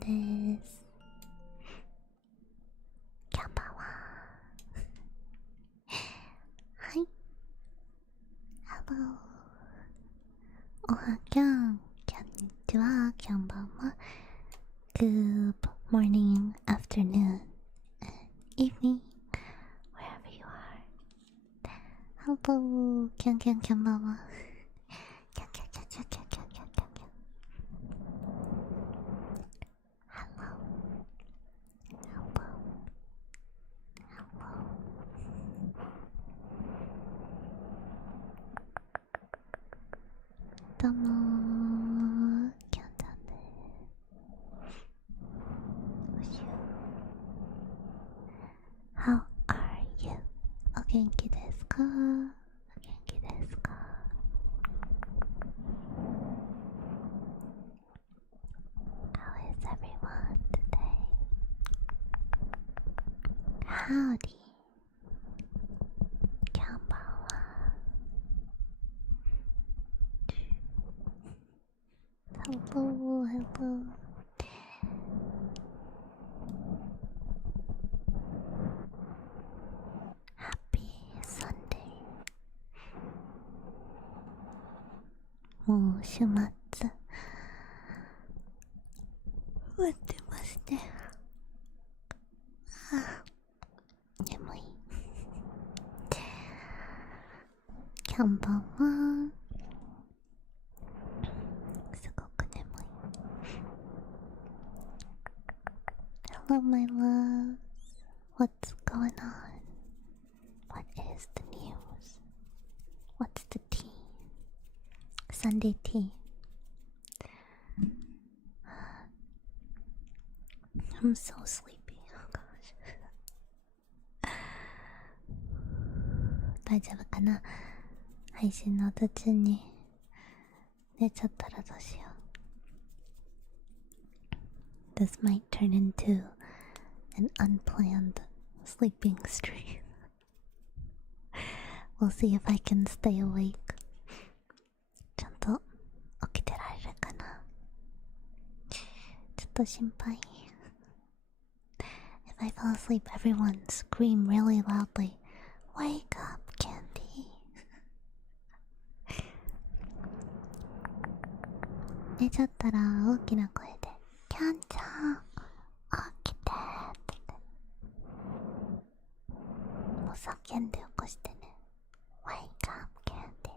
です。キャンバーははい。Hello。おはきゃん。こんにちは。キャンバンは。Good morning, afternoon, and evening, wherever you are. Hello。キャンキャンキャンバンは。キャンキャンキャンキャンキャンキャンキャンキャンキャン。Hello。どうもー、キャンタンです。How are you? お元気ですか？お元気ですか？ How is everyone today? Howdy. キャンバーはHello, hello. Happy Sunday. もう週末終わってますね。眠い。キャンバーはすごく眠い。Hello, my loves. What's going on? What is the news? What's the tea? Sunday tea. I'm so sleepy. Oh gosh. 大丈夫かな？配信の途中に寝ちゃったらどうしよう。This might turn into an unplanned sleeping stream. We'll see if I can stay awake. ちゃんと起きてられるかな。ちょっと心配。If I fall asleep, everyone scream really loudly. Wake up, Kyandie. 寝ちゃったら大きな声でキャンちゃん起きてってもう叫んで起こしてね。 Wake up, Kyandie.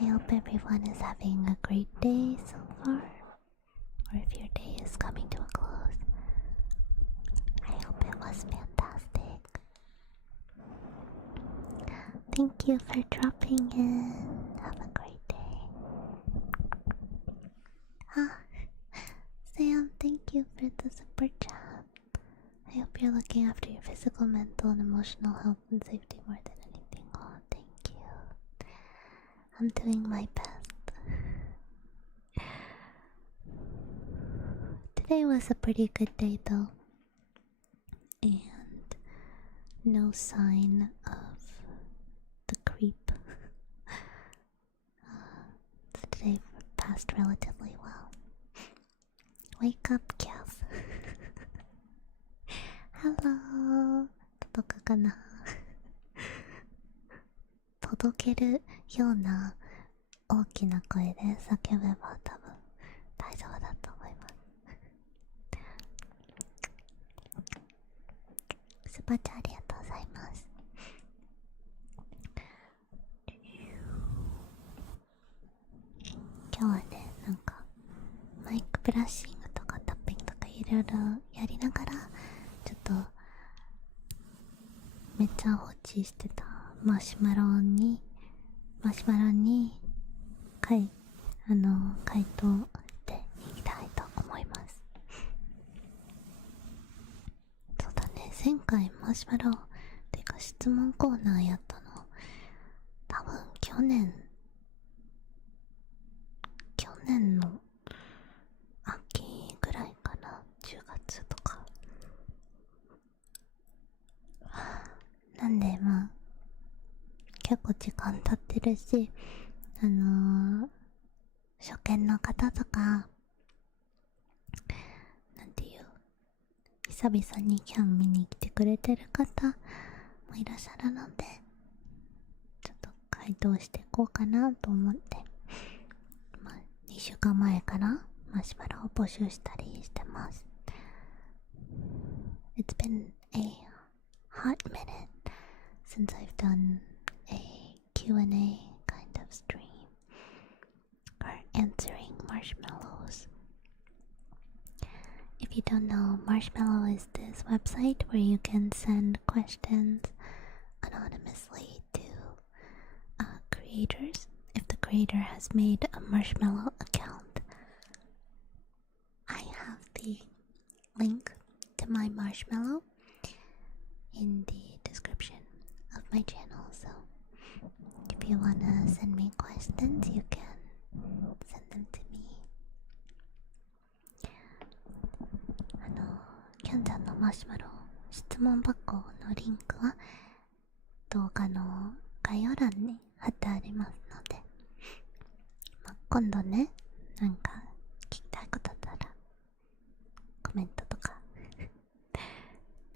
I hope everyone is having a great day so far, or if your day is coming to a close, I hope it was fantastic. Thank you for dropping in. Have a great day. Sam, thank you for the super chat. I hope you're looking after your physical, mental, and emotional health and safety more than anything. Oh, thank you. I'm doing my best. Today was a pretty good day though. And no sign of the creep. So today passed relatively well. Wake up, Kev. Hello. 届くかな？届けるような大きな声で叫べば多分大丈夫だと思います。スパチャありがとうございます。今日はね、なんかマイクブラッシングとかタッピングとかいろいろやりながらちょっとめっちゃ放置してたマシュマロに回答していきたいと思います。そうだね、前回マシュマロっていうか質問コーナーやったの多分去年の秋ぐらいかな、10月とかなんでまあ結構時間経ってるし、初見の方とか、なんていう、久々にキャン見に来てくれてる方もいらっしゃるので、ちょっと回答していこうかなと思って、2週間前からマシュマロを募集したりしてます。It's been a hot minute since I've done a Q&A kind of stream or answering marshmallows. If you don't know, Marshmallow is this website where you can send questions anonymously to creators if the creator has made a Marshmallow account. I have the link to my Marshmallow in the description of my channel, so if you wanna send me questions, you can send them to me. キャンちゃんのマシュマロ質問箱のリンクは動画の概要欄に貼ってありますので、今度ね、なんか聞きたいことあったらコメントとか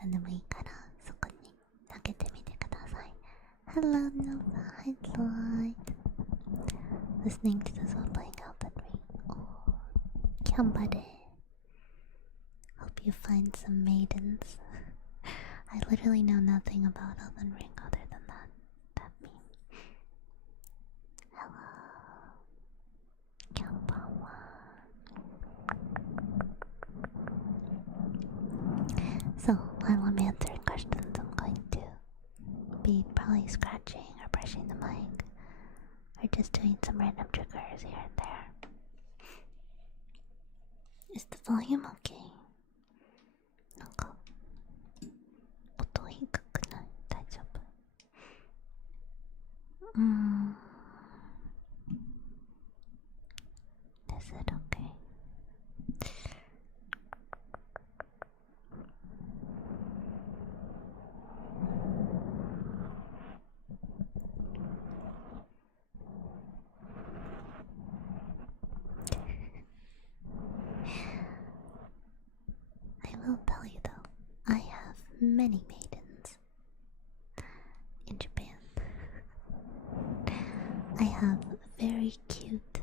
何でもいいからそこに投げてみてください。Hello Nova, hi Lloyd. Listening to this while playing Elden Ring. Oh, Kyambare.Hope you find some maidens. I literally know nothing about Elden Ring other than that meme. Hello, Kyanbanwa. So, while I'm answering questions, I'm going to be probably scratching or brushing the mic, or just doing some random triggers here and there. Is the volume okay?なんか音低くない？大丈夫？Is it okay? I will tell you though, I have many maidens in Japan. I have very cute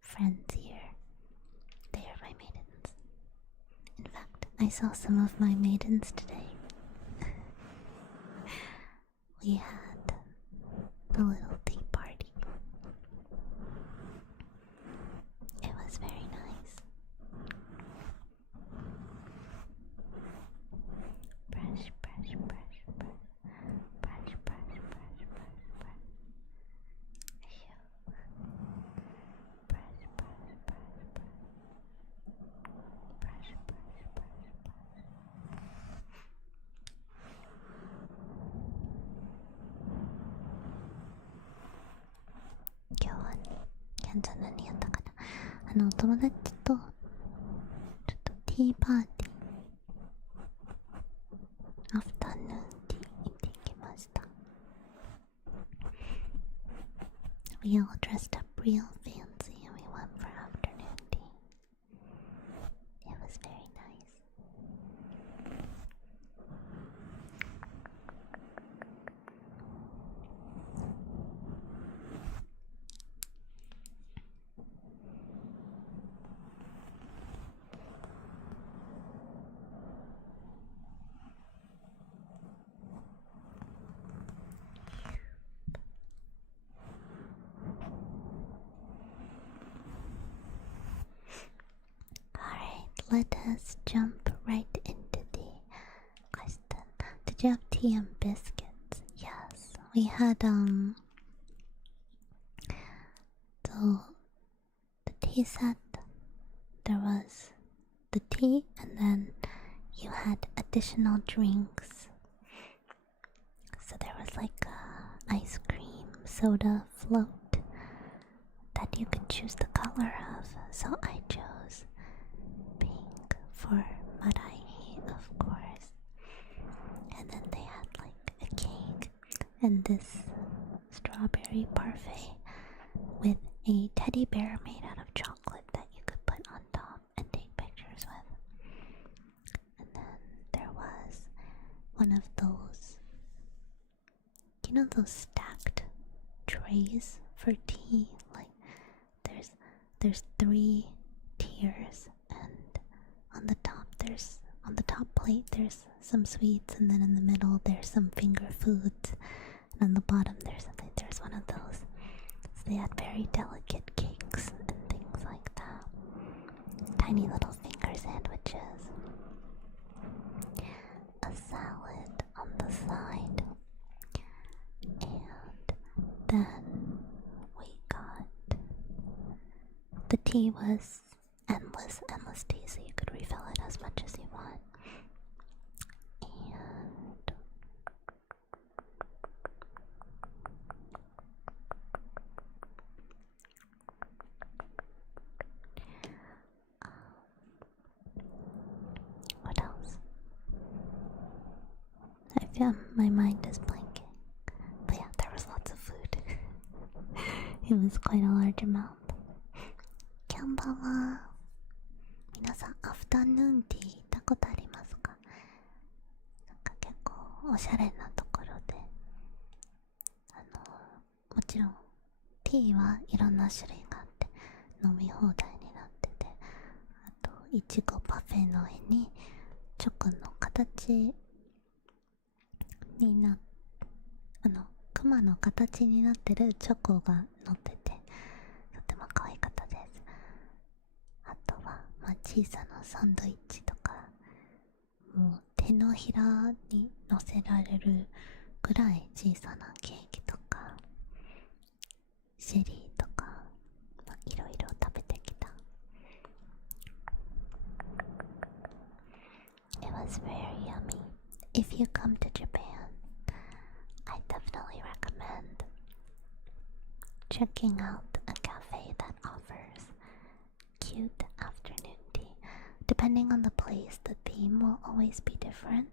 friends here. They are my maidens. In fact, I saw some of my maidens today. We had a little tea party. It was very nice.Brush, brush, brush, brush, brush, brush, brush, brush, brush. Brush, brush, brush, brush. Brush, brush, brush, brush. 今日はね、キャンちゃん何やったかな。友達とちょっとティーパーティーアフタヌーンティー行ってきました。We all dressed up real fancy and we went for afternoon tea. It was very nice. Let us jump right into the question. Did you have tea and biscuits? Yes, we had so the tea set, there was the tea and then you had additional drinks. So there was like a ice cream soda float that you could choose the color of. So I chose pink for Marahi, of course. And then they had like a cake and this strawberry parfait with a teddy bear made out of chocolate that you could put on top and take pictures with. And then there was one of those, you know, those stacked trays for tea. Like there's 3 tiers, and on the top plate there's some sweets, and then in the middle there's some finger foods, and on the bottom there's one of those. So they had very delicate cakes and things like that. Tiny little finger sandwiches. A salad on the side. And then we got... the tea was endless tea, so you could refill it as much as you want. And what else? I feel my mind is blanking. But yeah, there was lots of food. It was quite a large amount. キャンバンは皆さんアフタヌーンティー行ったことありますか？なんか結構おしゃれなところで、もちろんティーはいろんな種類があって飲み放題になってて、あといちごパフェの上にチョコの形になクマの形になってるチョコが乗っててとても可愛かったです。あとは、小さなサンドイッチとか、もう手のひらに乗せられるぐらい小さなケーキとかシェリーとか、いろいろ食べてきた。 It was very yummy. If you come to Japan, I definitely recommend checking out a cafe that offers cute afternoon tea. Depending on the place, the theme will always be different.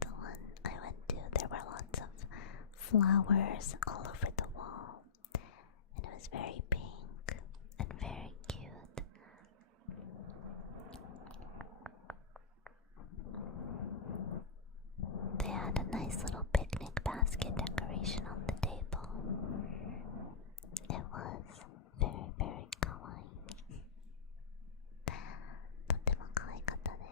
The one I went to, there were lots of flowers all over the wall, and it was very pink and very cute. They had a nice little picnic basket decoration on the table. It was very, very kawaii. とても可愛かったです。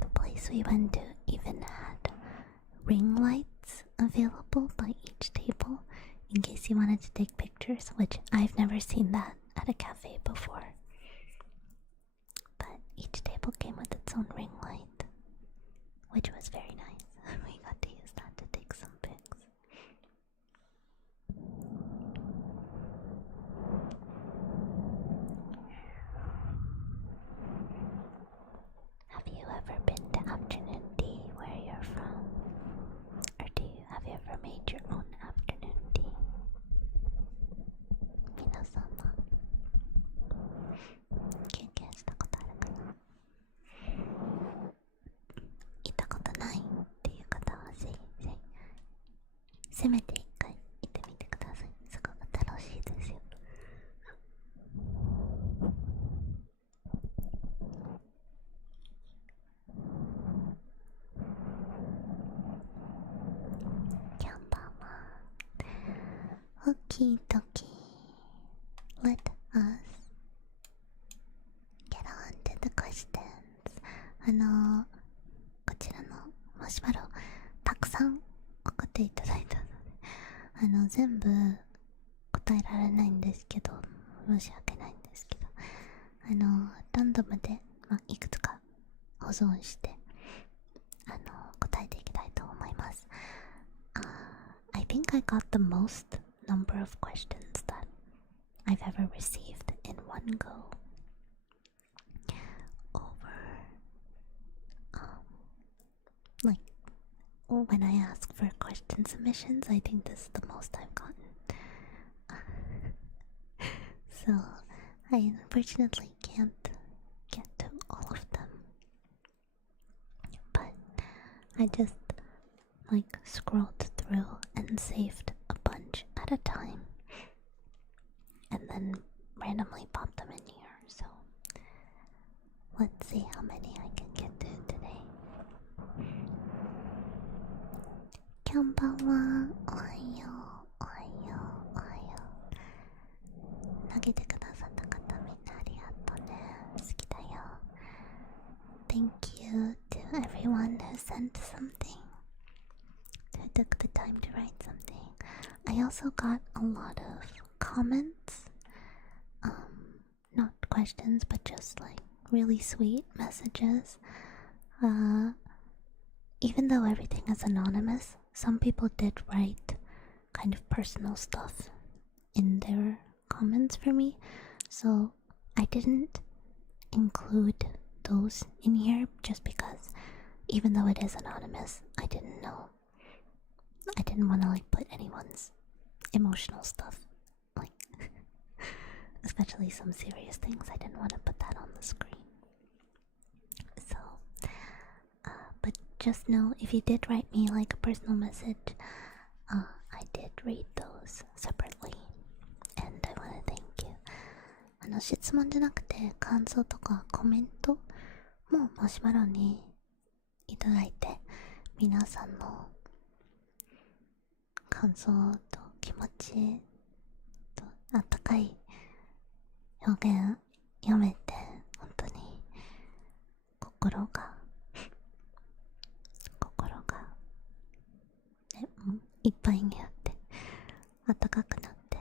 The place we went to even had ring lights available by each table in case you wanted to take pictures, which I've never seen that at a cafe before. But each table came with its own ring light, which was very nice. We got to use that to take some pics. Have you ever been to afternoon tea where you're from? Or have you ever made your own afternoon tea? 皆様経験したことあるかな？行ったことないっていう方はぜひぜひせめて一回行ってみてください。すごく楽しいですよ。キャンバーはOkie dokie. Let us get on to the questions. こちらのマシュマロたくさん送っていただいたので、全部答えられないんですけど、申し訳ないんですけど、ランダムで、いくつか保存して答えていきたいと思います。I think I got the most number of questions that I've ever received in one go when I ask for question submissions, I think this is the most I've gotten. So I unfortunately can't get to all of them. But I just scrolled through and saved a bunch at a time. And then randomly popped them in here, so let's see how many I can get to today. Kyanbanwa, ohayo, ohayo, ohayo. 投げてくださった方みんなありがとうね。好きだよ。Thank you to everyone who sent something, who took the time to write something. I also got a lot of comments, not questions, but just really sweet messages. Even though everything is anonymous, some people did write kind of personal stuff in their comments for me, so I didn't include those in here just because even though it is anonymous, I didn't want to put anyone's emotional stuff, especially some serious things. I didn't want to put that on the screen. So but just know, if you did write me a personal message, I did read those separately, and I want to thank you. 質問じゃなくて感想とかコメントもマシュマロにいただいて、皆さんの感想と気持ちとあったかい表現読めて、本当に心がね、いっぱいになってあったかくなって、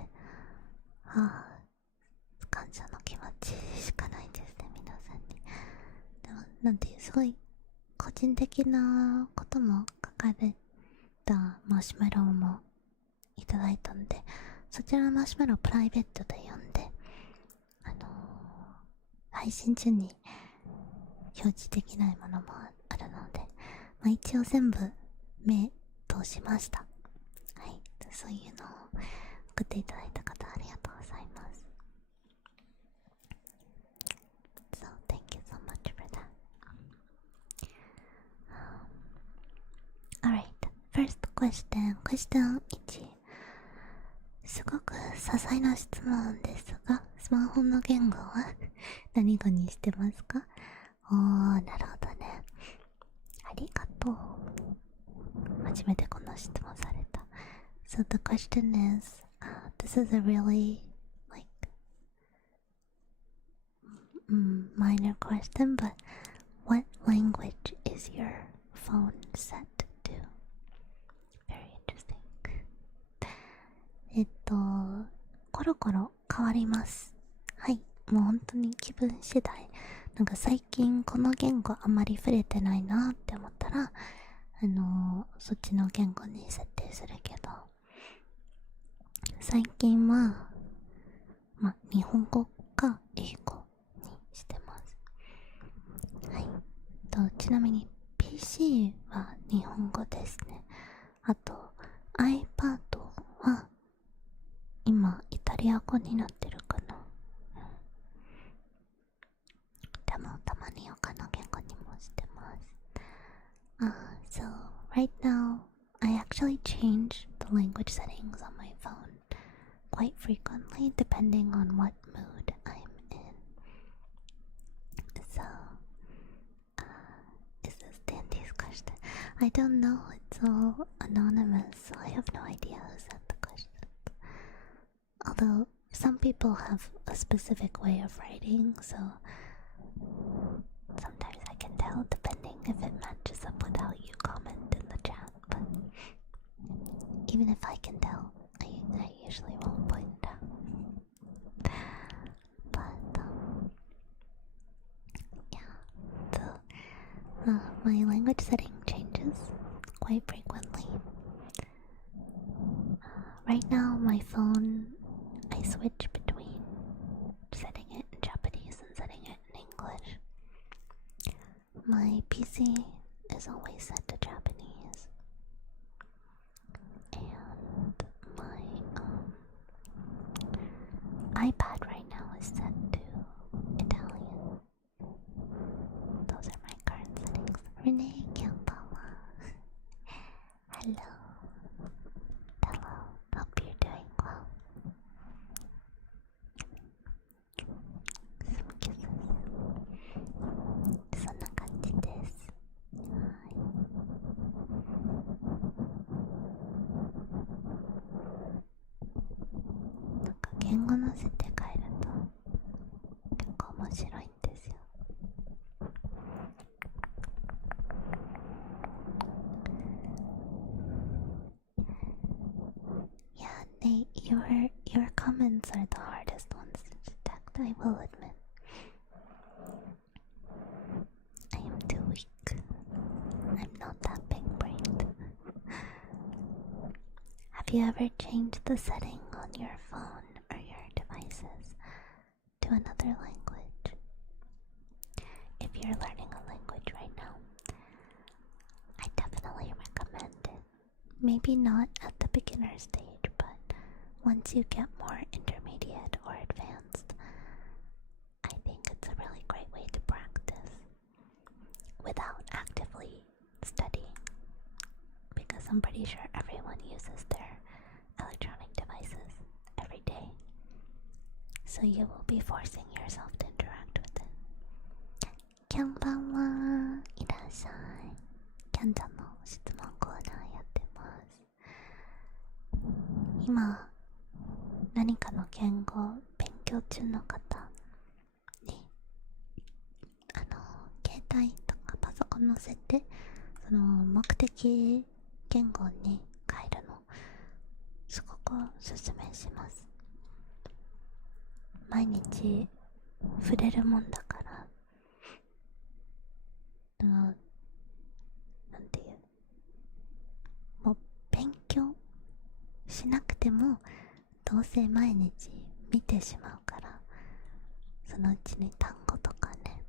感謝の気持ちしかないですね、皆さんに。でもなんていう、すごい個人的なことも書かれたマシュマロもいただいたので、そちらのマシュマロをプライベートで読んで、配信中に表示できないものもあるので、一応全部目通しました。はい、そういうのを送っていただいた方ありがとうございます。So thank you so much for that. Alright, first question 1。すごく些細な質問ですが、スマホの言語は何語にしてますか？なるほどね。ありがとう。初めてこの質問された。So the question is, this is a really minor question, but what language is your phone set to? Very interesting. コロコロ変わります。はい、もう本当に気分次第。最近この言語あまり触れてないなって思ったら、そっちの言語に設定するけど、最近は日本語か英語にしてます。はい。ちなみに PC は日本語ですね。あと iPad は今イタリア語になってるかな。でもたまに他の言語にもしてます。So right now I actually change the language settings on my phone quite frequently depending on what mood I'm in. So is this Dandy's question? I don't know, it's all anonymous, so I have no idea who sent the question. Although some people have a specific way of writing, so sometimes I can tell depending if it matches up with how you comment in the chat, but even if I can tell, I usually won't point it out. But yeah, so my language setting changes quite frequently. Right now my phone, I switch between setting it in Japanese and setting it in English. My PC is always set to Japanese, Renee Kyanbanwa. Hello. Hello. Hope you're doing well. Some kisses. そんな感じです。なんか言語乗せて帰ると結構面白いんですよ。Your comments are the hardest ones to detect, I will admit. I am too weak. I'm not that big-brained. Have you ever changed the setting on your phone or your devices to another language? If you're learning a language right now, I definitely recommend it. Maybe not at the beginner stage, but once you get more intermediate or advanced, I think it's a really great way to practice without actively studying, because I'm pretty sure everyone uses their electronic devices every day, so you will be forcing yourself to interact with it. キャンバンはいらっしゃい。キャンちゃんの質問コーナーやってます。今何かの言語を勉強中の方に携帯とかパソコンの設定、その目的言語に変えるのすごくおすすめします。毎日触れるもんだから、なんていう、もう勉強しなくてもどうせ毎日見てしまうから、そのうちに単語とかね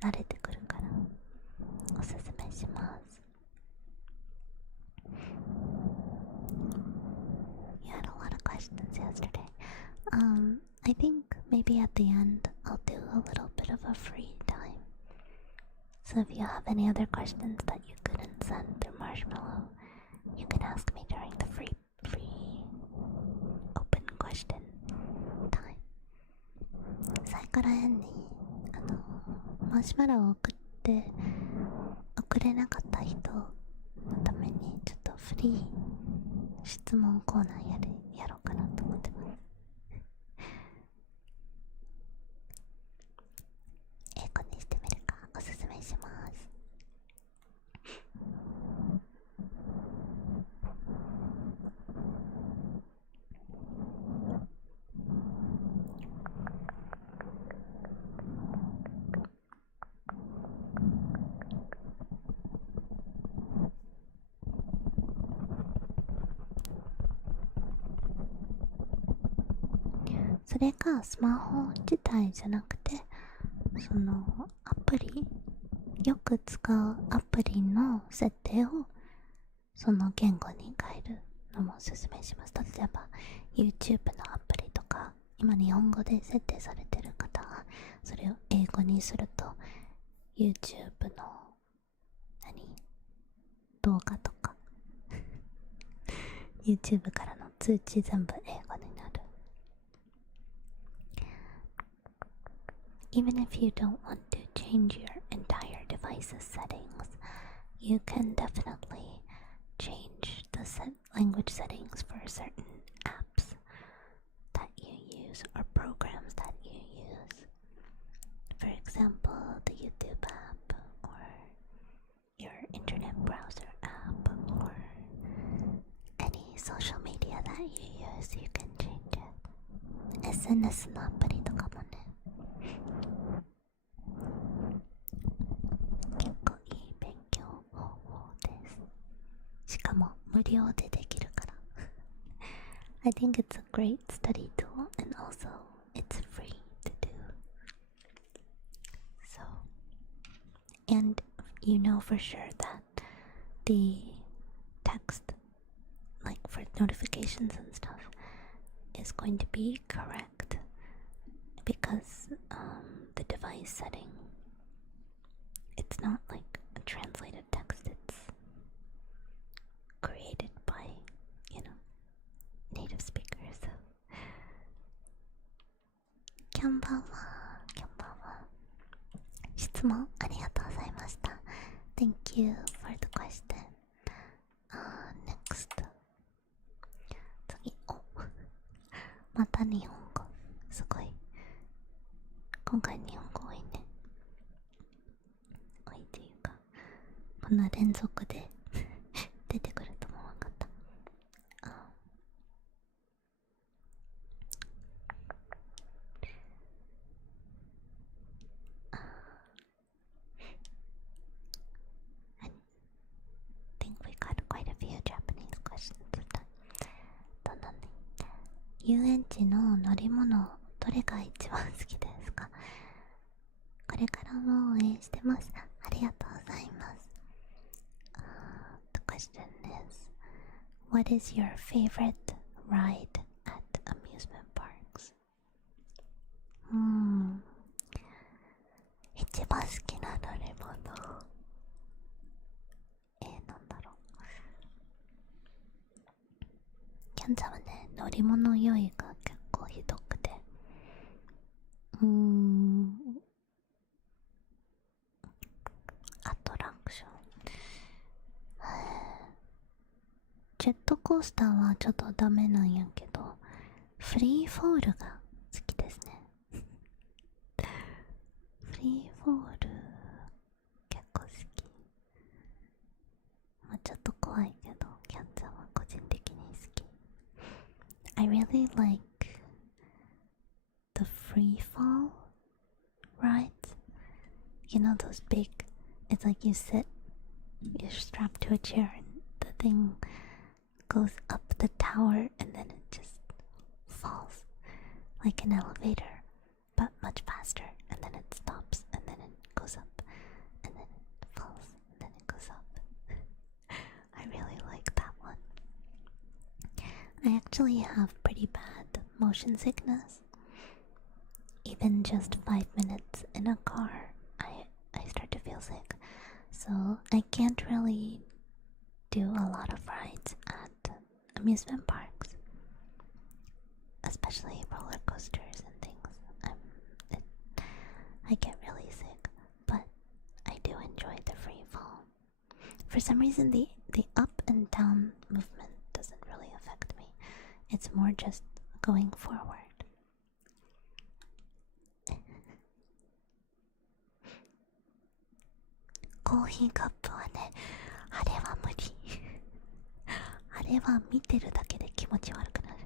慣れてくるからおすすめします。You had a lot of questions yesterday. I think maybe at the end I'll do a little bit of a free time. So if you have any other questions that you couldn't send through Marshmallow, you can ask me during the free open question time. 最後らへんにマシュマロを送れなかった人のためにちょっとフリー質問コーナーやろうかなと思ってます。英語にしてみるかおすすめします。それがスマホ自体じゃなくて、そのアプリ、よく使うアプリの設定をその言語に変えるのもおすすめします。例えば YouTube のアプリとか、今日本語で設定されてる方はそれを英語にすると YouTube の動画とかYouTube からの通知全部英語になる。Even if you don't want to change your entire device's settings, you can definitely change the language settings for certain apps that you use or programs that you use. For example, the YouTube app or your internet browser app or any social media that you use, you can change it. SNS のアプリとかもね、結構いい勉強方法です。しかも無料でできるから。I think it's a great study tool and also it's free to do. So, and you know for sure that the text, like for notifications and stuff, is going to be correct because the device setting, it's not like a translation んばんは。キャンバンは。質問ありがとうございました。Thank you for the question. Next. 次、また日本語。すごい。今回日本語多いね。多いっていうか、こんな連続で出てくるとも分かった。We got quite a few Japanese questions this time. どんなんね。遊園地の乗り物どれが一番好きですか？これからも応援してます。ありがとうございます。The question is, what is your favorite ride at amusement parks? 一番好きな乗り物。なんだろう。キャンちゃんはね、乗り物酔いが結構ひどくて。アトラクション。ジェットコースターはちょっとダメなんやけど、フリーフォールが好きですね。フリーフォール結構好き。まあちょっと怖いけど、キャンちゃんは個人的に好き。I really like the free fall rides. You know those big, it's like you sit, you're strapped to a chair and the thing goes up the tower and then it just falls like an elevator, but much faster, and then it stops and then it goes up and then it falls and then it goes up. I really like that one. I actually have pretty bad motion sickness. Even just 5 minutes in a car, I start to feel sick. So I can't really do a lot of rides at amusement parks, especially roller coasters and things. I get really sick, but I do enjoy the free fall. For some reason, the up and down movement doesn't really affect me. It's more just going forward. コーヒーカップはね、あれは無理。あれは見てるだけで気持ち悪くなる。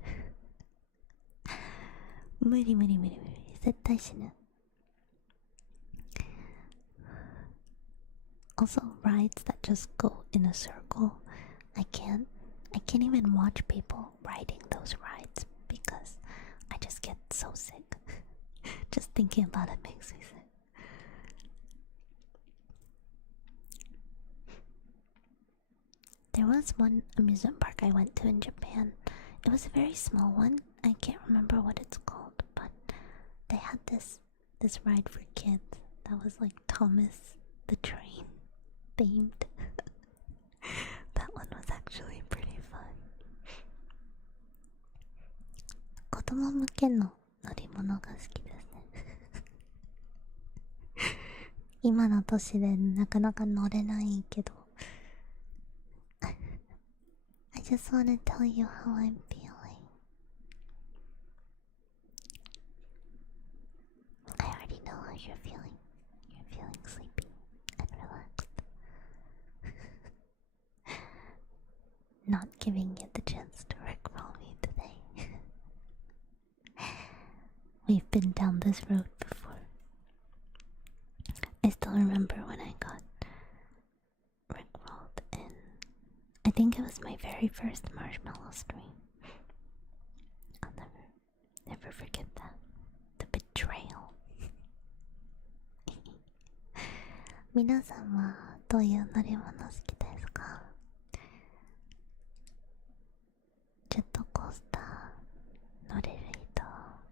無理。絶対死ぬ。Also, rides that just go in a circle. I can't even watch people riding those rides because I just get so sick. Just thinking about it makes me sick. There was one amusement park I went to in Japan. It was a very small one. I can't remember what it's called, but they had this ride for kids that was like Thomas the Train themed. That one was actually pretty fun. 子供向けの乗り物が好きですね。今の年でなかなか乗れないけど。I just want to tell you how I'm feeling. I already know how you're feeling. You're feeling sleepy and relaxed. Not giving you the chance to rickroll me today. We've been down this road before. I still remember when I got rickrolled in, I think it was my very first marshmallow stream. I'll never forget that. The betrayal. 皆さんはどういう乗り物好きですか？ジェットコースター乗れる人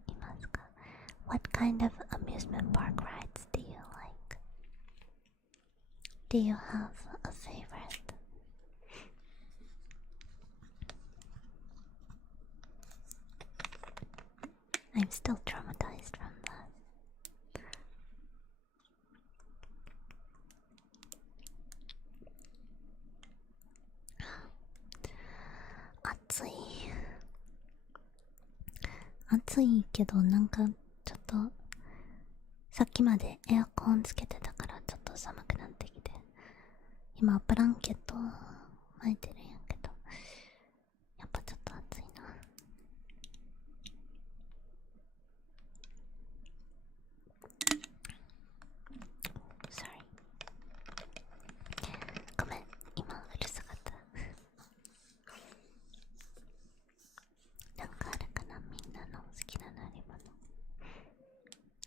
いますか？ What kind of amusement park rides do you like? Do you have a favorite? I'm still traumatized from that. 暑いけどなんかちょっとさっきまでエアコンつけてたからちょっと寒くなってきて、今ブランケット巻いてるんやけど、やっぱちょっと暑いな。Sorry。ごめん、今うるさかった。なんかあるかな、みんなの好きな乗り物。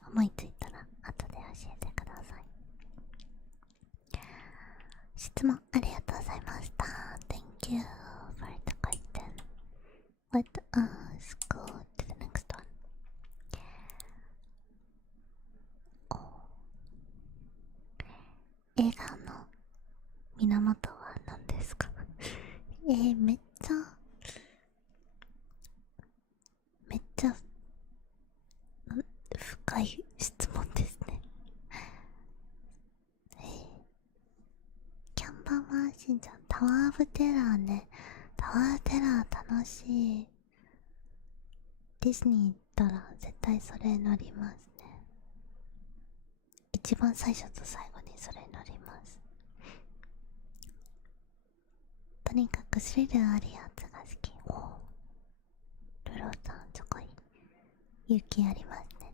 思いついたら後で教えてください。質問ありがとうございました。Thank you for the question. Let us go to the next one. 映画の源は何ですか？めっちゃ深い質問ですね。キャンバンはしんちゃん、タワーオブテラーね。タワーオブテラー楽しい。ディズニー行ったら絶対それ乗りますね。一番最初と最後にそれ乗ります。とにかくスリルあるやつが好き。ルローさんすごい勇気ありますね。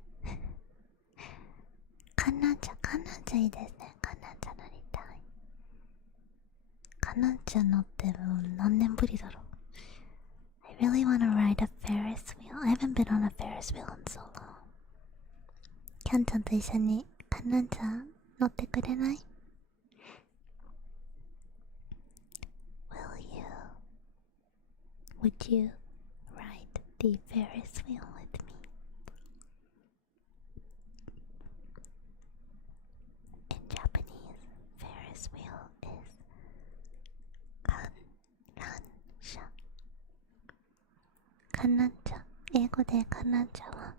観覧車いいですね。観覧車乗りたい。観覧車乗っても何年ぶりだろう。I really wanna ride a Ferris wheel. I haven't been on a Ferris wheel in so long. キャンちゃんと一緒に観覧車乗ってくれない？ Would you ride the Ferris wheel with me? In Japanese, Ferris wheel is 観覧車。観覧車。英語で観覧車は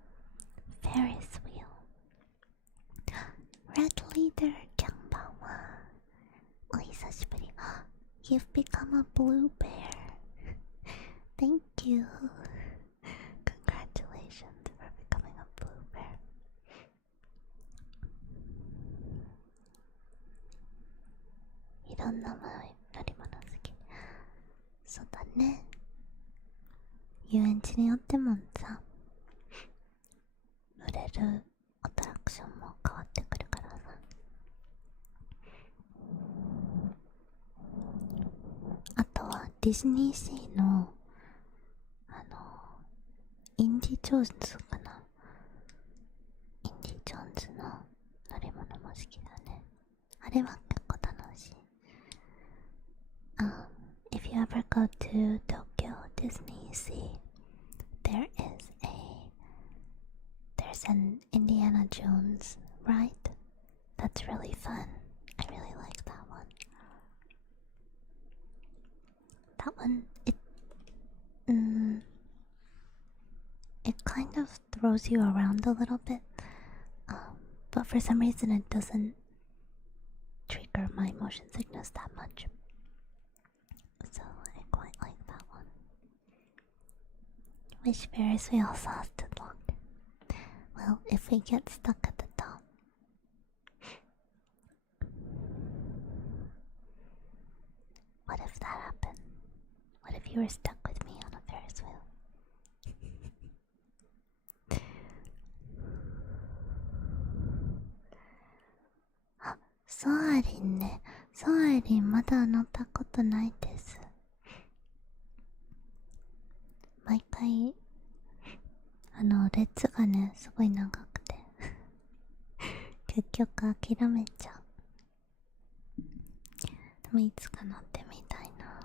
Ferris wheel。Red Leader キャンバンはお久しぶり。You've become a blue bear. Thank you. Congratulations for becoming a blue bear. いろんな乗り物好き。そうだね。遊園地によってもさ、乗れるアトラクションも変わってくるからさ。あとはディズニーシーのインディ・ジョーンズかな。インディ・ジョーンズの乗り物も好きだね。あれは結構楽しい。If you ever go to Tokyo Disney Sea, there's an Indiana Jones ride. That's really fun. I really like that one. That one, it kind of throws you around a little bit, but for some reason it doesn't trigger my motion sickness that much. So I quite like that one. Which Ferris wheel lasted long? Well, if we get stuck at the top. What if that happened? What if you were stuck with me on a Ferris wheel? ソアリンね。ソアリンまだ乗ったことないです。毎回列がねすごい長くて結局諦めちゃう。でもいつか乗ってみたいな。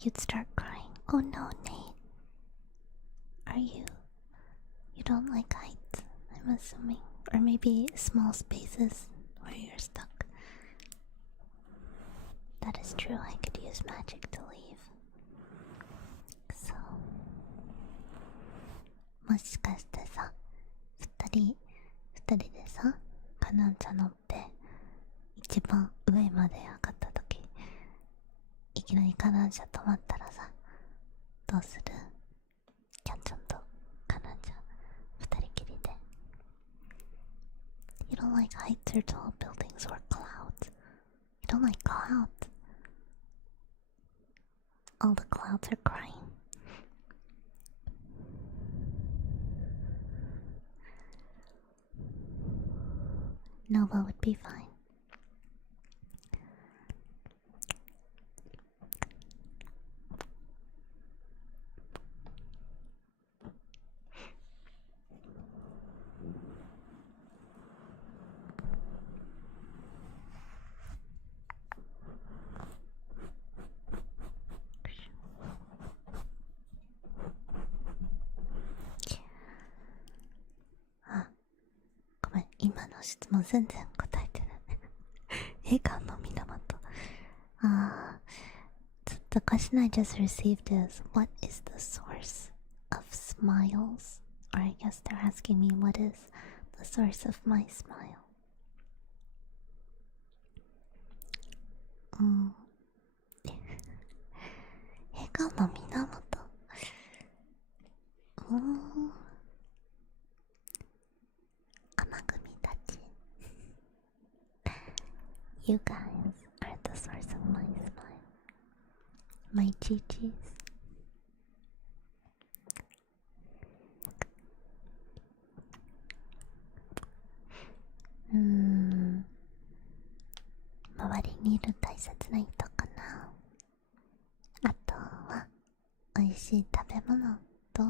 You'd start crying. Oh no, Nate. Are you don't like heights, I'm assuming. Or maybe small spaces where you're stuck. That is true, I could use magic to leave. So もしかしてさ、二人でさ、観覧車乗って一番上まで上がった時、いきなり観覧車止まったらさ、どうする？キャンちゃんとカナちゃん二人きりで。 You don't like heights or tall buildings or clouds. You don't like clouds. All the clouds are crying. Nova would be fine. Ah, ごめん、今の質問全然答えてない。笑顔の源。The question I just received is, what is the source of smiles? Or I guess they're asking me, what is the source of my smile? 笑顔の源。甘組たち。You guys are the source of my smile. My GGs. 周りにいる大切な人かな。あとは美味しい食べ物と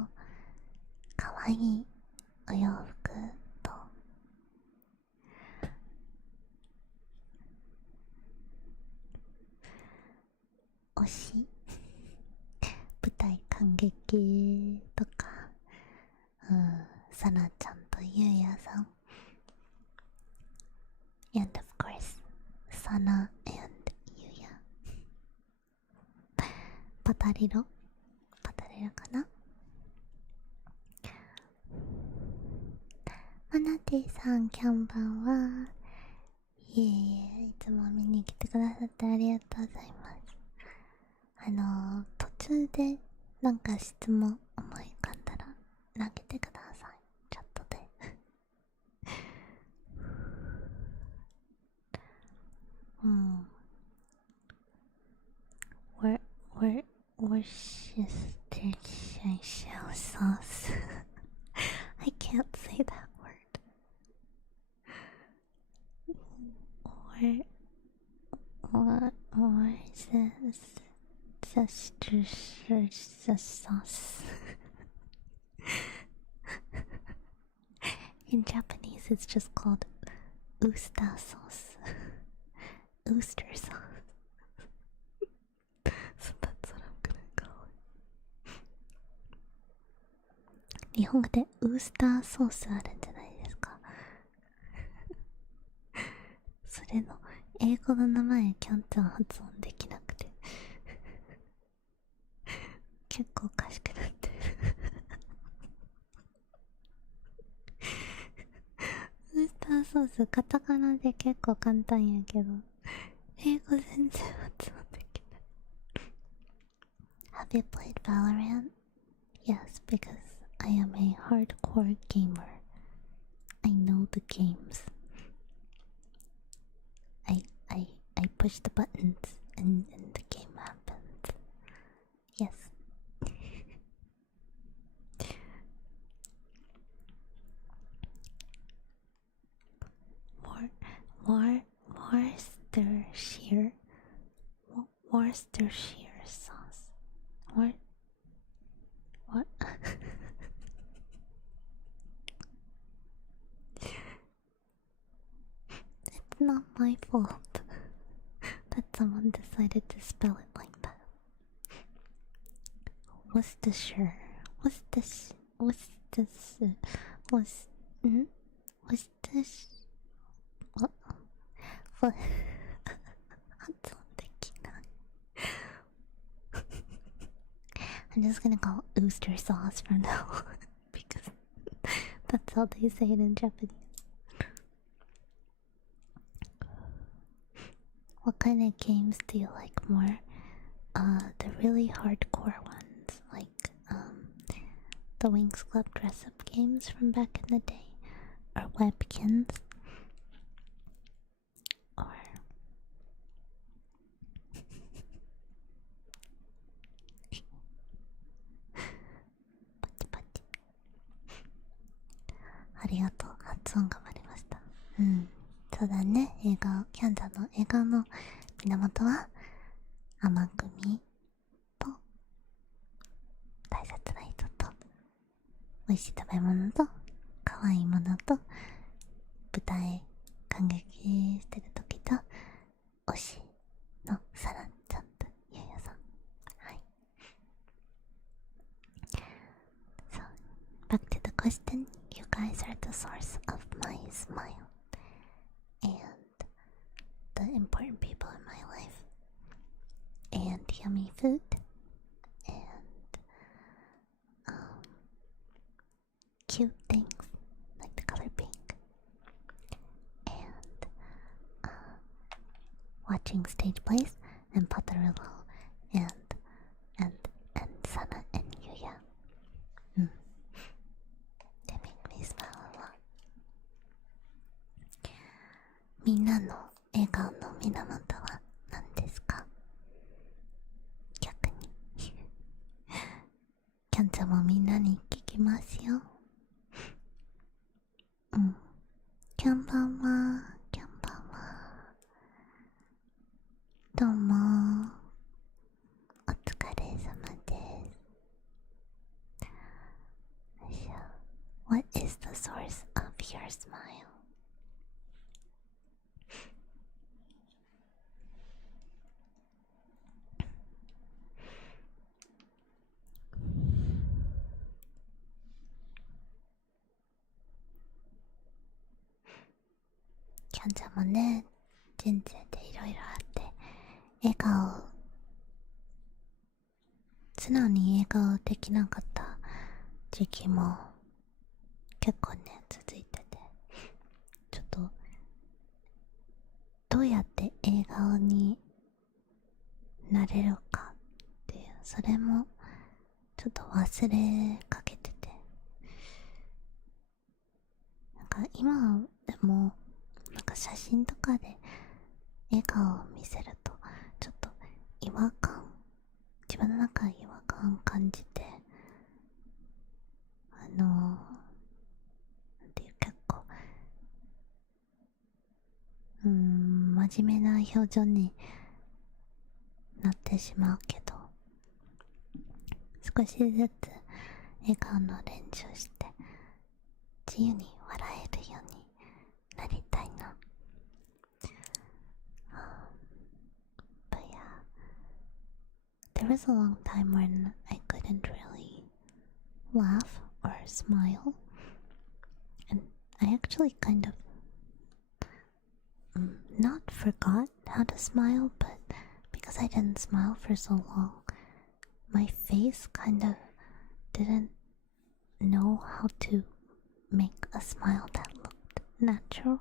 可愛いお洋服と推し舞台感激とか、サナちゃんとユーヤさん and of course サナ and ユーヤパタリロかな。マナティさん、キャンバンは。いつも見に来てくださってありがとうございます。途中でなんか質問思い浮かんだら投げてください、チャットで。Worcestershire sauce. I can't say that word. Worcestershire sauce. In Japanese, it's just called Uster sauce. Uster sauce. So that's what I'm gonna call it. 日本語でウースターソースあるんじゃないですか。それの英語の名前キャンちゃん発音できなくて結構おかしくなってる。ウースターソースカタカナで結構簡単やけど英語全然発音できない。Have you played Valorant? Yes, because I am a hardcore gamer. I know the games. I push the buttons and the game happens. Yes. Worcestershire sauce. What? It's not my fault that someone decided to spell it like that. Worcestershire. Worcestershire. What? 発音できない。I'm just gonna call it Ooster sauce from now on because that's how they say it in Japanese. What kind of games do you like more? The really hardcore ones, like the Wings Club dress-up games from back in the day, or Webkins, orパチパチ。ありがとう。発音頑張りました。うん。そうだね。キャンダの笑顔の源は甘組と大切な人と美味しい食べ物と可愛いものと舞台感激してる時と推しのサランちゃんとゆうやさん。はい。So, back to the question. You guys are the source of my smile and the important people in my life and yummy food and cute things like the color pink and watching stage plays and Patarillo and Sana and Yuya. They make me smile a lot. みんなの笑顔の源は何ですか？逆にキャンちゃんもみんなに聞きますよ。うん。キャンバンはどうもお疲れ様です。What is the source of your smile? キャンちゃんもね、人生でいろいろあって笑顔、素直に笑顔できなかった時期も結構ね続いてて、ちょっとどうやって笑顔になれるかっていう、それもちょっと忘れかけてて、なんか今でもなんか写真とかで笑顔を見せるとちょっと違和感、自分の中で違和感感じて、なんていう結構真面目な表情になってしまうけど、少しずつ笑顔の練習して自由に笑えるようになりたいな。But yeah, there was a long time when I couldn't really laugh or smile, and I actually kind of not forgot how to smile, but because I didn't smile for so long, my face kind of didn't know how to make a smile that looked natural.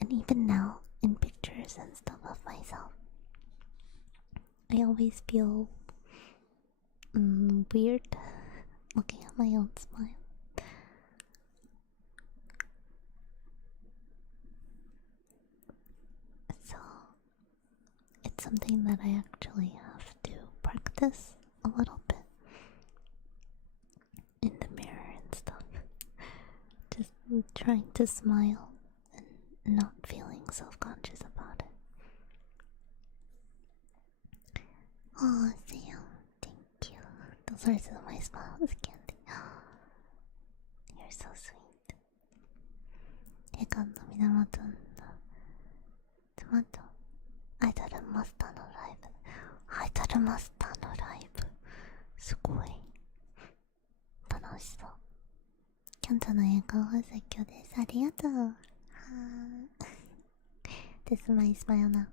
And even now, in pictures and stuff of myself, I always feel weird looking at my own smile. So, it's something that I actually have to practice a little bit in the mirror and stuff. Just trying to smile and not feeling self-conscious about it. Oh, Sam, thank you. The source of my smile is Kyandie. You're so sweet. 笑顔の源のトマトアイドルマスターのライブ、アイドルマスターのライブすごい楽しそう。キャンタの笑顔は最強です。ありがとう。はーThis is my smile now.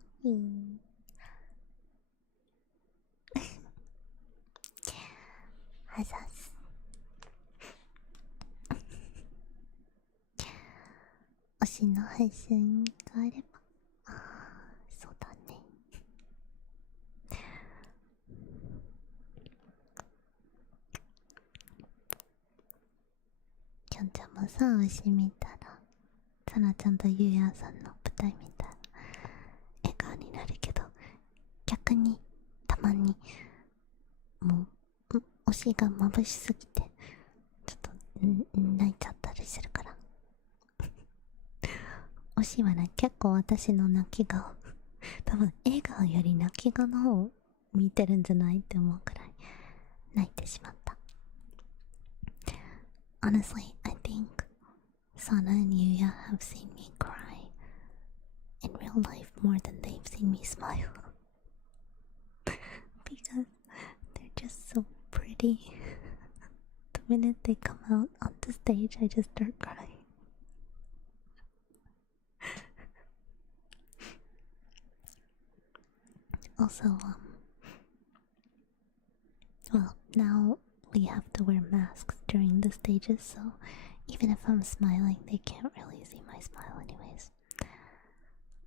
あざす。推しの配信があれば、そうだね。キャンちゃんもさ、推し見たら、サナちゃんとユウヤさんの舞台見たら笑顔になるけど、逆にたまにもう推しが眩しすぎてちょっと泣いちゃったりするから推しはね、結構私の泣き顔多分笑顔より泣き顔の方を見てるんじゃないって思うくらい泣いてしまった。 Honestly, I think Sana and Yuya have seen me cry in real life more than they've seen me smile because they're just so pretty. The minute they come out on the stage, I just start crying. Also, well, now we have to wear masks during the stages, so even if I'm smiling, they can't really see my smile anyways.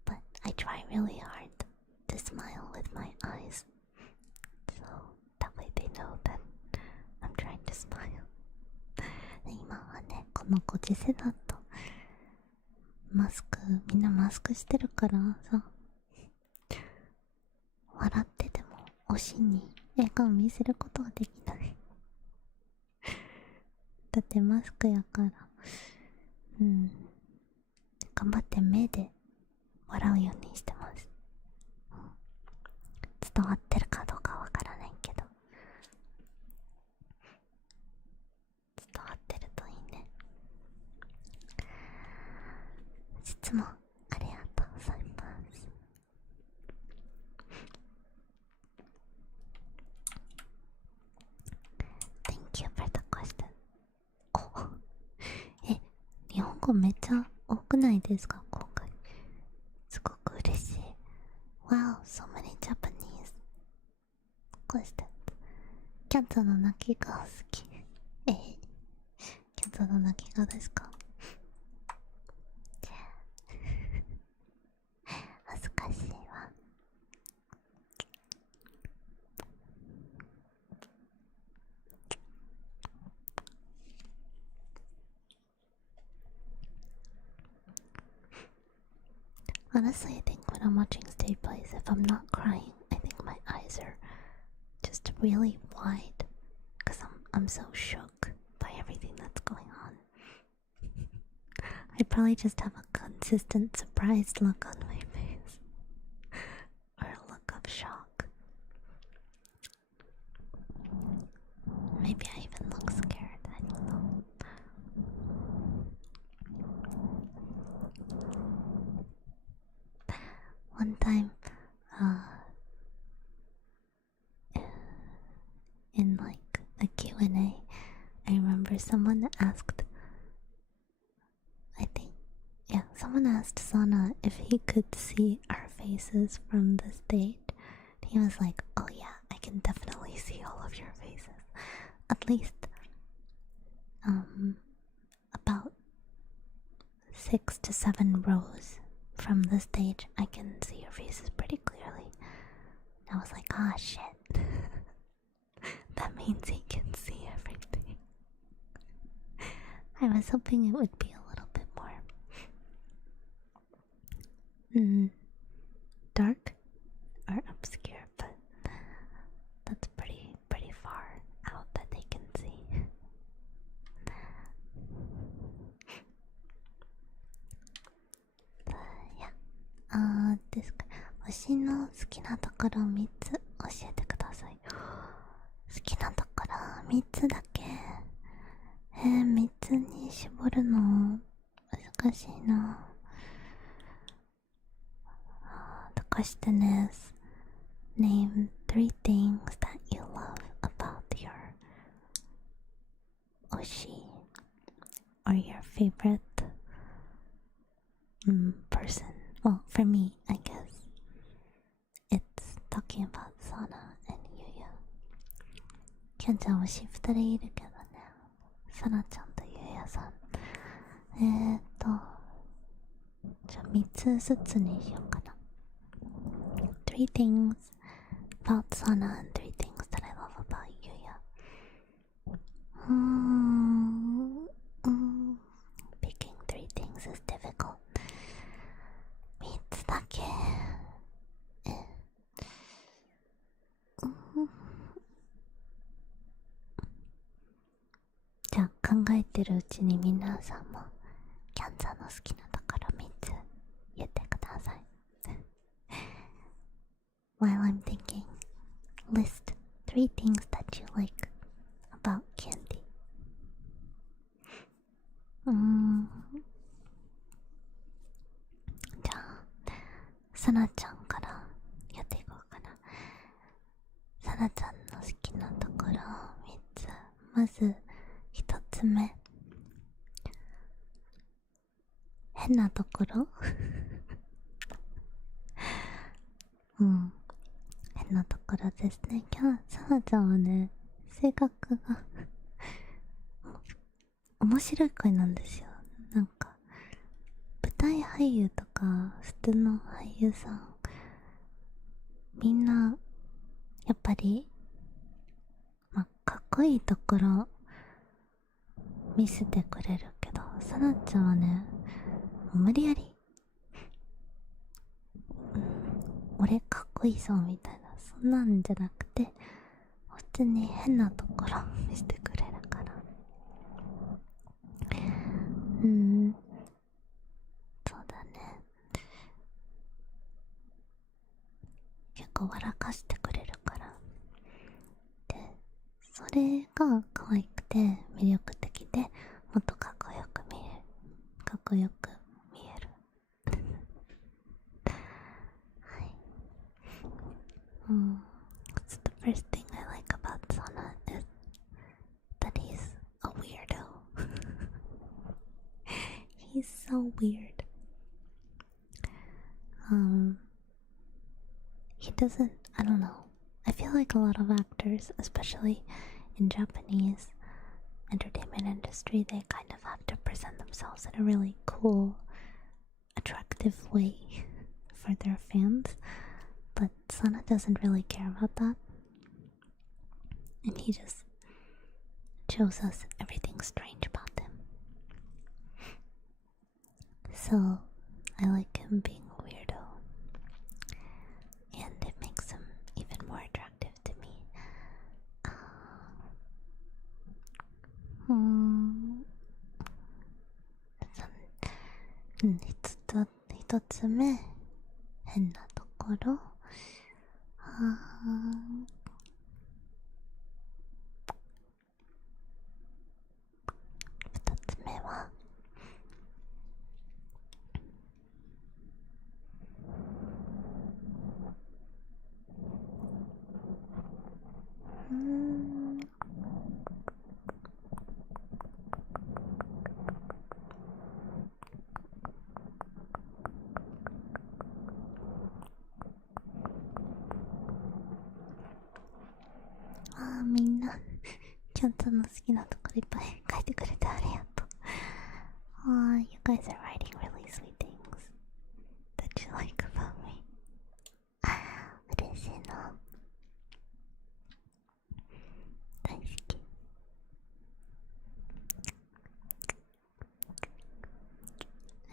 But I try really hard to smile with my eyes, so that way they know that I'm trying to smile. 今はね、このご時世だとみんなマスクしてるからさ、笑ってても推しに笑顔見せることはできない。だってマスクやから、頑張って目で笑うようにしてます。伝わってるかどうかわからないけど、伝わってるといいね。質問ありがとうございます。Thank you for the question. 日本語めっちゃ多くないですか今回。すごく嬉しい。Wow, so many Japanese questions. キャンツァの鳴き顔好き。キャンツァの鳴き顔ですか？恥ずかしいわ。Honestly, I think when I'm watching stage plays, if I'm not crying, I think my eyes are just really wide because I'm so shook by everything that's going on. I probably just have a consistent surprised look on my face or a look of shock. Maybe I even look scared, I don't know. One time, in like a Q&A, I remember someone asked Sana if he could see our faces from the stage. He was like, oh yeah, I can definitely see all of your faces. At least, about 6 to 7 rows from the stage, I can see your faces pretty clearly. I was like, ah, shit. That means he can see everything. I was hoping it would be a little bit more dark or obscure, but that's pretty far out that they can see. Yeah. ですか。推しの好きなところ3つ教えてください。好きなところ3つだけ。3つに絞るの難しいな。The question is, name 3 things that you love about your oshi or your favorite person. Well, for me, I guess it's talking about Sana and Yuya. キャンちゃん推し2人いるけどね。サナちゃんとYuyaさん。じゃあ3つずつにしようかな。3 things about Sana and 3 things that I love about Yuya. てるうちに皆さんもキャンさんの好きなところ3つ言ってください。While I'm thinking, list 3 things that you like about Kyandie. じゃあさなちゃんからやっていこうかな。さなちゃんの好きなところ3つ。まず1つ目、変なところ変なところですね。さなちゃんはね、性格が面白い声なんですよ。なんか舞台俳優とか普通の俳優さんみんなやっぱりかっこいいところ見せてくれるけど、さなちゃんはね、無理やり俺かっこいいぞみたいな、そんなんじゃなくて普通に変なところ見せてくれるから、そうだね、結構笑かしてくれるから。でそれが可愛くて魅力的で、もっとかっこよく見えるはい。What's the first thing I like about Sana is that he's a weirdo. He's so weird. He doesn't, I don't know. I feel like a lot of actors, especially in Japanese entertainment industry, they kind of have to present themselves in a really cool, attractive way for their fans. But Sana doesn't really care about that. And he just shows us everything strange about him. So, I like him being a weirdo. And it makes him even more attractive to me. 一つ目、変なところ。二つ目はみんなキャンさんの好きなところいっぱい書いてくれてありがとう。You guys are writing really sweet things that you like about me. 嬉しいな。大好き。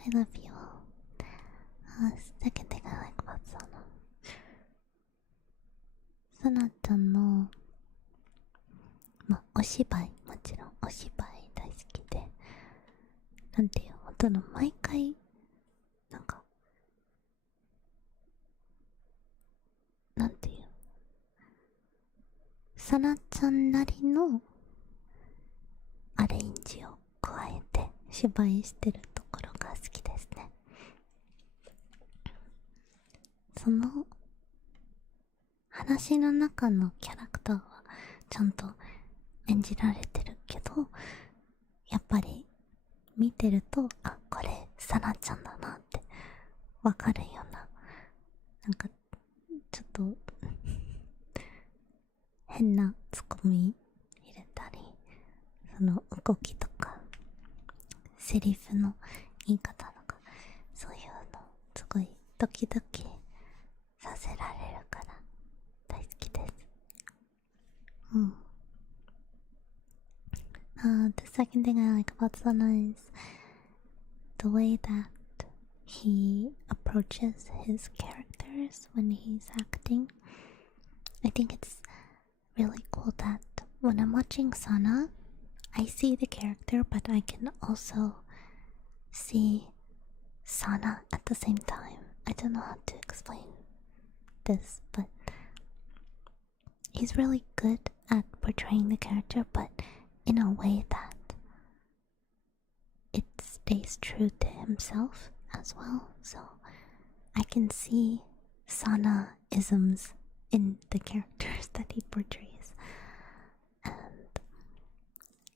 I love you all. Second thing I like about Sana. さなちゃんのお芝居、もちろんお芝居大好きで、なんていう、本当の毎回なんかなんていう、さなちゃんなりのアレンジを加えて芝居してるところが好きですね。その話の中のキャラクターはちゃんと演じられてるけど、やっぱり見てると、これさなちゃんだなってわかるような、なんかちょっと変なツッコミ入れたり、その動きとかセリフの言い方とか、そういうのすごいドキドキさせられるから大好きです。The second thing I like about Sana is the way that he approaches his characters when he's acting. I think it's really cool that when I'm watching Sana, I see the character, but I can also see Sana at the same time. I don't know how to explain this, but he's really good at portraying the character, but in a way that it stays true to himself as well. So I can see Sana-isms in the characters that he portrays, and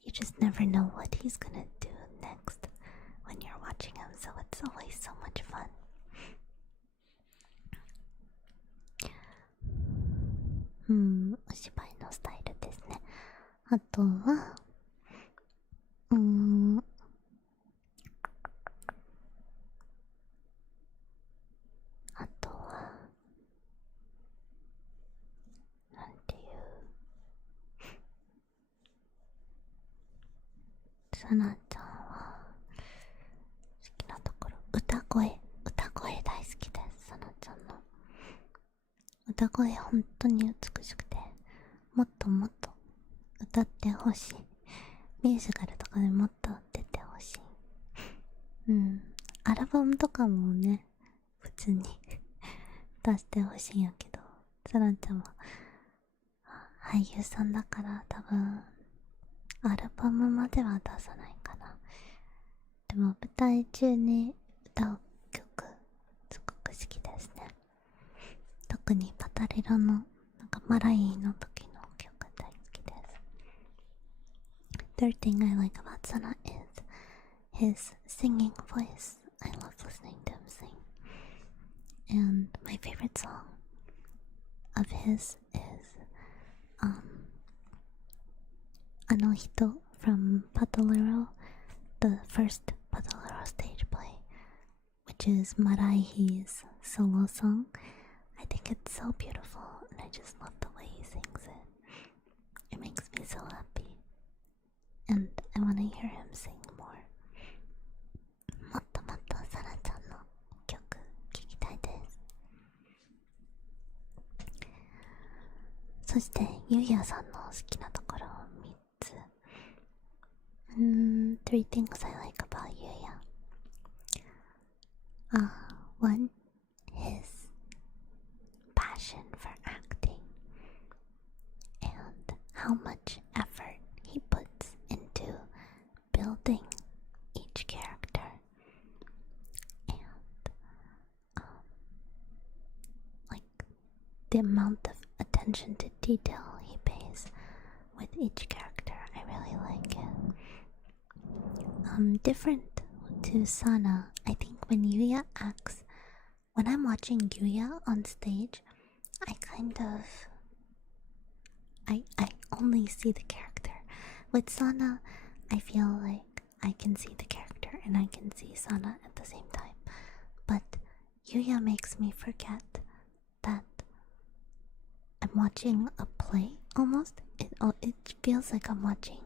you just never know what he's gonna do next when you're watching him, so it's always so much fun. Hmm, お芝居のスタイルですね。あとはなんていうさなちゃんは好きなところ、歌声大好きです。さなちゃんの歌声本当に美しくて、もっともっと歌ってほしい。ミュージカルとかでもっと出てほしい。アルバムとかもね、普通に出してほしいんやけど、さなちゃんは俳優さんだから多分アルバムまでは出さないかな。でも舞台中に歌う曲すごく好きですね。特にパタリロのなんかマライーの時の曲大好きです。Third thing I like about Sana is his singing voice. I love listening to him sing. And my favorite song of his is Anohito from Patalero, the first Patalero stage play, which is Maraihi's solo song. I think it's so beautiful, and I just love the way he sings it. It makes me so happy, and I want to hear him sing more. もっともっとサラちゃんの曲聴きたいです。そしてゆうやさんの好きなところを3つ。Three things I like about Yuya. One, his passion for acting and how much effort he puts into building each character, and like the amount of attention to detail he pays with each character. I really like it. Different to Sana, I think when Yuya acts, when I'm watching Yuya on stage, I only see the character. With Sana, I feel like I can see the character and I can see Sana at the same time. But Yuya makes me forget that I'm watching a play almost. It feels like I'm watching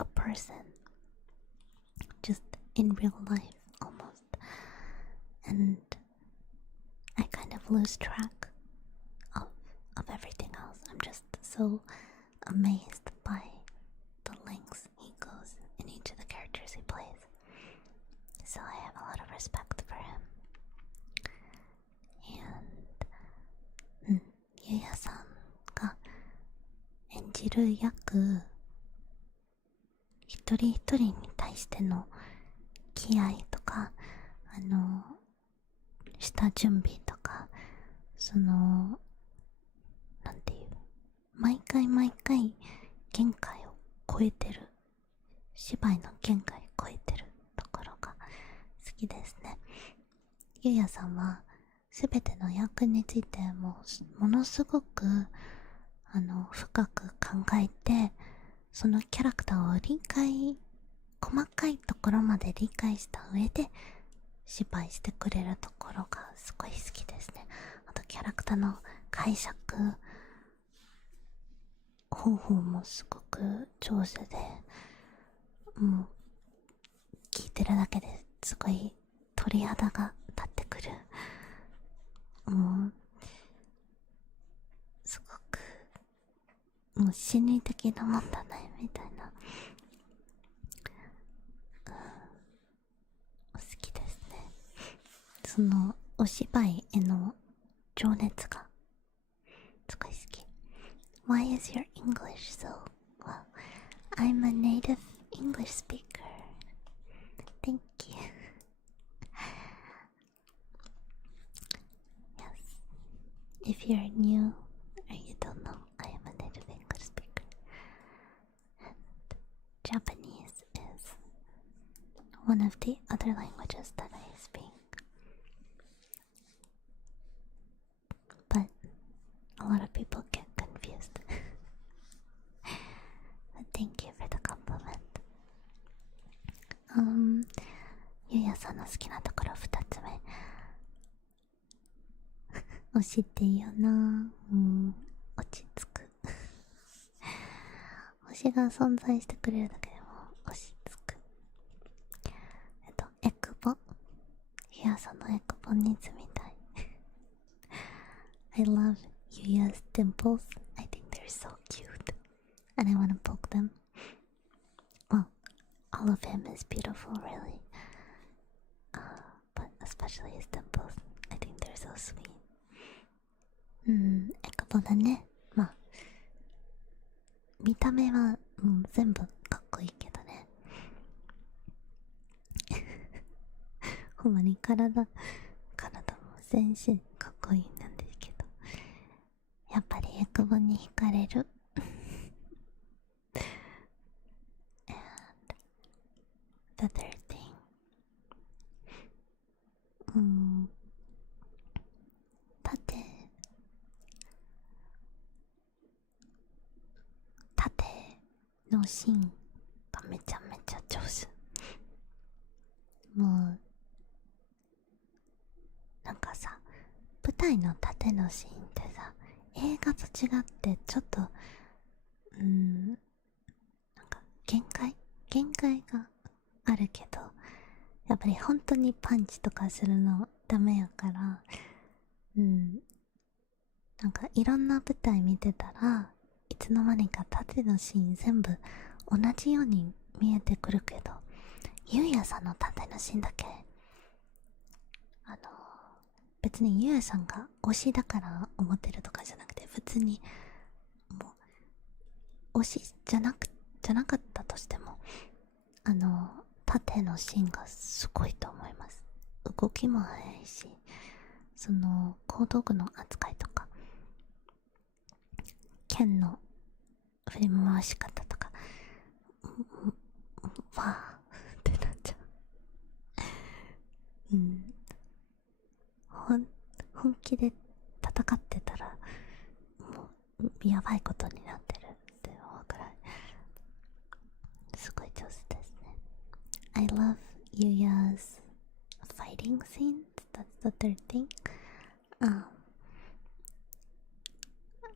a person just in real life almost. And I kind of lose track of everything else. I'm just so amazed by the lengths he goes in each of the characters he plays. So I have a lot of respect for him. And Yuyaさんが演じる役一人一人に対しての気合とか下準備とかなんていう毎回限界を超えてる芝居の限界を超えてるところが好きですね。ゆうやさんはすべての役についてものすごく深く考えてそのキャラクターを細かいところまで理解した上で芝居してくれるところがすごい好きですね。あとキャラクターの解釈方法もすごく上手で、もう聞いてるだけですごい鳥肌が立ってくる。もうすごくもう心理的なもんだねみたいなそのお芝居への情熱がすごい好き。Why is your English so well? I'm a native English speaker. Thank you. Yes. If you're new or you don't know, I am a native English speaker. And Japanese is one of the other languages that I speak. But a lot of people get confused. But thank you for the compliment. ゆうやさんの好きなところ2つ目。推しっていいよな。落ち着く。推しが存在してくれるだけでも落ち着く。エクボ。ゆうやさんのエクボに住みたい。I love Yuya's dimples. I think they're so cute. And I want to poke them. Well, all of him is beautiful, really. But especially his dimples. I think they're so sweet. エクボだね。まあ、見た目は、全部かっこいいけどね。ほんまに体も全身かっこいいなんですけど。やっぱりエクボに惹かれる。And the third thing. 縦のシーンがめちゃめちゃ上手。もうなんかさ、舞台の縦のシーンってさ、映画と違ってちょっとなんか限界があるけど、やっぱり本当にパンチとかするのダメやから、なんかいろんな舞台見てたらいつの間にか縦のシーン全部同じように見えてくるけど、ゆうやさんの縦のシーンだけ別にゆうやさんが推しだから思ってるとかじゃなくて、普通にもう推しじゃなかったとしても縦のシーンがすごいと思います。動きも速いし、その小道具の扱いとか剣の振り回し方とかわーってなっちゃう。本気で戦ってたらもうやばいことになってるって思うくらいすごい上手ですね。I love Yuya's fighting scenes. That's the third thing.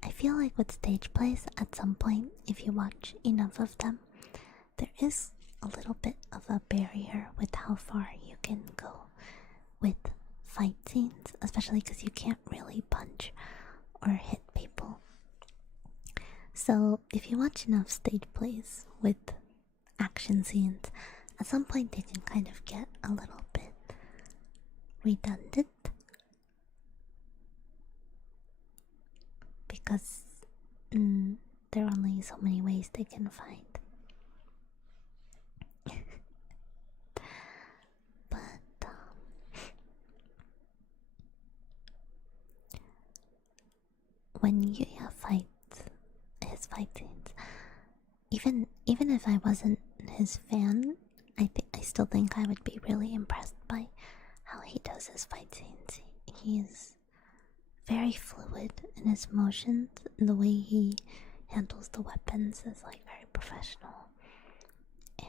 I feel like with stage plays, at some point, if you watch enough of them, there is a little bit of a barrier with how far you can go with fight scenes, especially because you can't really punch or hit people. So if you watch enough stage plays with action scenes, at some point they can kind of get a little bit redundant, because there are only so many ways they can fight. But when Yuya fights his fight scenes, even if I wasn't his fan, I still think I would be really impressed by how he does his fight scenes. He is very fluid in his motions, and the way he handles the weapons is like very professional, and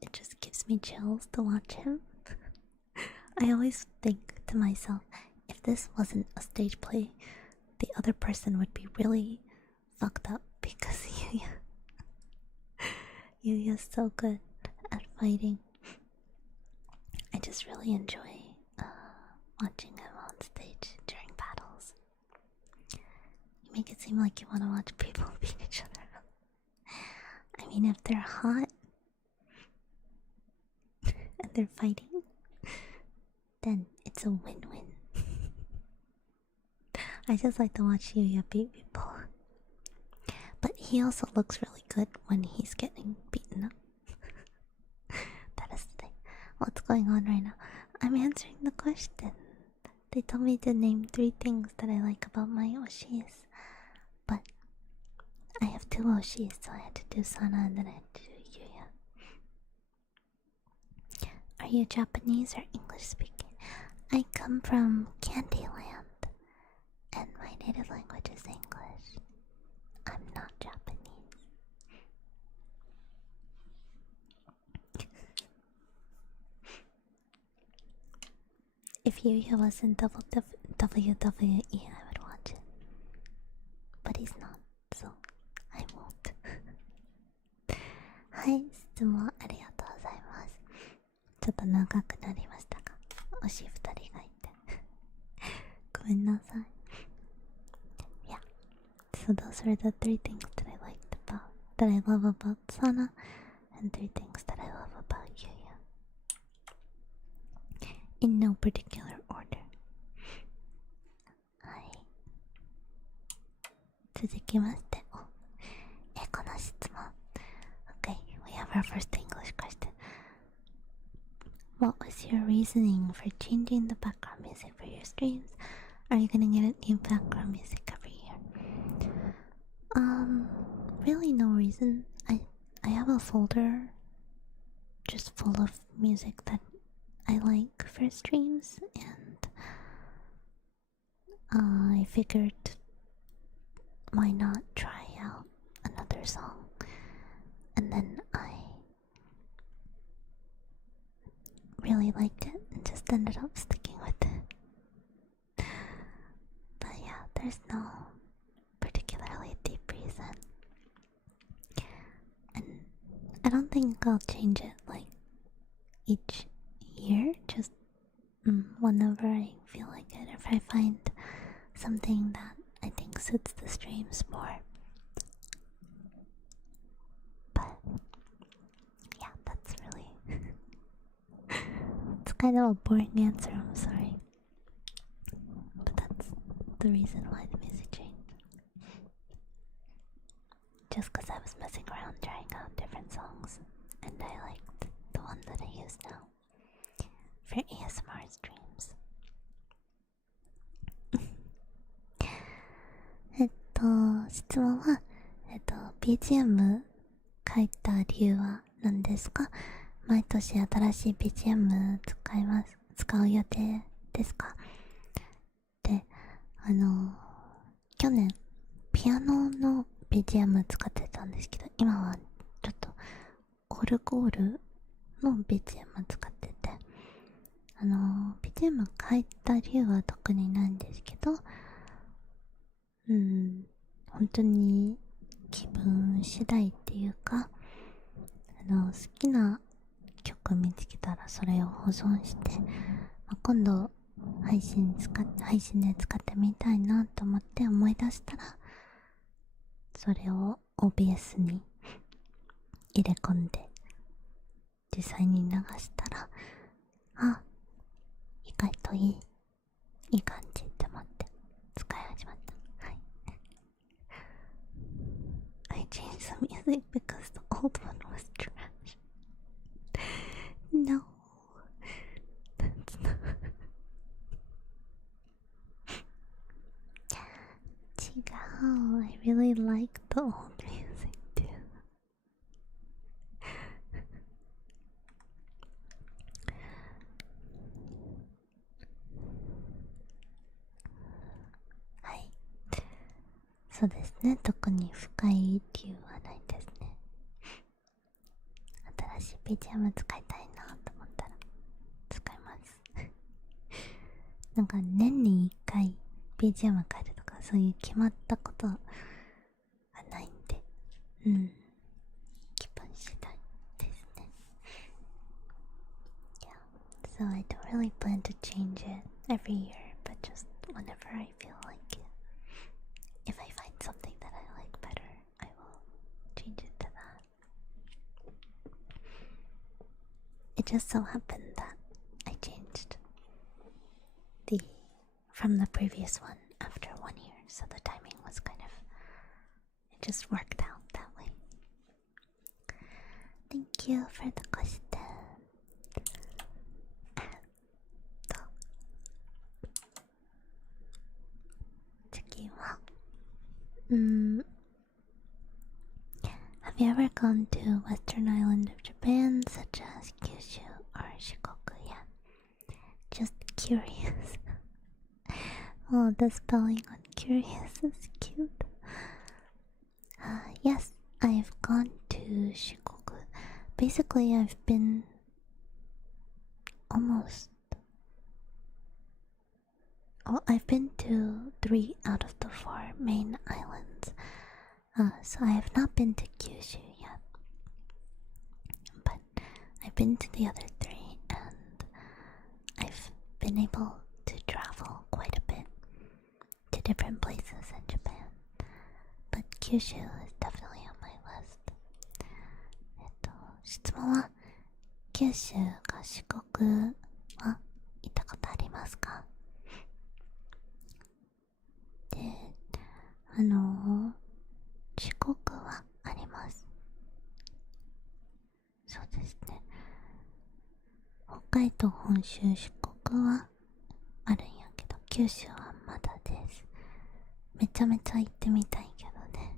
it just gives me chills to watch him. I always think to myself, if this wasn't a stage play, the other person would be really fucked up, because Yuya's so good at fighting. I just really enjoy watching him on stage during battles. You make it seem like you want to watch people beat each other up. I mean, if they're hot and they're fighting, then it it's a win-win. I just like to watch Yuya beat people. But he also looks really good when he's getting beaten up. That is the thing. What's going on right now? I'm answering the question. They told me to name 3 things that I like about my Oshis. But I have 2 Oshis, so I had to do Sana and then I had to do Yuya. Are you Japanese or English speaking? I come from Candyland, and my native language is English. I'm not Japanese. If Yuya was in WWE, I would watch it. But he's not, so I won't. はい、質問ありがとうございます。ちょっと長くなりましたが、推し2人がいてごめんなさい。Yeah, so those are the 3 things that I liked about, that I love about Sana, and 3 things that I love about Yuya. In no particular order. はい。続きまして、英語の質問。Okay, we have our first English question. What was your reasoning for changing the background music for your streams? Are you gonna get new background music every year? Really no reason. I have a folder just full of music that I like for streams, and I figured why not try out another song, and then I really liked it and just ended up sticking with it. But yeah, there's no particularly deep reason, and I don't think I'll change it like each year, just whenever I feel like it, if I find something that I think suits the streams more. But yeah, that's really it's kind of a boring answer, I'm sorry, but that's the reason why the music changed. Just because I was messing around trying out different songs, and I liked the one that I use now for ASMR streams. 質問は、BGM 書いた理由は何ですか？毎年新しい BGM 使う予定ですか？で、去年ピアノの BGM 使ってたんですけど、今はちょっとオルゴールの BGM 使ってて、BGM 書いた理由は特にないんですけど、本当に気分次第っていうか、好きな曲見つけたらそれを保存して、今度配信で使ってみたいなと思って思い出したら、それを OBS に入れ込んで実際に流したら、意外といい感じって思って使い始まった。はい。I changed the music because the old one was trash. No, that's not. 違う。I really like the old music too. はい。そうですね。特に深い理由はないですね。新しい BGM 使いたいなと思ったら使います。なんか年に1回 BGM 変えるとかそういう決まったことはないんで、気分次第ですね。Yeah, so I don't really plan to change it every year, but just whenever I feel like it. If I find something that I like better, I will change it to that. It just so happened that I changed from the previous one after 1 year, so the timing was it just worked out that way. Thank you for the question. 次はHave you ever gone to Western Island of Japan, such as Kyushu or Shikoku yet? Just curious. Oh, the spelling on curious is cute. Yes, I've gone to Shikoku. Basically, I've been I've been to 3 out of the 4 main islands. So I have not been to Kyushu yet. But I've been to the other 3 and I've been able to travel quite a bit to different places in Japan. But Kyushu is definitely on my list. 質問は九州か四国は行ったことありますか？で、四国はあります。そうですね。北海道、本州、四国はあるんやけど、九州はまだです。めちゃめちゃ行ってみたいけどね。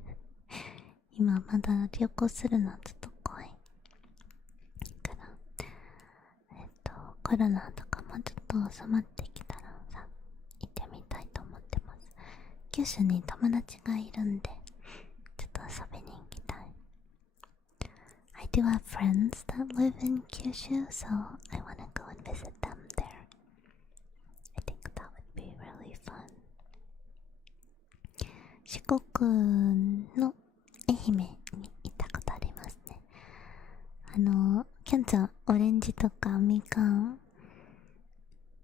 今まだ旅行するのはちょっと怖いから、コロナとかもちょっと収まってきたらさ、行ってみたいと思ってます。九州に友達がいるんで、ちょっと遊びに行きたい。I do have friends that live in Kyushu, so I want to go and visit them there. I think that would be really fun. 四国の愛媛に行ったことありますね。キャンちゃん、オレンジとかみかん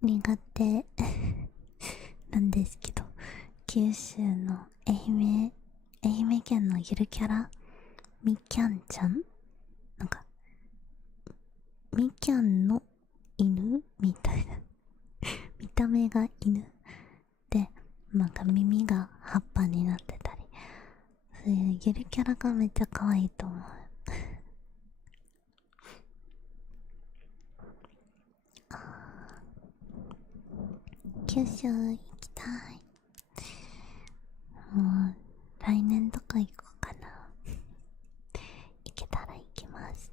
苦手なんですけど、九州の愛媛県のゆるキャラみきゃんちゃん、なんかみきゃんの犬みたいな見た目が犬で、なんか耳が葉っぱになってたり、そういうゆるキャラがめっちゃ可愛いと思う。九州行きたい。もう来年とか行こうかな。行けたら行きます。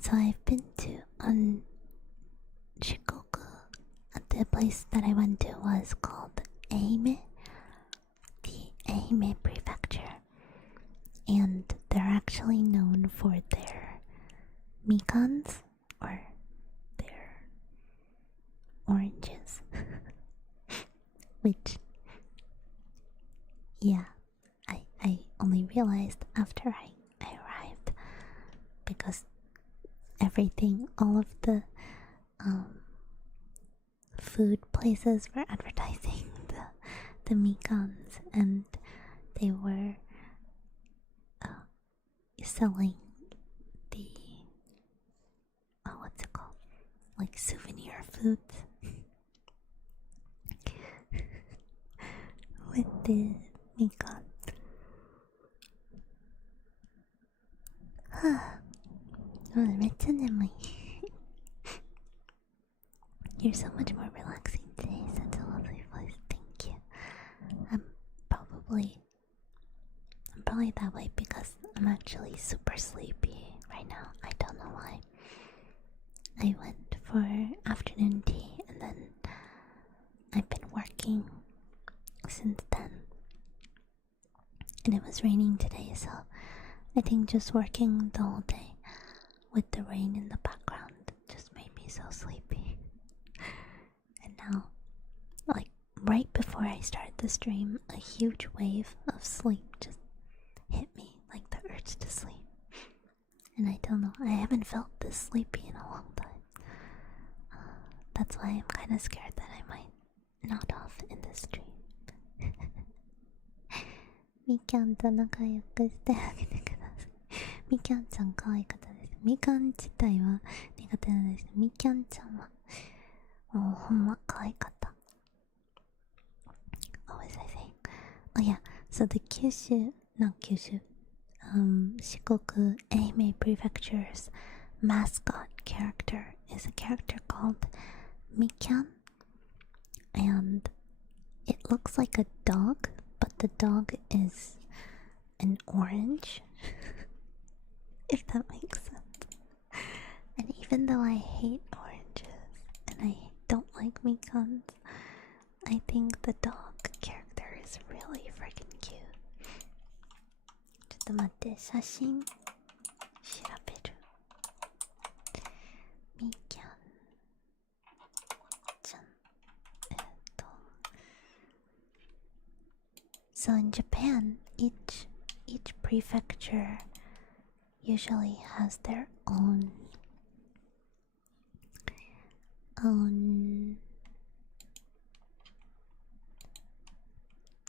So I've been to Shikoku. The place that I went to was called Ehime, the Ehime Prefecture, and they're actually known for their mikans or their oranges. Which, yeah, I only realized after I arrived, because everything, all of the food places were advertising the mikans, and they were selling the what's it called, like souvenir foods with the mikan.めっちゃ眠い。You're so much more relaxing today. Such a lovely voice. Thank you. I'm probably that way because I'm actually super sleepy right now. I don't know why. I went for afternoon tea and then I've been working since then. And it was raining today, so I think just working the whole day with the rain in the background just made me so sleepy. And now, like right before I started the stream, a huge wave of sleep just hit me, like the urge to sleep. And I don't know, I haven't felt this sleepy in a long time. That's why I'm kind of scared that I might nod off in the stream. みきゃんと仲良くしてあげてください。みきゃんちゃん可愛かったです。みかん自体は苦手なんです。みきゃんちゃんはもうほんま可愛かった。What was I saying? Oh yeah, so the Kyushu, not Kyushu, Shikoku Eimei Prefecture's mascot character is a character called Mikyan, and it looks like a dog, but the dog is an orange, if that makes sense. And even though I hate oranges and I don't like Mikans, I think the dog character is really freaking cute. ちょっと待って、写真調べる。みきゃんちゃん。So in Japan, each prefecture usually has their own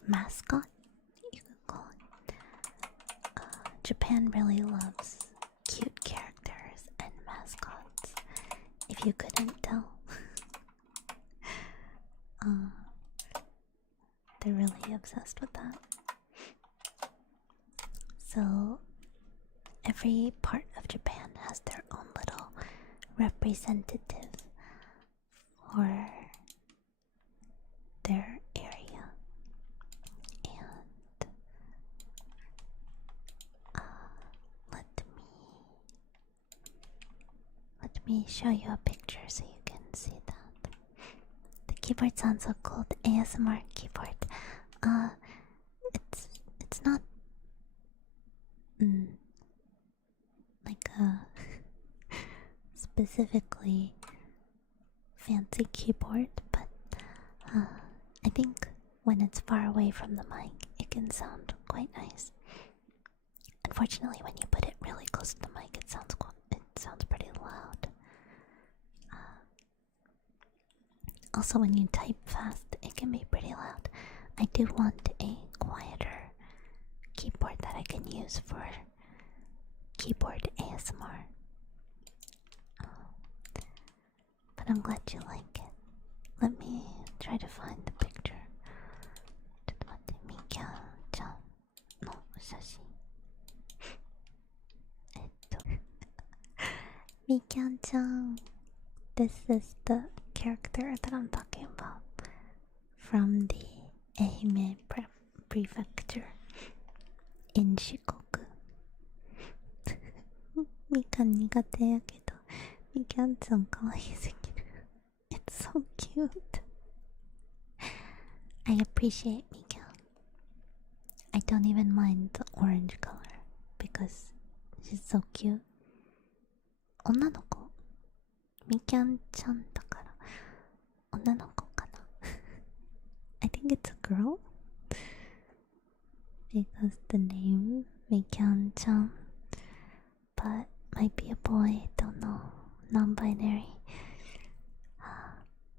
mascot, you could call it. Japan really loves cute characters and mascots, if you couldn't tell. They're really obsessed with that. So every part of Japan has their own little representative for their area. And let me show you a picture so you can see that. The keyboard sounds so cool. The ASMR keyboard. It's not like a specifically fancy keyboard, but I think when it's far away from the mic, it can sound quite nice. Unfortunately, when you put it really close to the mic, it sounds pretty loud. Also, when you type fast, it can be pretty loud. I do want a quieter keyboard that I can use for keyboard ASMR. But I'm glad you like it. Let me try to find the picture. ちょっと待って、みきゃんちゃんの写真。みきゃんちゃん。This is the character that I'm talking about from the Ehime Prefecture in Shikoku. みかん苦手やけど、みきゃんちゃんかわいすぎる。It's so cute. I appreciate Mikyan. I don't even mind the orange color because she's so cute. 女の子みきゃんちゃんだから女の子かなI think it's a girl because the name Mikyan-chan, but might be a boy, don't know, non-binary.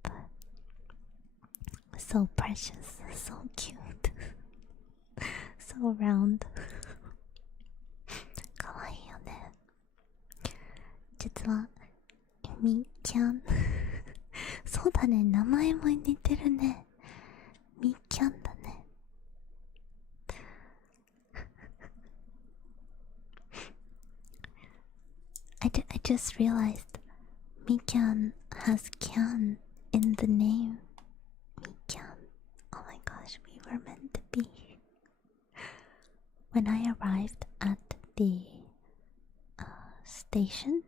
But so precious, so cute, so round. かわいいよね。実はみきゃんそうだね、名前も似てるね。みきゃんだね。I just realized Mikyan has Kyan in the name. Mikyan. Oh my gosh, we were meant to be. When I arrived at the station,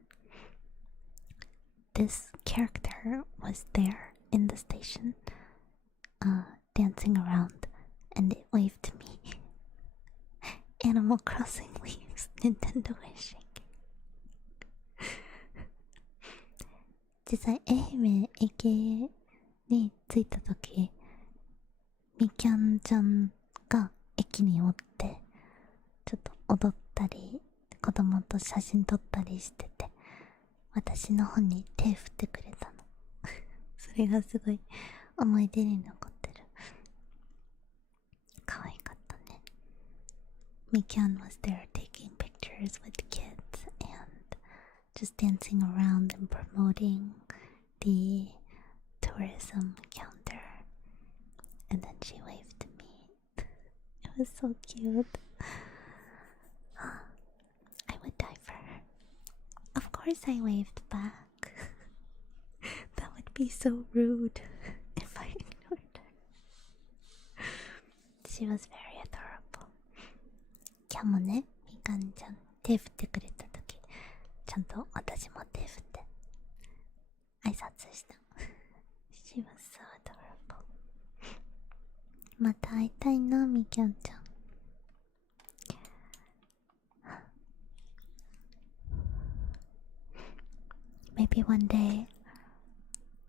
this character was there in the station, dancing around, and it waved to me. Animal Crossing leaves, Nintendo is shaking. 実際愛媛駅に着いた時、みきゃんちゃんが駅におってちょっと踊ったり子供と写真撮ったりしてて、私の方に手振ってくれたのそれがすごい思い出に残ってる。可愛かったね。みきゃん was there taking pictures with kids and just dancing around and promoting the tourism counter, and then she waved to me. It was so cute. I would die for her. Of course I waved back. That would be so rude if I ignored her. She was very adorable. 今日もね、みかんちゃん手振ってくれたとき、ちゃんと私も手振って挨拶した。She was so adorable. また会いたいな、みきゃんちゃん。Maybe one day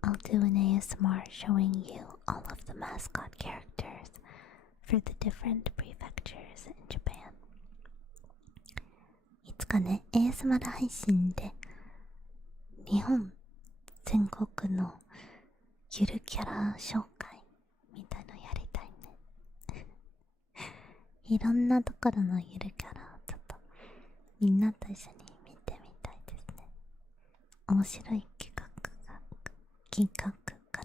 I'll do an ASMR showing you all of the mascot characters for the different prefectures in Japan. いつかね、ASMR 配信で日本全国のゆるキャラ紹介みたいのやりたいね。いろんなところのゆるキャラをちょっとみんなと一緒に見てみたいですね。面白い企画か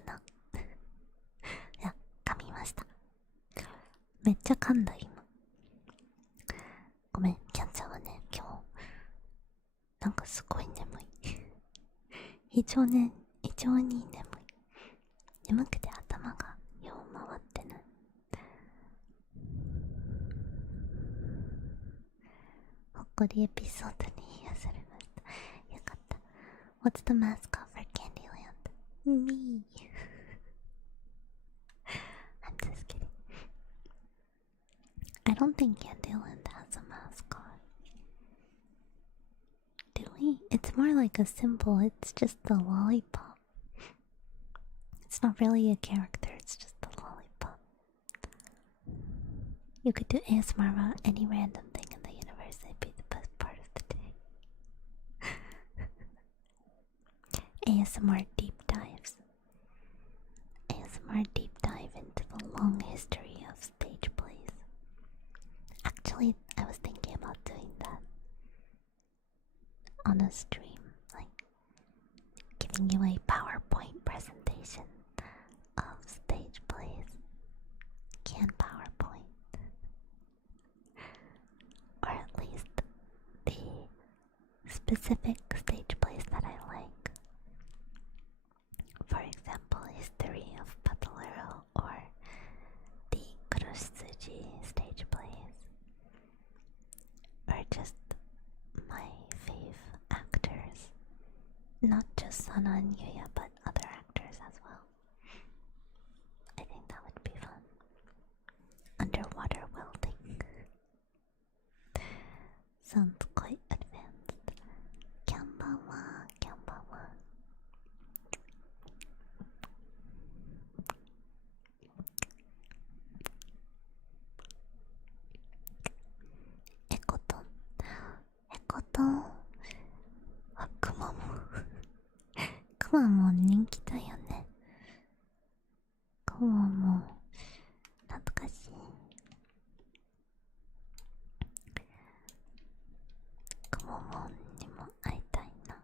な。いや、噛みました。めっちゃ噛んだ今。ごめん、キャンちゃんはね、今日なんかすごい眠い。非常に眠い。眠くて頭がよう回ってない。ほっこりエピソードに癒されました。よかった。What's the mascot for Candyland? Me. I'm just kidding. I don't think Candyland has a mascot. Do we? It's more like a symbol. It's just a lollipop. It's not really a character. It's just a lollipop. You could do ASMR about any random thing in the universe. It'd be the best part of the day. ASMR deep dives. ASMR deep dive into the long history of stage plays. Actually, I was thinking about doing that on a stream, like giving you a PowerPoint presentation of stage plays. Can PowerPoint, or at least the specific stage plays that I like. For example, History of Patalero or the Kuroshitsuji stage plays, or just my fave actors, not just Sana and Yuya, but other actors as well. I think that would be fun. Underwater welding. Sounds quite advanced. Kyanbanwa, Kyanbanwa. Ekoton. Ekoton はクマもクマも人気だよね。クマも懐かしい。クマもにも会いたいな。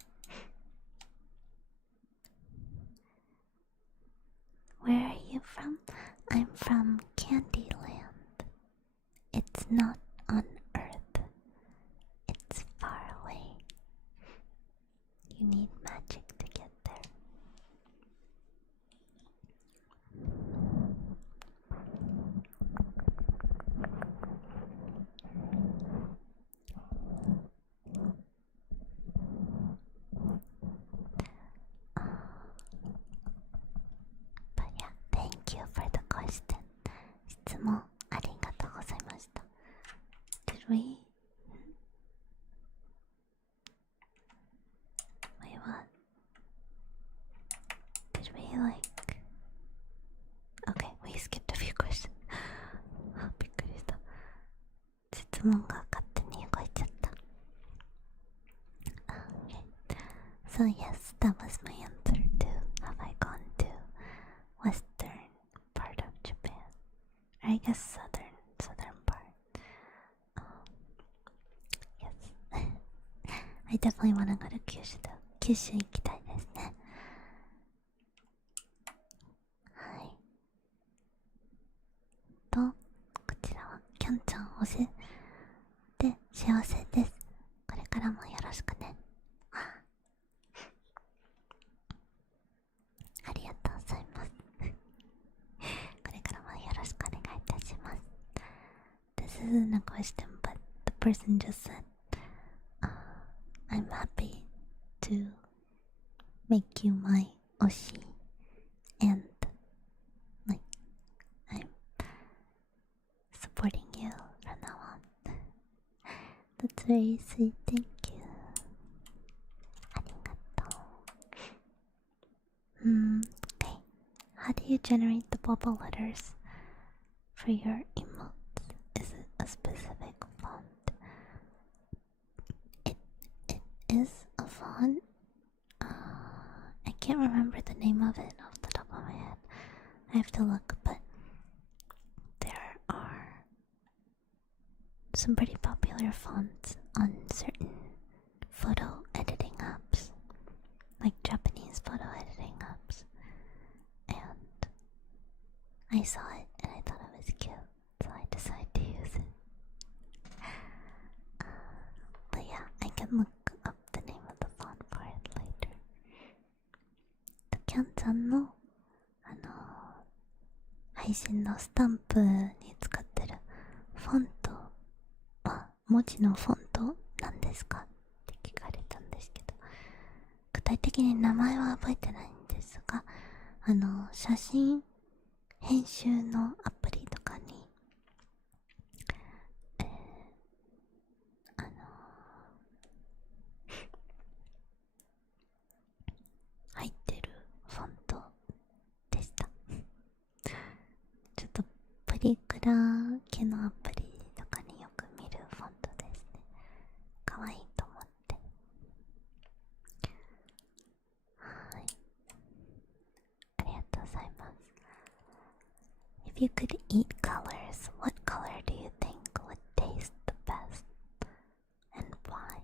Where are you from? I'm from Kyandie Land. It's not on Earth. It's far away. You need magic to get there. But yeah, thank you for the question. 質問ありがとうございました。Did we? Wait, what? Did we like? Okay, we skipped a few questions. びっくりした。質問が勝手に動いちゃった。Okay. So yes, that was my answer to have I gone to western part of Japan? Or I guess southern part. Yes. I definitely wanna go to 九州だ。九州行きたいですね。はい。こちらはキャンちゃん推しで幸せです。これからもよろしくね。ありがとうございます。これからもよろしくお願いいたします。This isn't a question, but the person just said, I'm happy to make you my oshi, and like I'm supporting you from now on. That's very sweet. Thank you. ありがとう。Okay. How do you generate the bubble letters for your emotes? Is it a specific font? It is a font. I can't remember the name of it off the top of my head. I have to look, but there are some pretty popular fonts on certain photo editing apps, like Japanese photo editing apps, and I saw it and I thought it was cute, so I decided to use it. But yeah, I can look up the name of the font for it later. キャンちゃんの配信のスタンプに使ってるフォントは文字のフォントなんですかって聞かれたんですけど、具体的に名前は覚えてないんですが、写真編集のアプリとかに入ってるフォントでした。ちょっとプリクラ系のアプリとかによく見るフォントですね。かわいいと思って。はい。ありがとうございます。If you could eat colors, what color do you think would taste the best? And why?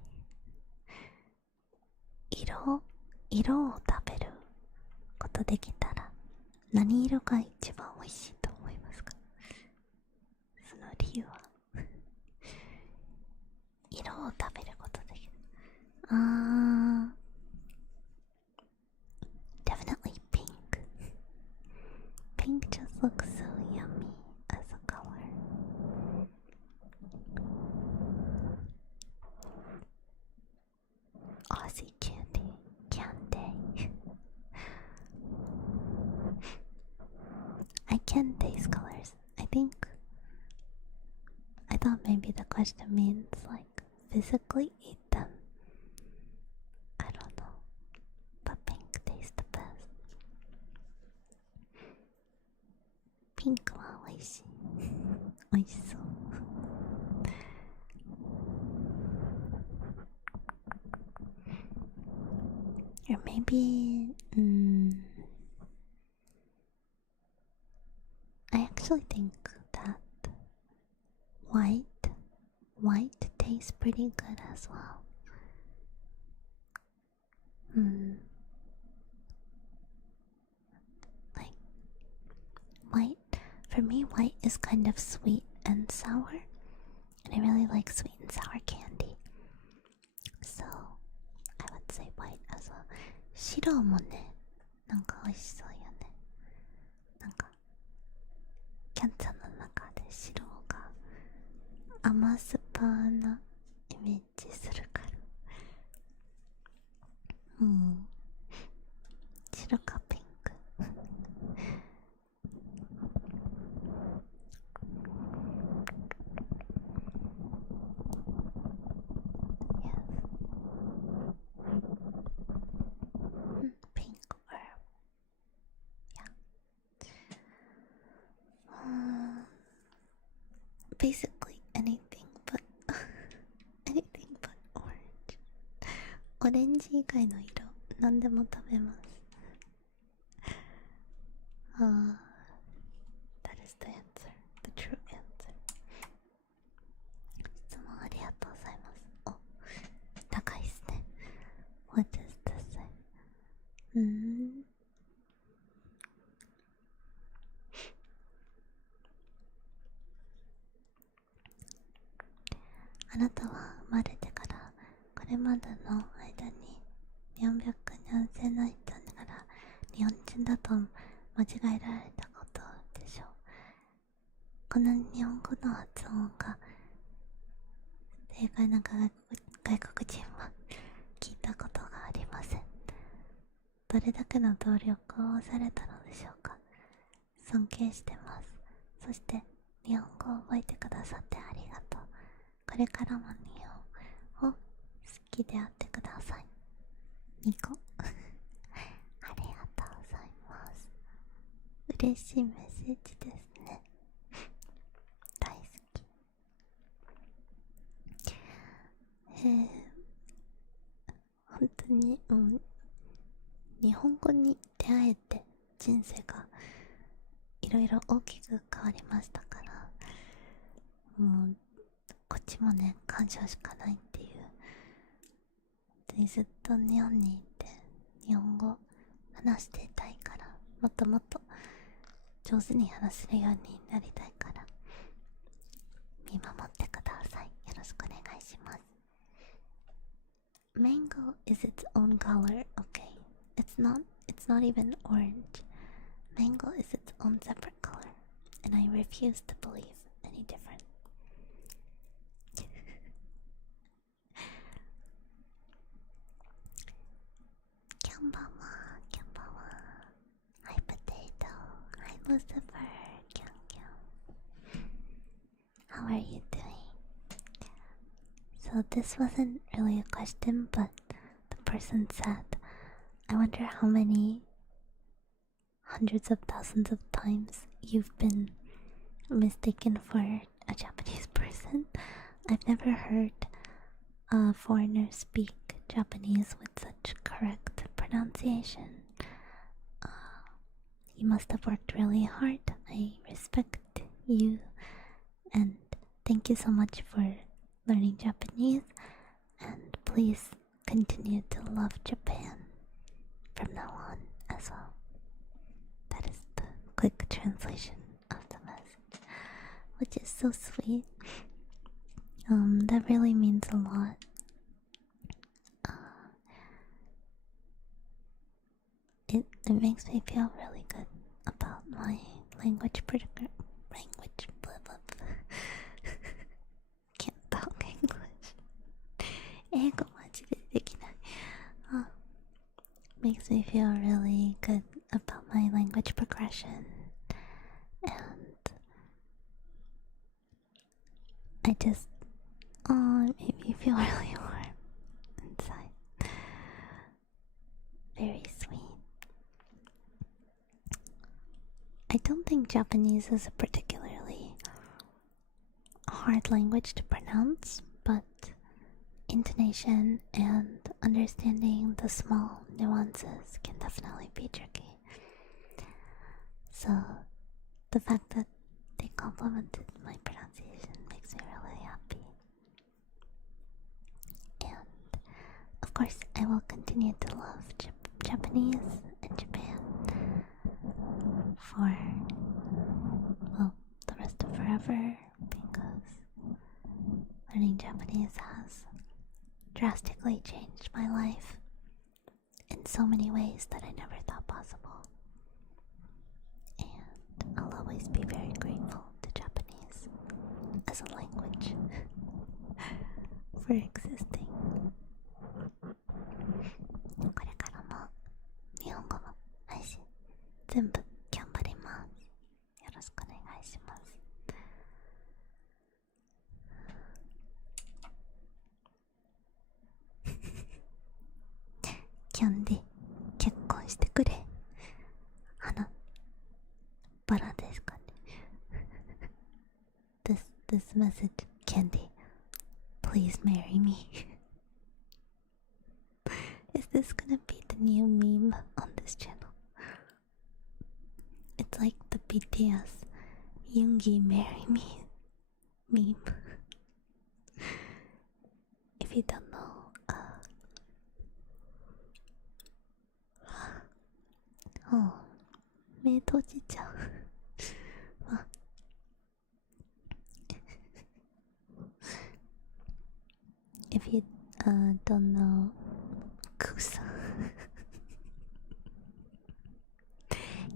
色を食べることできたら何色が一番美味しいと思いますか？その理由は色を食べることできる。Definitely pink. Pink just looks so yummy as a color. Aussie candy, Kyandie. I can taste colors. I thought maybe the question means like physically eat them. I don't know. But pink tastes the best. ピンクは美味しい。美味しそう。Or maybe, I actually think that white tastes pretty good as well. Like white, for me white is kind of sweet and sour, and I really like sweet and sour candy. So I would say white as well. 白もね、なんか美味しそうよね。なんかキャンちゃんの中で白が甘酸っぱなイメージするから。白かピンク。Pink or basically anything but orange. オレンジ以外の色何でも食べます。That is the answer, the true answer. 質問ありがとうございます。高いっすね。What does this say? あなたは生まれてからこれまでの間に400年生の人ながら日本人だと間違えられたことでしょう。この日本語の発音が正解な外国人は聞いたことがありません。どれだけの努力をされたのでしょうか。尊敬してます。そして日本語を覚えてくださってありがとう。これからも日本を好きであってください。ニコありがとうございます。嬉しいメッセージですね。大好き。本当に、日本語に出会えて人生がいろいろ大きく変わりましたから、もうこっちもね、感謝しかないっていう。ずっと日本にいて日本語話していたいから、もっともっと上手に話せるようになりたいから見守ってください。よろしくお願いします。 Mango is its own color. Okay, it's not even orange. Mango is its own separate color, and I refuse to believe any different. キャンバンは Hi Potato, Hi Lucifer, How are you doing? So this wasn't really a question, but the person said, I wonder how many hundreds of thousands of times you've been mistaken for a Japanese person. I've never heard a foreigner speak Japanese with such correct pronunciation. You must have worked really hard. I respect you, and thank you so much for learning Japanese, and please continue to love Japan from now on as well. That is the quick translation of the message, which is so sweet. That really means a lot. It makes me feel really good about my language blah blah. Can't talk English. 英語マジでできない。Makes me feel really good about my language progression, and I just it made me feel really warm inside. Very sweet. I don't think Japanese is a particularly hard language to pronounce, but intonation and understanding the small nuances can definitely be tricky. So the fact that they complimented my pronunciation makes me really happy. And of course, I will continue to love Japanese and Japan for, well, the rest of forever, because learning Japanese has drastically changed my life in so many ways that I never thought possible. And I'll always be very grateful to Japanese as a language for existing. これからも日本語も配信全部頑張ります。よろしくお願いします。キャンディ、結婚してくれ。花バラですかね。This message, Kyandie, please marry me. Is this gonna be the new meme on this channel? It's like the BTS Yoongi marry me meme. If you don't know, 目閉じちゃうIf you don't know クーさん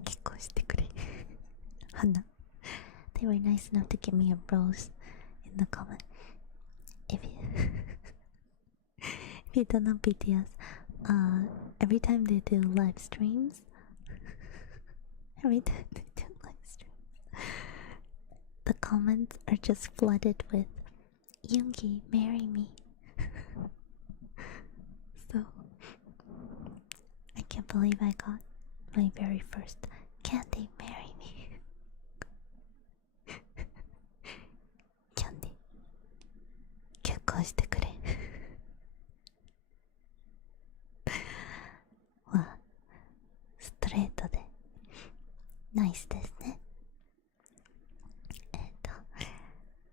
結婚してくれ花 They were nice enough to give me a rose in the comment if you don't know BTS every time they do live streams the comments are just flooded with Yoongi, marry me so I can't believe I got my very first Kyandie marry me Kyandie 結婚してくれわストレートでナイスですね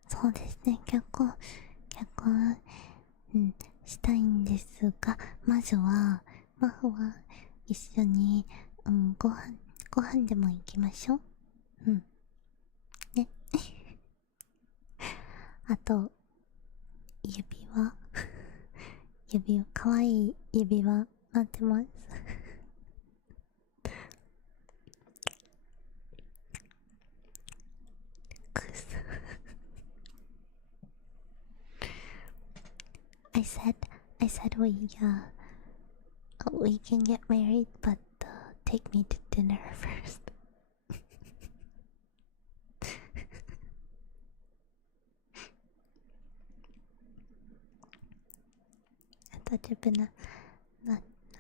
そうですね結婚したいんですがまずはマフは一緒に、ご飯でも行きましょうねあと指輪かわいい指輪待ってますI said we can get married, but take me to dinner first. I thought you'd been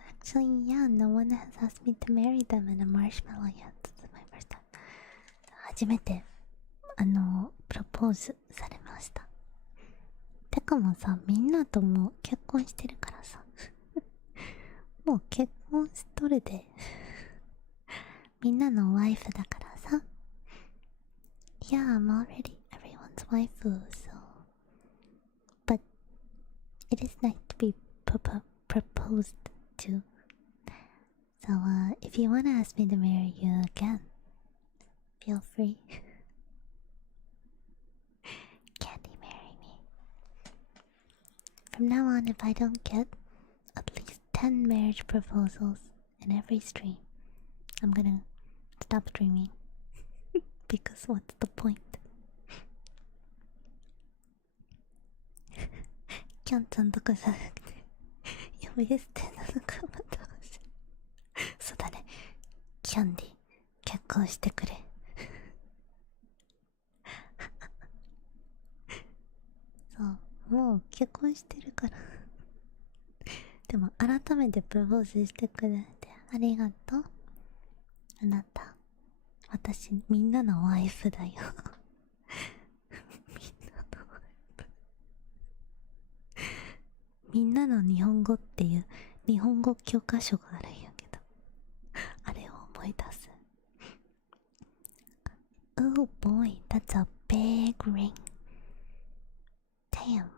actually, yeah, no one has asked me to marry them in a marshmallow yet. This is my first time. 初めてプロポーズされましたてかもさみんなとも結婚してるからさもう結婚しとるでみんなのワイフだからさ Yeah, I'm already everyone's waifu, so but it is nice to be proposed to so if you want to ask me to marry you again feel free Kyandie marry me from now on if I don't get at least 10 marriage proposals in every stream I'm gonna stop streaming because what's the point キャンちゃんとかじゃなくて呼び捨てなのかまた欲しいそうだねキャンディ結婚してくれそうもう結婚してるからでも改めてプロポーズしてくれてありがとうあなた私みんなのワイフだよみんなのワイフみんなの日本語っていう日本語教科書があるんやけどあれを思い出す Oh boy, that's a big ring Damn,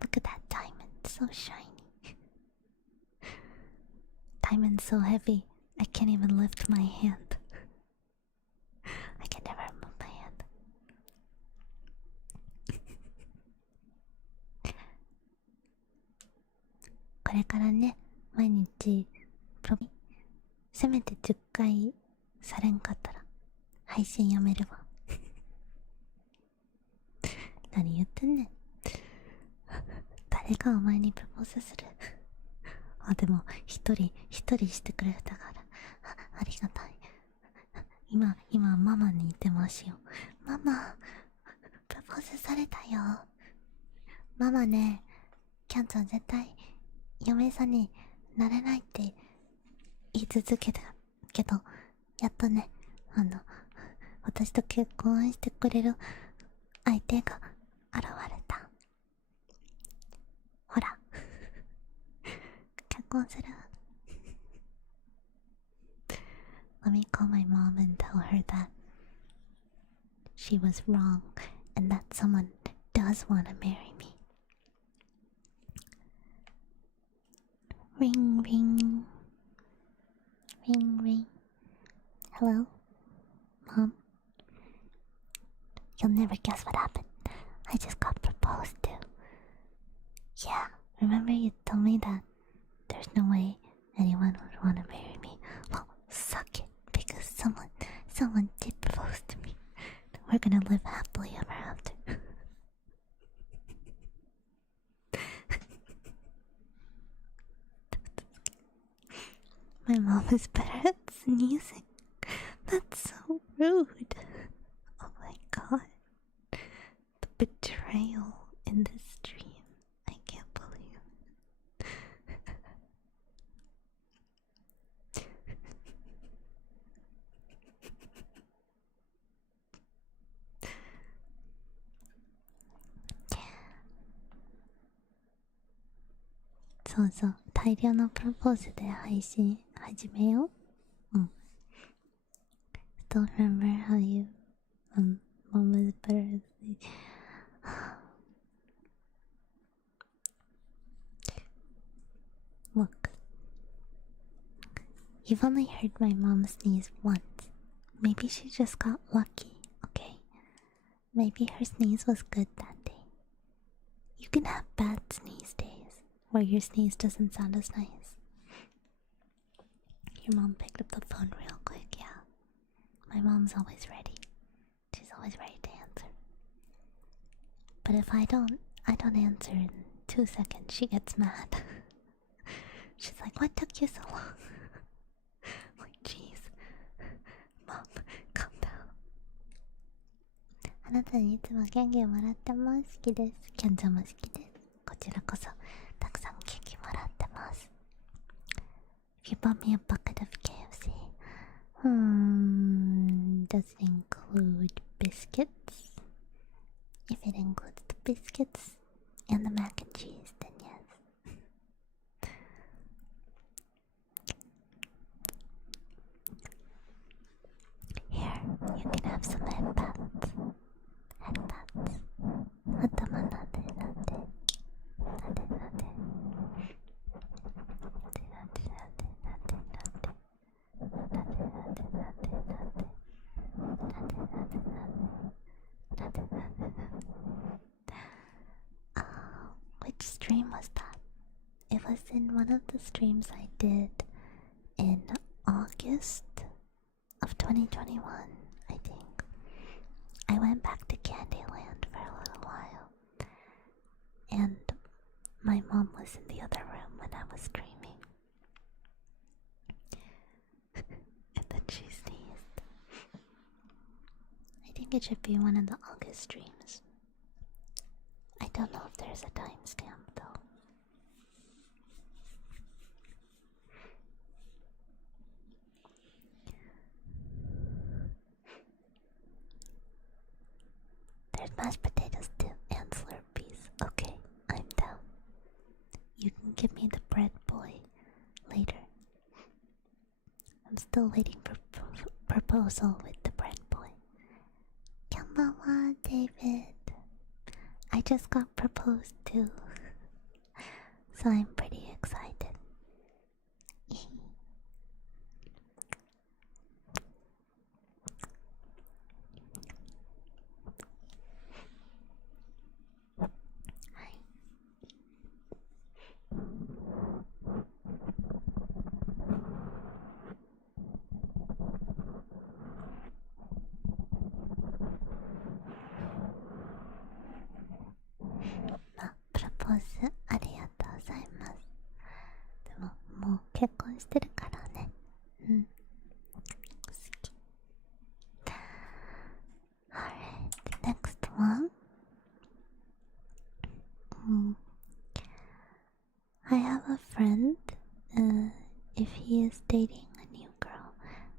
look at that diamond, so shiny Diamond's so heavy, I can't even lift my hand I can never move my hand これからね毎日せめて10回されんかったら配信やめるわ何言ってんねん誰がお前にプロポーズするあでも一人してくれたからありがたい今ママに言ってますよママプロポーズされたよママねキャンちゃん絶対嫁さんになれないって言い続けたけどやっとね私と結婚してくれる相手が現れたほら結婚するLet me call my mom and tell her that she was wrong and that someone does want to marry me. Ring, ring. Ring, ring. Hello? Mom, you'll never guess what happened. I just got proposed to. Yeah, remember you told me that there's no way anyone would want to marry me? Well, suck it, because someone did propose to me. We're gonna live happily ever after. My mom is better at sneezing. That's so rude. Oh my god. The betrayal in this stream. I can't believe it. So, 大量のプロポーズで配信始めよう。Still remember how you mom is better. Look, you've only heard my mom sneeze once. Maybe she just got lucky, okay? Maybe her sneeze was good that day. You can have bad sneeze days, where your sneeze doesn't sound as nice. Your mom picked up the phone real quick, yeah. My mom's always ready. She's always ready to answer. But if I don't answer in 2 seconds, she gets mad. She's like, what took you so long? Like, jeez. Mom, calm down. あなたにいつも元気をもらってます。好きです。キャンちゃんも好きです。こちらこそ、たくさん元気もらってます。If you bought me a bucket of KFC, does it include biscuits? If it includes the biscuits and the mac and cheese, then yes. Here, you can have some headpats. Headpats. 頭なでなで。なでなで。なでなでなでなでなでなでなで。Which stream was that? It was in one of the streams I did in August of 2021, I think. I went back to Candyland for a little while, and my mom was in the other room when I was streaming. And then she sneezed. I think it should be one of the August streams. I don't know if there's a timestamp though. There's mashed potatoes too and Slurpees. Okay, I'm down. You can give me the bread boy later. I'm still waiting for proposal with the bread boy. Kyanbanwa, David. I just got proposed to, so I'm pretty excited.プロポーズありがとうございます。でももう結婚してるからね。好き。Alright, next one. I have a friend. If he is dating a new girl,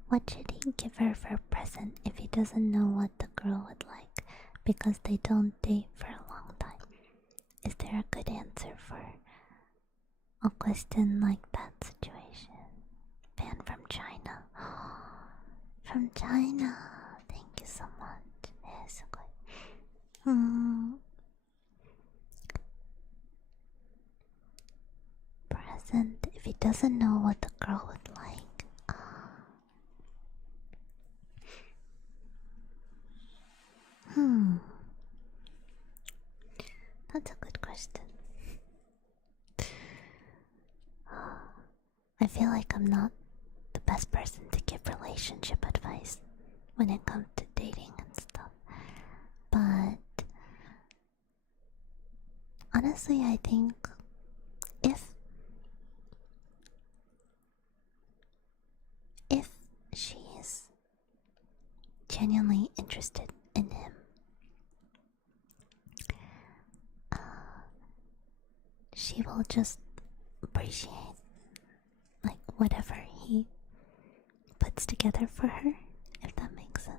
what should he give her for a present if he doesn't know what the girl would like because they don't date for a long time? Is there a good answer for a question like that situation? Fan from China. From China. Thank you so much. すごい。Present if he doesn't know what the girl would like. I feel like I'm not the best person to give relationship advice when it comes to dating and stuff. But honestly, I think if she is genuinely interested in him, she will just appreciate like whatever he puts together for her, if that makes sense.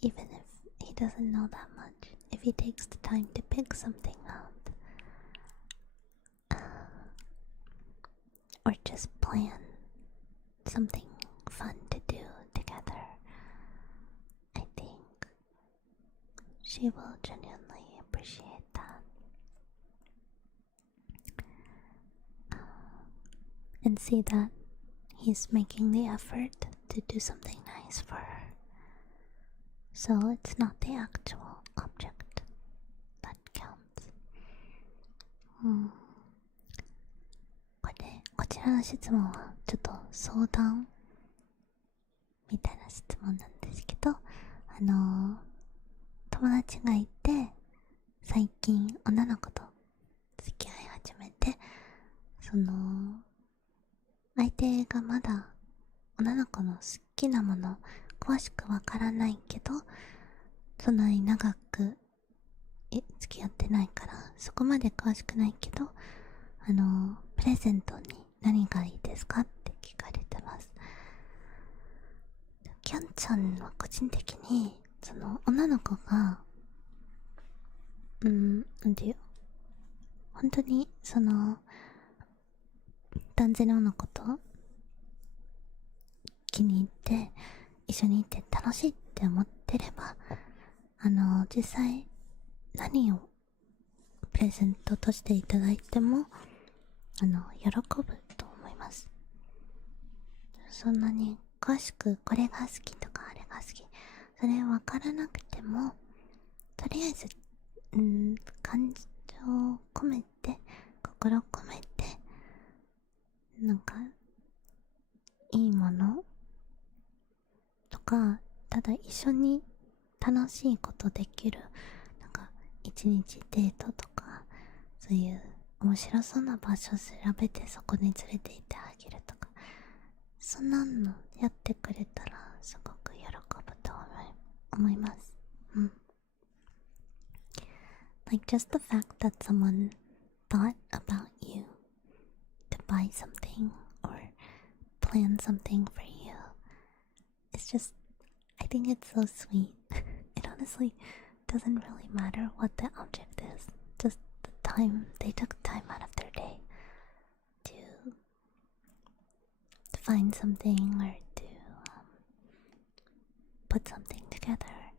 Even if he doesn't know that much, if he takes the time to pick something out, or just plan something fun to do together, I think she will genuinely appreciate that. And see that he's making the effort to do something nice for her. So it's not the actual object that counts. こちらの質問はちょっと相談みたいな質問なんですけど、友達がいて最近女の子と付き合い始めて、その相手がまだ女の子の好きなもの詳しくわからないけど、そんなに長く付き合ってないからそこまで詳しくないけど、プレゼントに何がいいですかって聞かれてます。キャンちゃんは個人的にその女の子がなんていう、本当にその男性の女の子と気に入って一緒にいて楽しいって思ってれば、実際何をプレゼントとしていただいても喜ぶと思います。そんなに詳しくこれが好きとかあれが好き、それ分からなくてもとりあえず感情を込めて心を込めてなんかいいものとか、ただ一緒に楽しいことできるなんか一日デートとか、そういう面白そうな場所調べてそこに連れて行ってあげるとか、そんなのやってくれたらすごく喜ぶと思います。Like just the fact that someone thought about you to buy something or plan something for you, it's just, I think it's so sweet. It honestly doesn't really matter what the object is, just the time they took time out of their day to find something or to put something together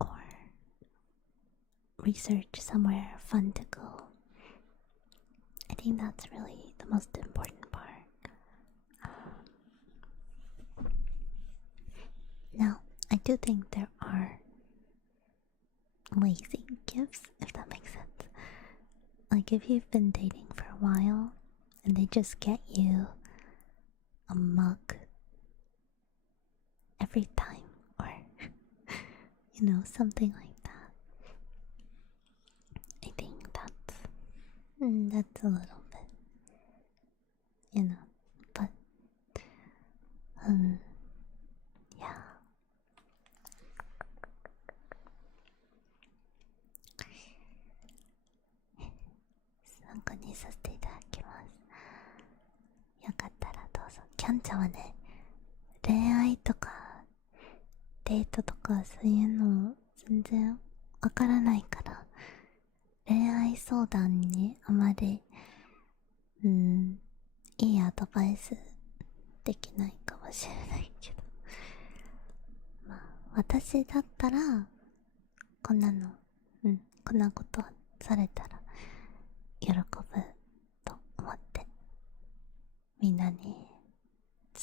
or research somewhere fun to go. I think that's really the most important part. Now, I do think there are lazy gifts, if that makes sense. Like if you've been dating for a while and they just get you a mug every time, or something like that. I think that's a little bit, but yeah. 参考にさせていただきます。よかったらどうぞ。キャンちゃんはね、恋愛とかデートとかそういうの全然わからないから、恋愛相談にあまりいいアドバイスできないかもしれないけど、まあ私だったらこんなことされたら喜ぶと思ってみんなに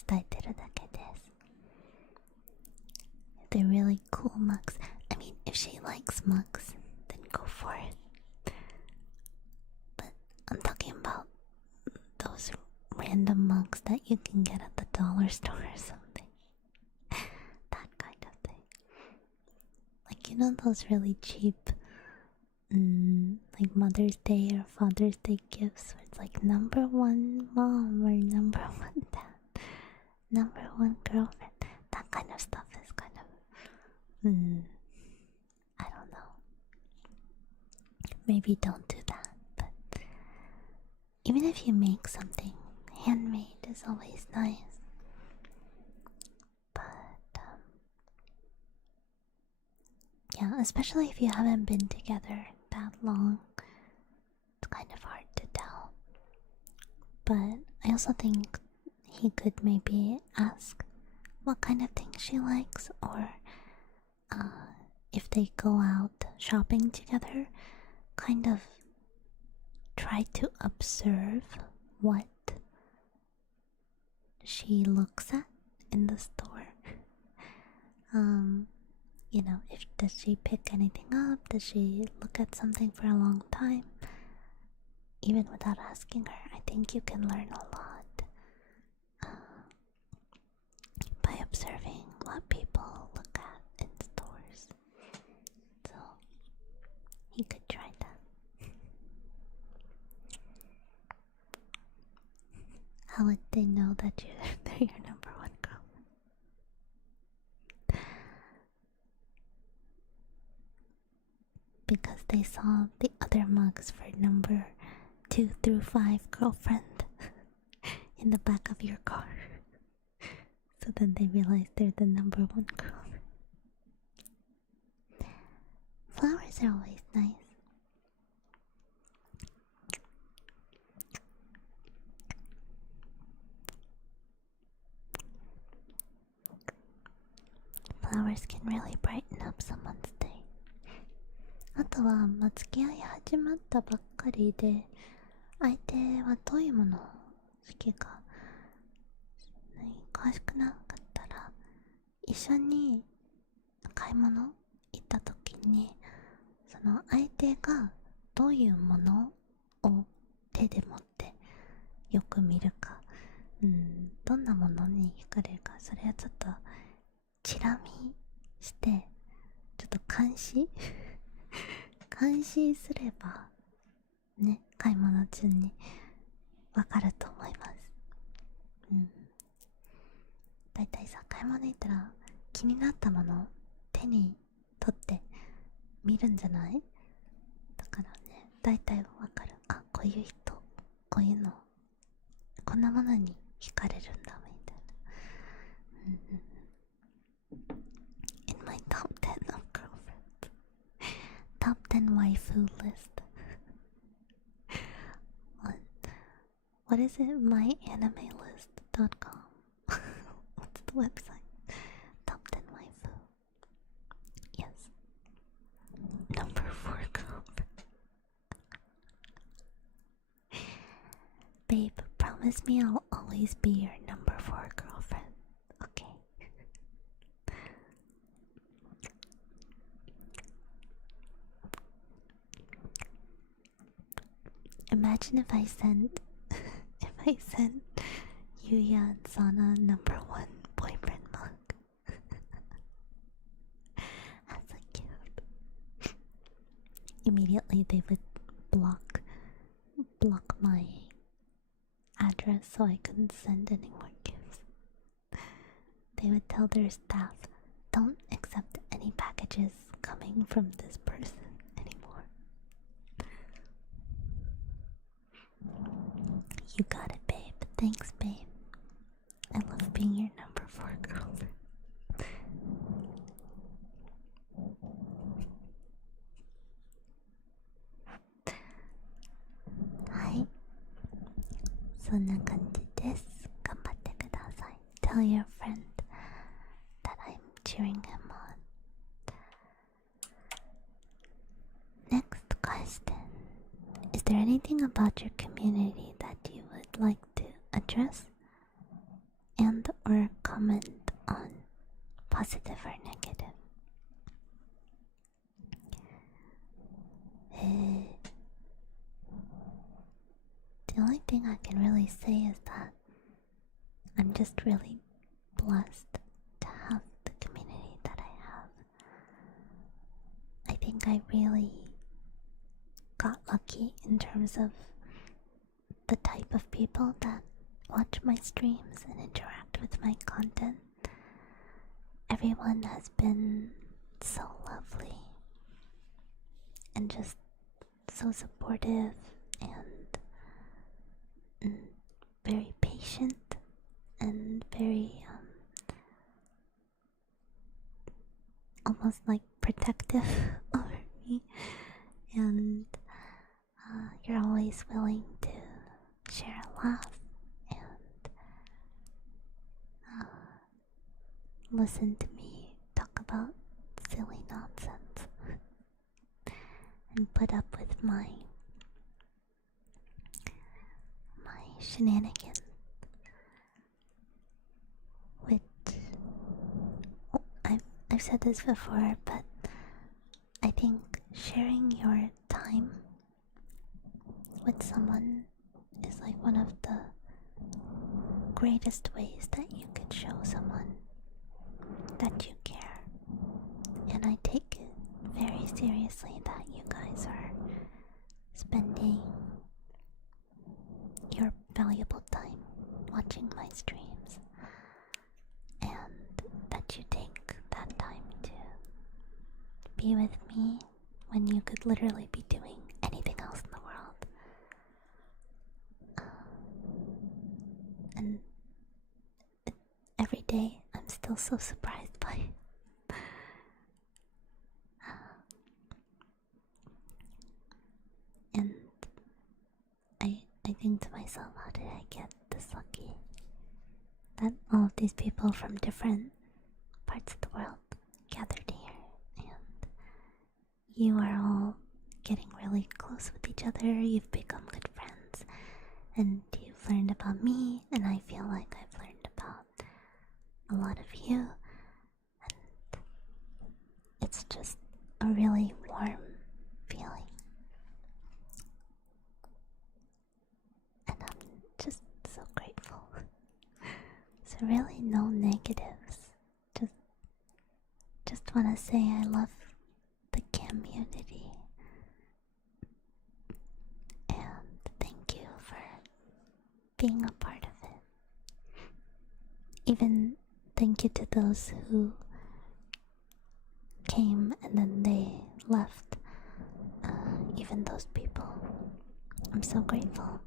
伝えてるだけです。They're really cool mugs. I mean, if she likes mugs, then go for it. random mugs that you can get at the dollar store or something. That kind of thing. Like, you know those really cheap like Mother's Day or Father's Day gifts where it's like number one mom or number one dad, number one girlfriend. That kind of stuff is kind of I don't know. Maybe don't do that, but even if you make something handmade is always nice. But yeah, especially if you haven't been together that long, it's kind of hard to tell. But I also think he could maybe ask what kind of things she likes, or if they go out shopping together, kind of try to observe what she looks at in the store. You know, does she pick anything up? Does she look at something for a long time? Even without asking her, I think you can learn a lot by observing what people look at in stores. So you could try that. How would they know that they're your number one girl? Because they saw the other mugs for number 2 through 5 girlfriend in the back of your car. So then they realized they're the number one girlfriend. Flowers are always nice. Flowers can really brighten up someone's day. あとは、付き合い始まったばっかりで、相手はどういうものを好きか、詳しくなかったら、一緒に買い物行った時に、その相手がどういうものを手で持ってよく見るか、どんなものに惹かれるか、それはちょっとチラ見して、ちょっと監視すればね、買い物中にわかると思います。だいたいさ、買い物行ったら気になったものを手に取って見るんじゃない？だからね、だいたいわかる。あ、こういう人、こういうの、こんなものに惹かれるんだみたいな。In my top 10 of girlfriends, top 10 waifu list. What is it? MyAnimeList.com. What's the website? Top 10 waifu. Yes. Number 4 girlfriend. Babe, promise me I'll always be your number 4 girlfriend. Okay. Imagine if I sent Yuya and Sana number 1 boyfriend mug as a gift. Immediately they would block my address so I couldn't send any more gifts. They would tell their staff, don't accept any packages coming from this person anymore. You got it, babe. Thanks, babe. I love being your number 4 girlfriend. Hi. そんな感じです。頑張ってください。Tell your friend that I'm cheering him on. Next question. Is there anything about your community that you would like to address and or comment on, positive or negative? The only thing I can really say is that I'm just really blessed to have the community that I have. I think I really got lucky in terms of the type of people that watch my streams and interact with my content. Everyone has been so lovely and just so supportive and very patient and very almost like protective over me, and you're always willing to share a laugh and listen to me talk about silly nonsense and put up with my shenanigans, which I've said this before, but I think sharing your time with someone is like one of the greatest ways that you could show someone that you care. And I take it very seriously that you guys are spending your valuable time watching my streams, and that you take that time to be with me when you could literally be doing anything else in the world. And every day I'm still so surprised by it. And I think to myself, how did I get this lucky? That all of these people from different parts of the world gathered here, and you are all getting really close with each other. You've become good friends, and you've learned about me, and I feel like I've learned about a lot of you, and it's just a really warm feeling. And I'm just so grateful. So really no negatives. Just wanna say I love the community. And thank you for being a part of it. Even thank you to those who came and then they left. Even those people. I'm so grateful.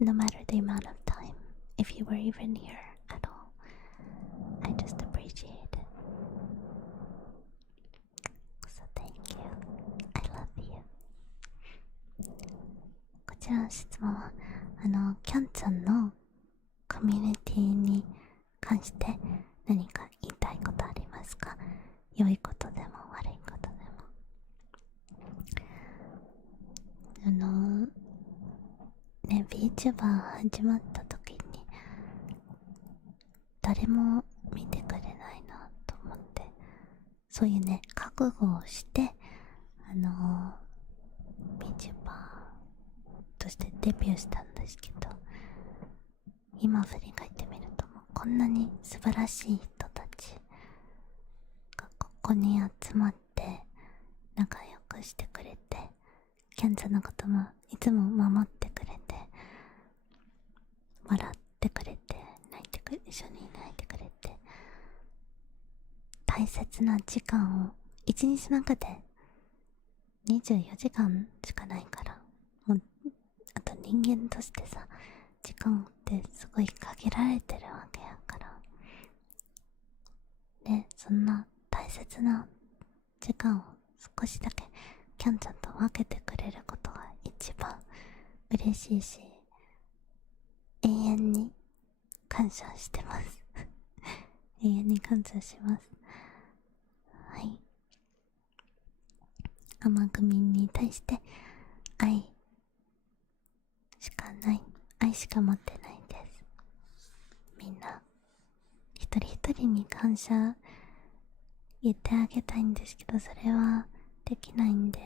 No matter the amount of time, if you were even here at all, I just appreciate it. So thank you. I love you. こちらの質問はキャンちゃんのコミュニティに関して何か言いたいことありますか？良いことでも悪いことでも。ね、VTuber 始まった時に誰も見てくれないなと思って、そういうね覚悟をしてVTuber としてデビューしたんですけど、今振り返ってみるともうこんなに素晴らしい人たちがここに集まって仲良くしてくれて、キャンちゃんのこともいつも守ってくれて、笑ってくれて、一緒に泣いてくれて、大切な時間を一日の中で24時間しかないから、もうあと人間としてさ、時間ってすごい限られてるわけやからね、そんな大切な時間を少しだけキャンちゃんと分けてくれることが一番嬉しいし、永遠に感謝してます永遠に感謝します。はい。甘組に対して愛しかない、愛しか持ってないです。みんな一人一人に感謝言ってあげたいんですけど、それはできないんで、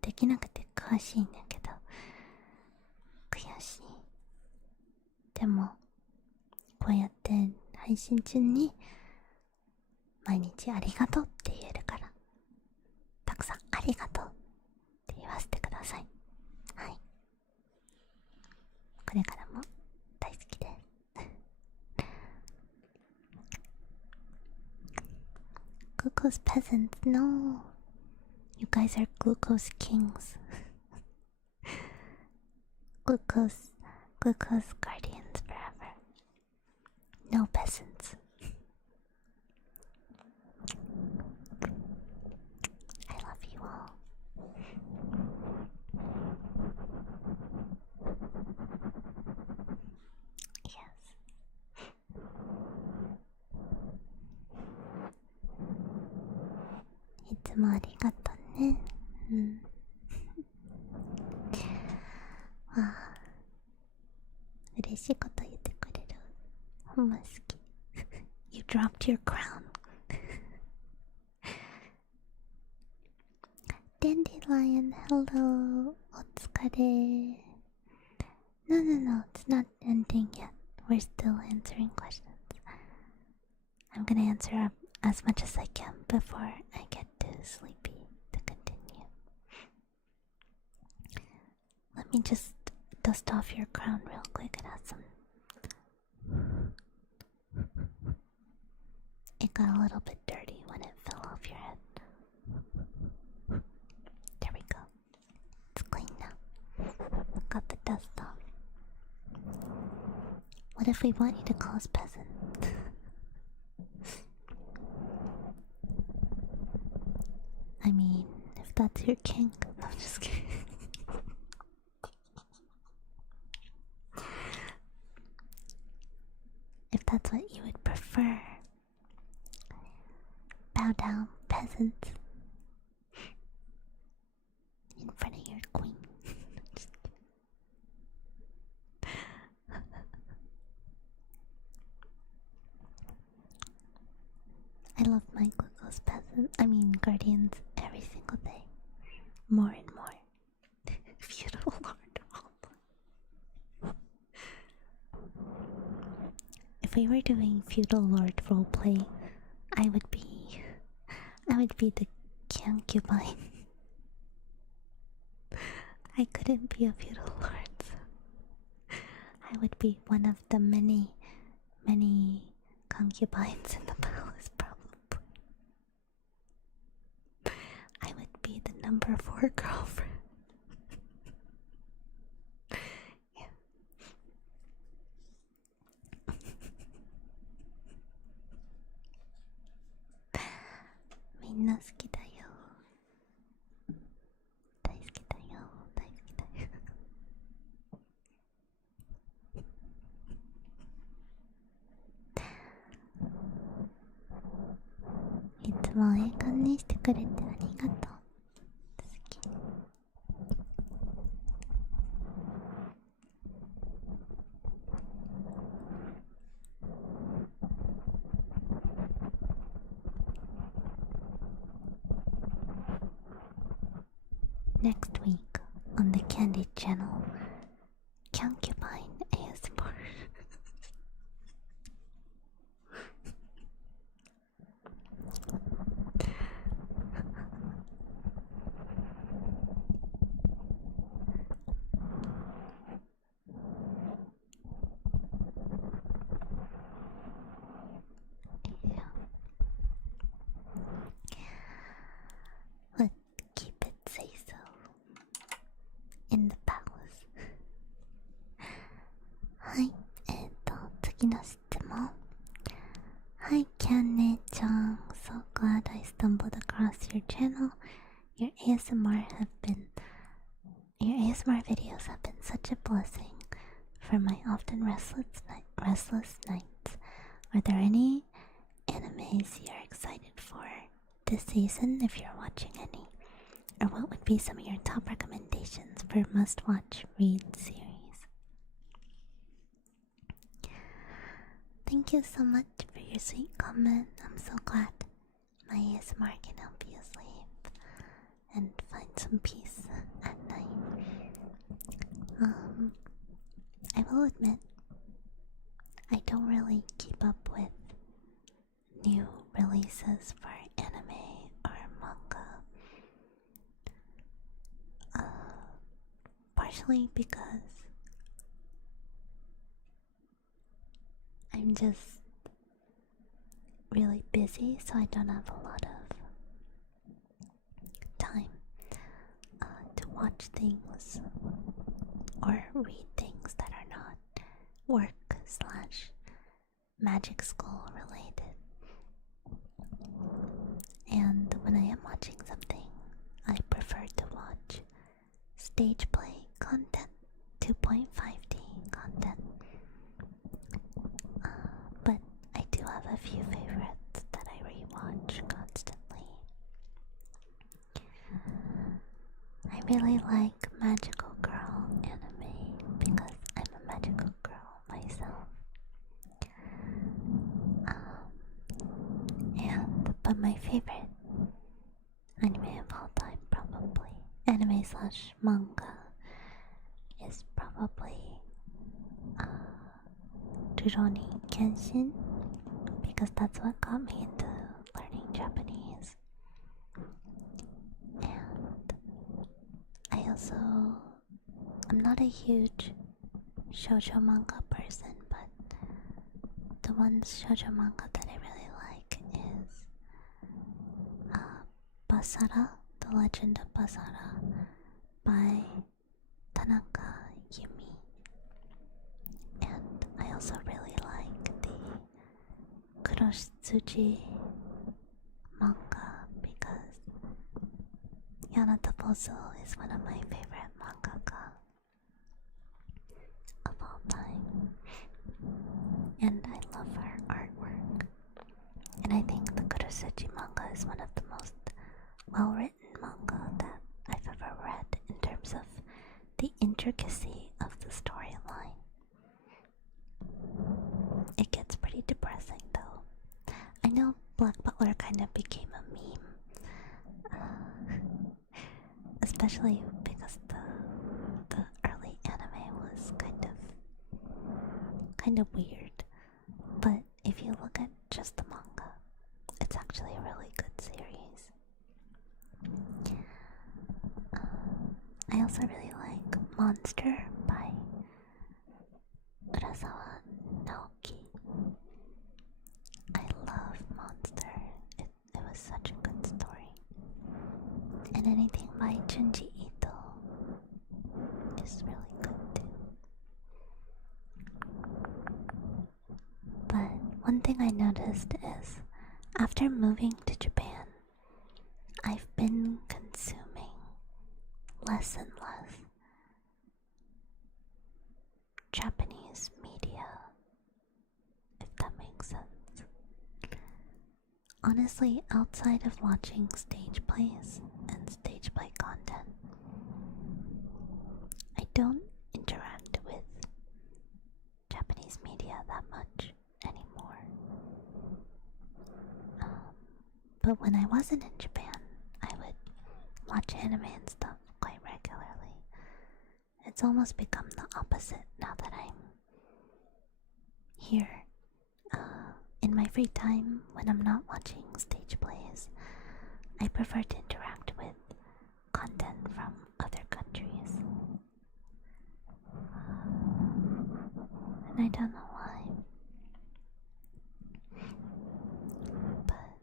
できなくて悔しいんだけど、悔配信中に毎日ありがとうって言えるから、たくさんありがとうって言わせてください。はい、これからも大好きです。Glucose peasants, no. You guys are glucose kings. Glucose guardians forever. No peasants. I love you all. Yes. いつもありがとうね。わあ、嬉しいこと言ってくれる。ほんま好き。You dropped your crown. Dandelion, hello. お疲れ。No, it's not ending yet. We're still answering questions. I'm gonna answer as much as I can before I get too sleepy to continue. Let me just dust off your crown real quick. It has some. It got a little bit dirty when it fell off your head. There we go. It's clean now. Got the dust off. What if we want you to call us peasant? I mean, if that's your kink. No, I'm just kidding. If that's what you would prefer. Bow down, peasants. In front of your queen. Just I love my glucose guardians every single day. More and more. Feudal Lord. If we were doing Feudal Lord roleplay, I would be the concubine. I couldn't be a Feudal Lord. I would be one of the many concubines in the palace, probably. I would be the number 4 girlfriend. Yeah. みんな好きだよ。大好きだよ。大好きだよ。いつも映画にしてくれてありがとう。好き。Next week on the Kyandie channel, Concubine ASMR. Let's keep it say so in the palace. はい、次の質問。Hi, Kyanneちゃん. So glad I stumbled across your channel. Your ASMR videos have been such a blessing for my often restless nights. Are there any animes you're excited for this season, if you're watching any? Or what would be some of your top recommendations for must-watch read series? Thank you so much for your sweet comment. I'm so glad my ASMR can help you sleep and find some peace at night. I will admit, I don't really keep up with new releases for anime or manga. Partially because I'm just really busy, so I don't have a lot of time to watch things or read things that are not work/magic school related. And when I am watching something, I prefer to watch stage play content, 2.5D content. But I do have a few favorites that I rewatch constantly. I really like magical girl anime because I'm a magical girl myself. But my favorite anime of all time, probably anime/manga, is probably Rurouni Kenshin, because that's what got me into learning Japanese. And I'm not a huge shoujo manga person, but the one shoujo manga that I really like is Basara, The Legend of Basara by Tanaka Yumi. And I also really like the Kuroshitsuji manga because Yanata Bozo is one of my favorite mangaka of all time. And I love her artwork. And I think the Kuroshitsuji manga is one of the most well-written manga that I've ever read in terms of the intricacy of the storyline. It gets pretty depressing though. I know Black Butler kind of became a meme, especially because the early anime was kind of weird. But if you look at just the manga, it's actually a really good series. I also really like Monster by Urasawa Naoki. I love Monster. It was such a good story. And anything by Junji Ito is really good too. But one thing I noticed is after moving to Japan, I've been consuming less and less Japanese media, if that makes sense. Honestly, outside of watching stage plays and stage play content, I don't interact with Japanese media that much anymore. But when I wasn't in Japan, I would watch anime and stuff quite regularly. It's almost become the opposite now that I'm here. In my free time, when I'm not watching stage plays, I prefer to interact with content from other countries. And I don't know why. But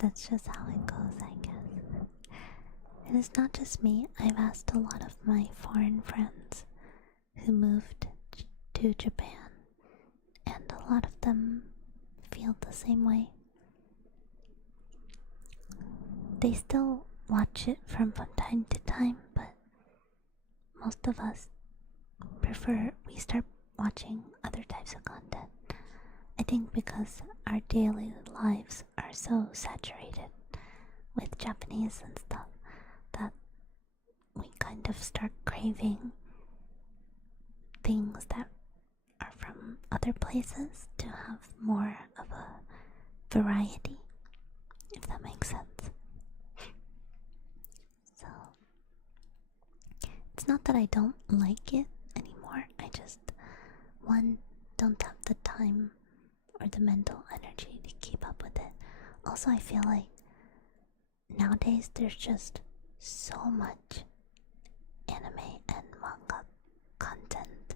that's just how it goes, I guess. And it's not just me. I've asked a lot of my foreign friends who moved to Japan, and a lot of them feel the same way. They still watch it from time to time, but most of us we start watching other types of content. I think because our daily lives are so saturated with Japanese and stuff that we kind of start craving things that are from other places to have more of a variety, if that makes sense. So it's not that I don't like it anymore, I just, one, don't have the time or the mental energy to keep up with it. Also, I feel like nowadays there's just so much anime and manga content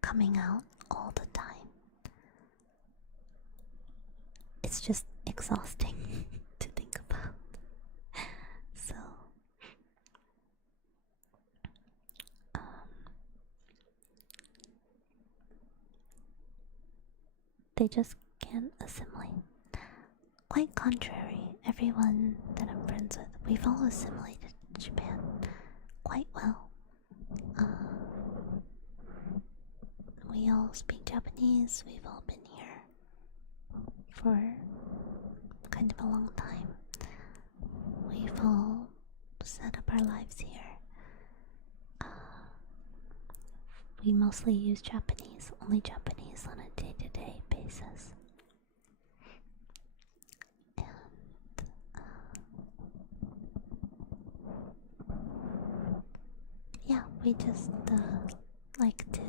coming out all the time. It's just exhausting to think about. So, they just can't assimilate. Quite contrary, everyone that I'm friends with, we've all assimilated Japan quite well. We all speak Japanese, we've all been here for kind of a long time. We've all set up our lives here. We mostly use Japanese, only Japanese on a day-to-day basis. And yeah, we just like to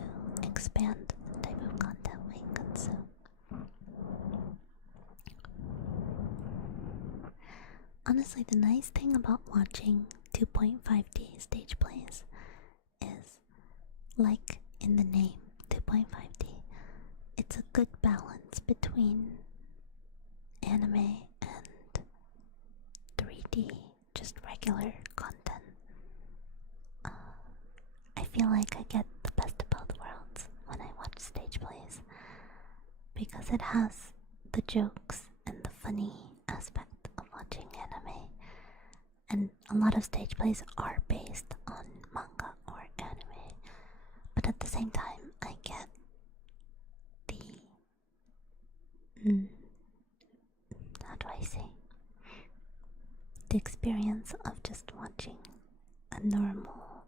expand the type of content we consume. Honestly, the nice thing about watching 2.5D stage plays is, like in the name, 2.5D, it's a good balance between anime and 3D, just regular content. I feel like I get the best of both worlds when I watch stage plays, because it has the jokes and the funny aspect of watching anime, and a lot of stage plays are based on manga or anime, but at the same time I get the how do I say, the experience of just watching a normal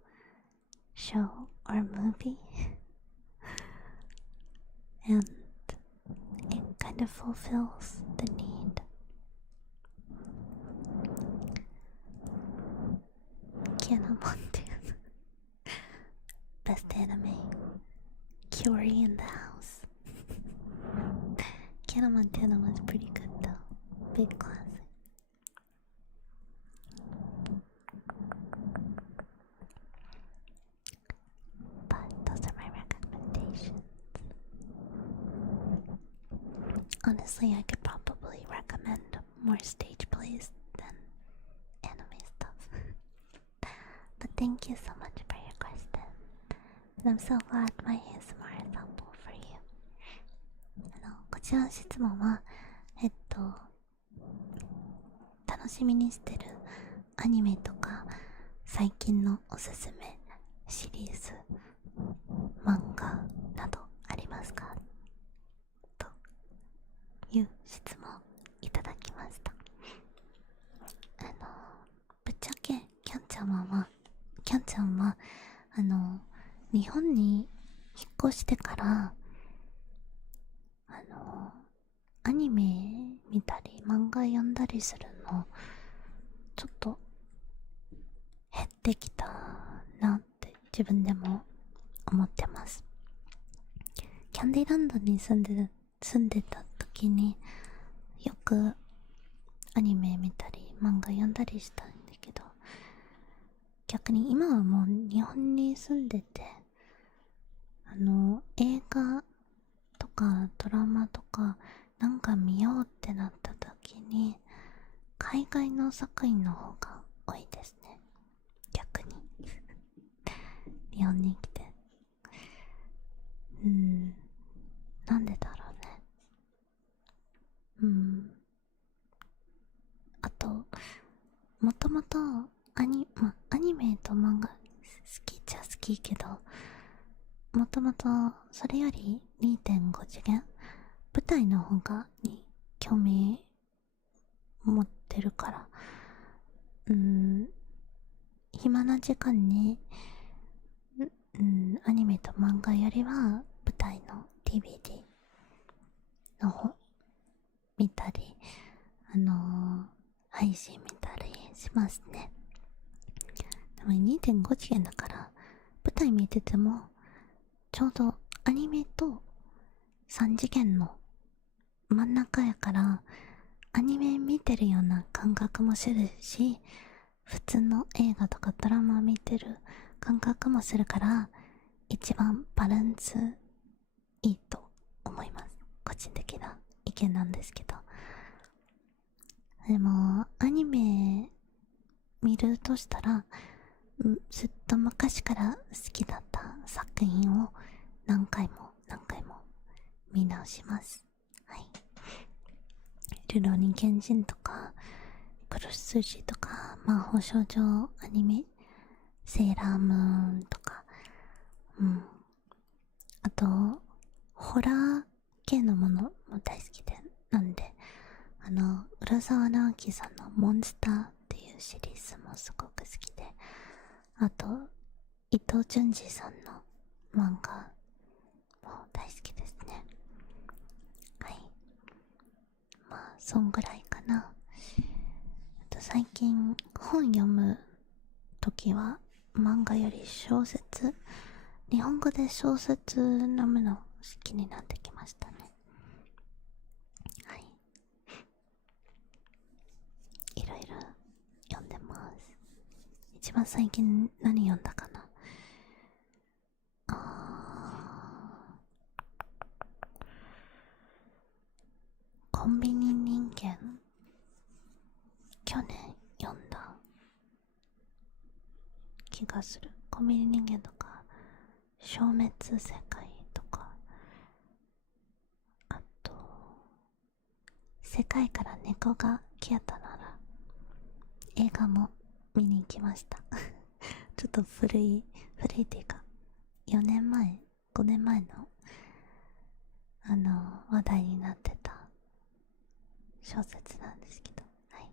show or movie and it kind of fulfills the need. Kyanbanwa, best anime. Curie in the house. Kyanbanwa was pretty good though. Big classic. But those are my recommendations. Honestly, I could probably recommend more stage plays than anime stuff. But thank you so much for your question. And I'm so glad my ASMR is helpful for you. こちらの質問は、楽しみにしてるアニメとか最近のおすすめシリーズ、漫画などありますかという質問いただきました。ぶっちゃけキャンちゃんは日本に引っ越してからアニメ見たり漫画読んだりするのちょっと減ってきたなって自分でも思ってます。キャンディランドに住んでた時によくアニメ見たり漫画読んだりしたんだけど、逆に今はもう日本に住んでて映画とかドラマとかなんか見ようってなった時に海外の作品の方が多いですね。逆に日本に来てなんでだろうね。あともともとアニメと漫画好きっちゃ好きけど、もともとそれより 2.5 次元舞台の方に興味持ってるから、暇な時間にアニメと漫画よりは舞台の DVD の方見たり配信見たりしますね。でも 2.5 次元だから舞台見ててもちょうどアニメと3次元の真ん中やからアニメ見てるような感覚もするし、普通の映画とかドラマ見てる感覚もするから、一番バランスいいと思います。個人的な意見なんですけど。でもアニメ見るとしたら、ずっと昔から好きだった作品を何回も見直します。はい。ルローニケンジンとかクロスジとか魔法少女アニメ、セーラームーンとか、あとホラー系のものも大好きで、なんで浦沢直樹さんのモンスターっていうシリーズもすごく好きで、あと伊藤淳二さんの漫画も大好きですね。はい。まあそんぐらいかな。あと最近本読むときは漫画より小説、日本語で小説読むの好きになってきましたね。はい。いろいろ読んでます。一番最近何読んだかな。コンビニ人間、去年読んだ気がする。コンビニ人間とか消滅世界とか、あと世界から猫が消えたなら映画も見に行きましたちょっと古いっていうか4年前5年前の話題になってた小説なんですけど、はい。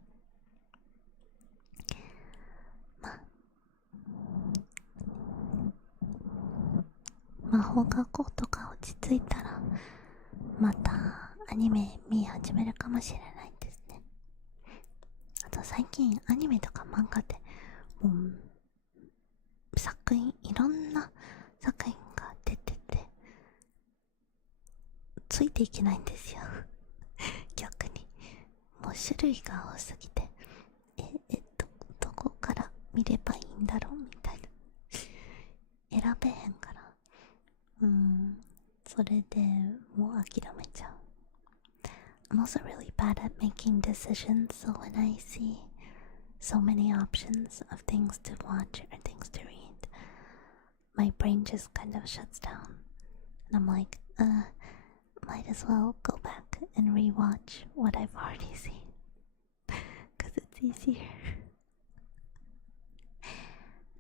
まあ魔法学校とか落ち着いたらまたアニメ見始めるかもしれないですね。あと最近アニメとか漫画ってもう作品、いろんな作品が出ててついていけないんですよ逆にもう種類が多すぎて、どこから見ればいいんだろうみたいな選べへんから、それでもう諦めちゃう。I'm also really bad at making decisions, so when I see so many options of things to watch or things to read, my brain just kind of shuts down. And I'm like, might as well go back and rewatch what I've already seen. Because it's easier.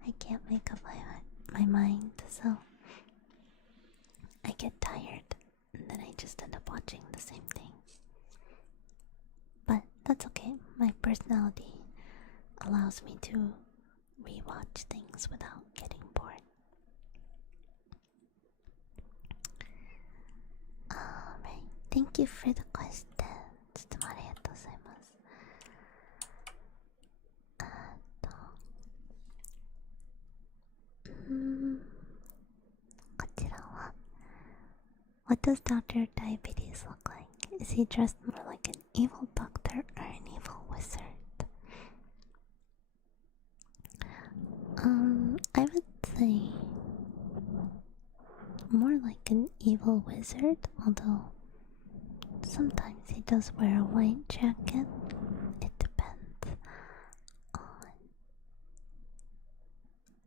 I can't make up my mind, so I get tired and then I just end up watching the same thing. But that's okay. My personality allows me to rewatch things without getting bored. Alright, thank you for the question. ちょっとありがとうございます。こちらは What does Dr. Diabetes look like? Is he dressed more like an evil doctor or an evil wizard? I would say more like an evil wizard, although sometimes he does wear a white jacket. It depends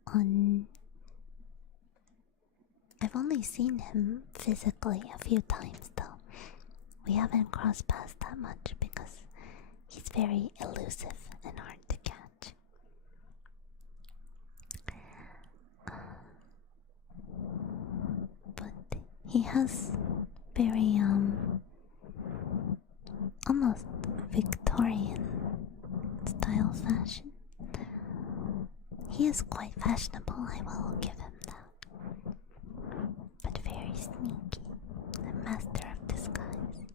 on I've only seen him physically a few times though. We haven't crossed paths that much because he's very elusive and hard to catch. But he has very almost Victorian style fashion. He is quite fashionable, I will give him that. But very sneaky, a master of disguise.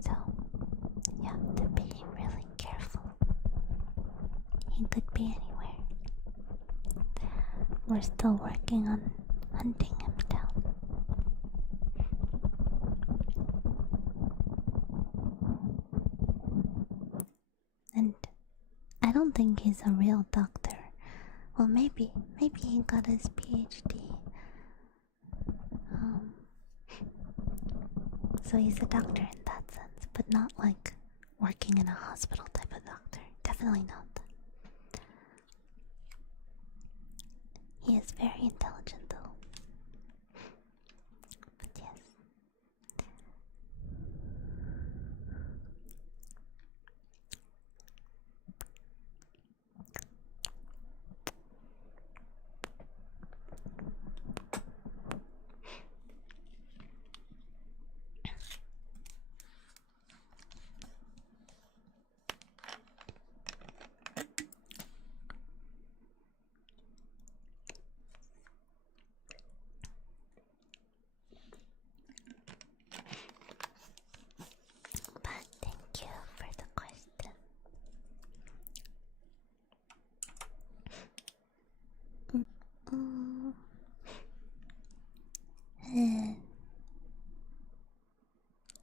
So, you have to be really careful. He could be anywhere. We're still working on hunting him down. And I don't think he's a real doctor. Well, maybe he got his PhD. So he's a doctor in that sense, but not like working in a hospital type of doctor. Definitely not. He is very intelligent though. But yes.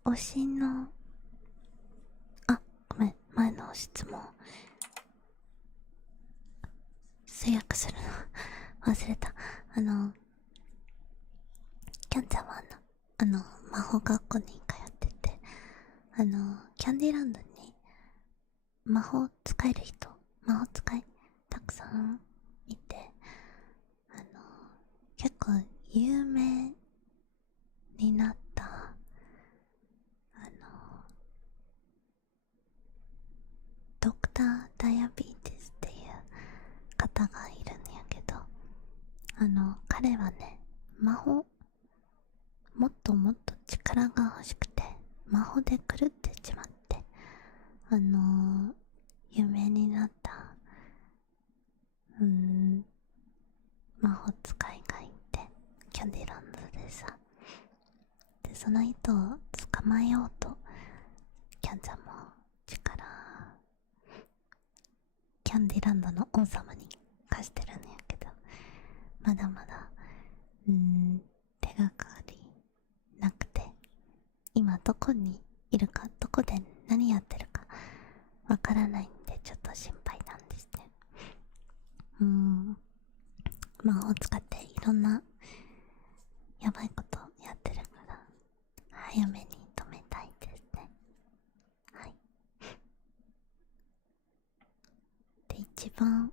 推しのごめん、前の質問制約するの忘れた。キャンちゃんは魔法学校に通ってて、キャンディーランドに魔法使える人、魔法使いたくさんいて、結構有名になったドクター・ダイアビーティスっていう方がいるんやけど、彼はね、魔法もっともっと力が欲しくて魔法で狂ってしまって、有名になった魔法使いがいて、キャンディーランドでさ、でその人を捕まえようとキャンちゃんもキャンディランドの王様に貸してるんやけど、まだまだ手がかりなくて、今どこにいるか、どこで何やってるかわからないんで、ちょっと心配なんですね。魔法を使っていろんなやばいことやってるから、早めに止めたいですね。はい。で、一番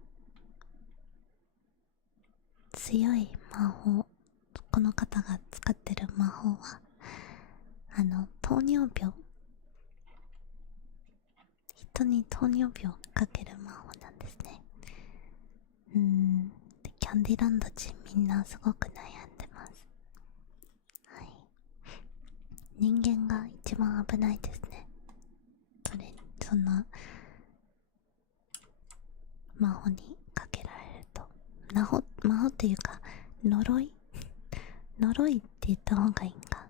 強い魔法、この方が使ってる魔法は糖尿病、人に糖尿病をかける魔法なんですね。でキャンディランド人みんなすごく悩んでます。はい。人間が一番危ないですね。そんな魔法にかけられると、魔法っていうか呪いって言った方がいいんか。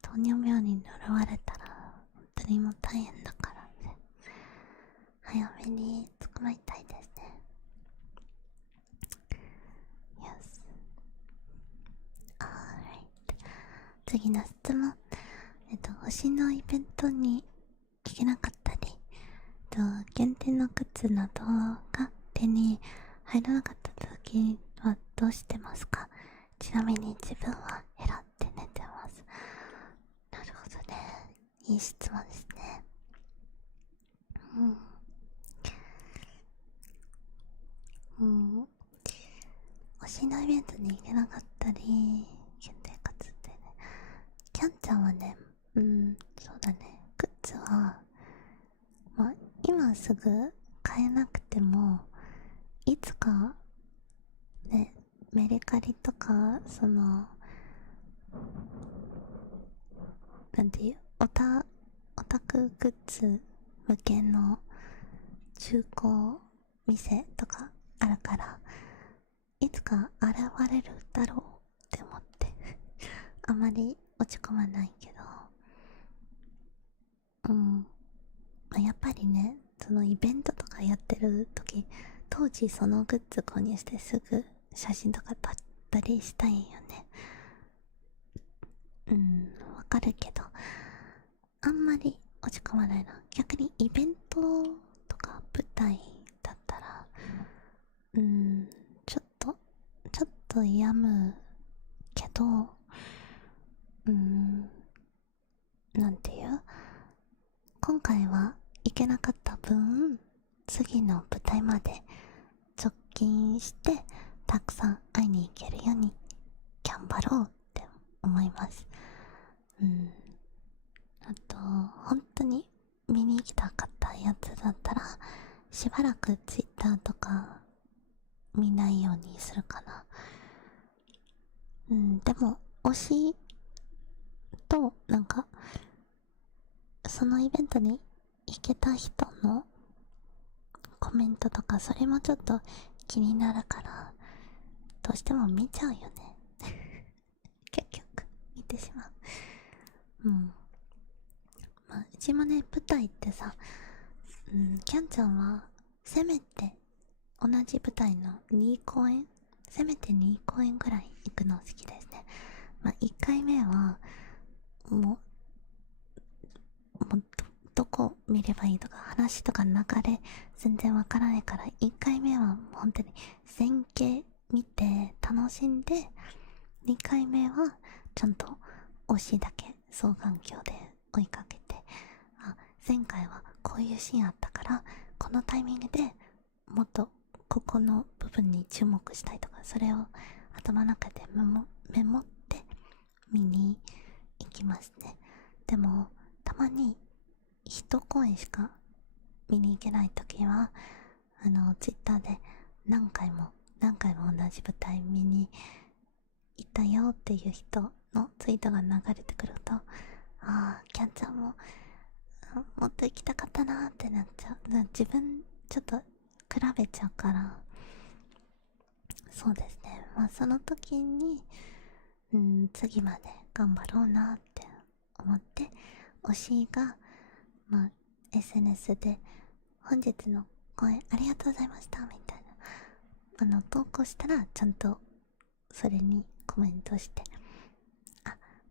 糖尿病に呪われたら本当にもう大変だからね、早めに捕まりたいですね。Yes. Alright. 次の質問。推しのイベントに行けなかったり、限定のグッズなどが手に入らなかった時はどうしてますか？ちなみに自分は選って寝てます。なるほどね。いい質問ですね。推しのイベントに行けなかったり、限定グッズってね。キャンちゃんはね、そうだね。グッズは、今すぐ買えなくても、いつかね、メルカリとかなんていうオタクグッズ向けの中古店とかあるから、いつか現れるだろうって思ってあまり落ち込まないけど、やっぱりね、そのイベントとかやってる時、当時そのグッズ購入してすぐ写真とか撮ったりしたいよね。わかるけど、あんまり落ち込まないな。逆にイベントとか舞台だったら、ちょっと病むけど、なんていう、今回は行けなかった分、次の舞台まで直近してたくさん会いに行けるように頑張ろうって思います。あと本当に見に行きたかったやつだったらしばらくツイッターとか見ないようにするかな。でも推しとなんかそのイベントに行けた人のコメントとかそれもちょっと気になるからどうしても見ちゃうよね結局見てしまう。まあうちもね舞台ってさ、キャンちゃんはせめて同じ舞台の2公演せめて2公演ぐらい行くの好きですね。まあ1回目はもうどこ見ればいいとか話とか流れ全然わからないから1回目は本当に全景見て楽しんで、2回目はちゃんと推しだけ双眼鏡で追いかけて、前回はこういうシーンあったからこのタイミングでもっとここの部分に注目したいとか、それを頭の中でメモって見に行きますね。でもたまに一公演しか見に行けないときはツイッターで何回も同じ舞台見に行ったよっていう人のツイートが流れてくると、キャンちゃんももっと行きたかったなってなっちゃう。自分ちょっと比べちゃうから、そうですね。まあその時に次まで頑張ろうなって思って、推しがSNS で本日の公演ありがとうございましたみたいな投稿したらちゃんとそれにコメントして、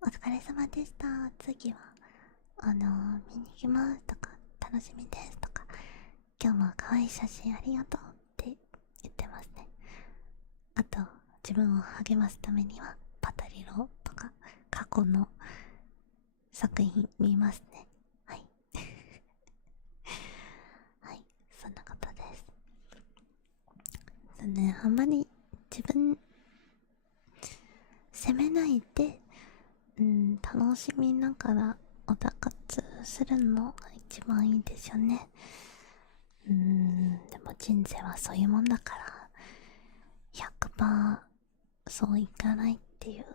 お疲れ様でした、次は見に行きますとか、楽しみですとか、今日も可愛い写真ありがとうって言ってますね。あと自分を励ますためにはパタリロとか過去の作品見ますね。はいはい、そんなことです。そうね、あんまり自分責めないで楽しみながらおたかつするのが一番いいですよね。でも人生はそういうもんだから 100% そういかないっていう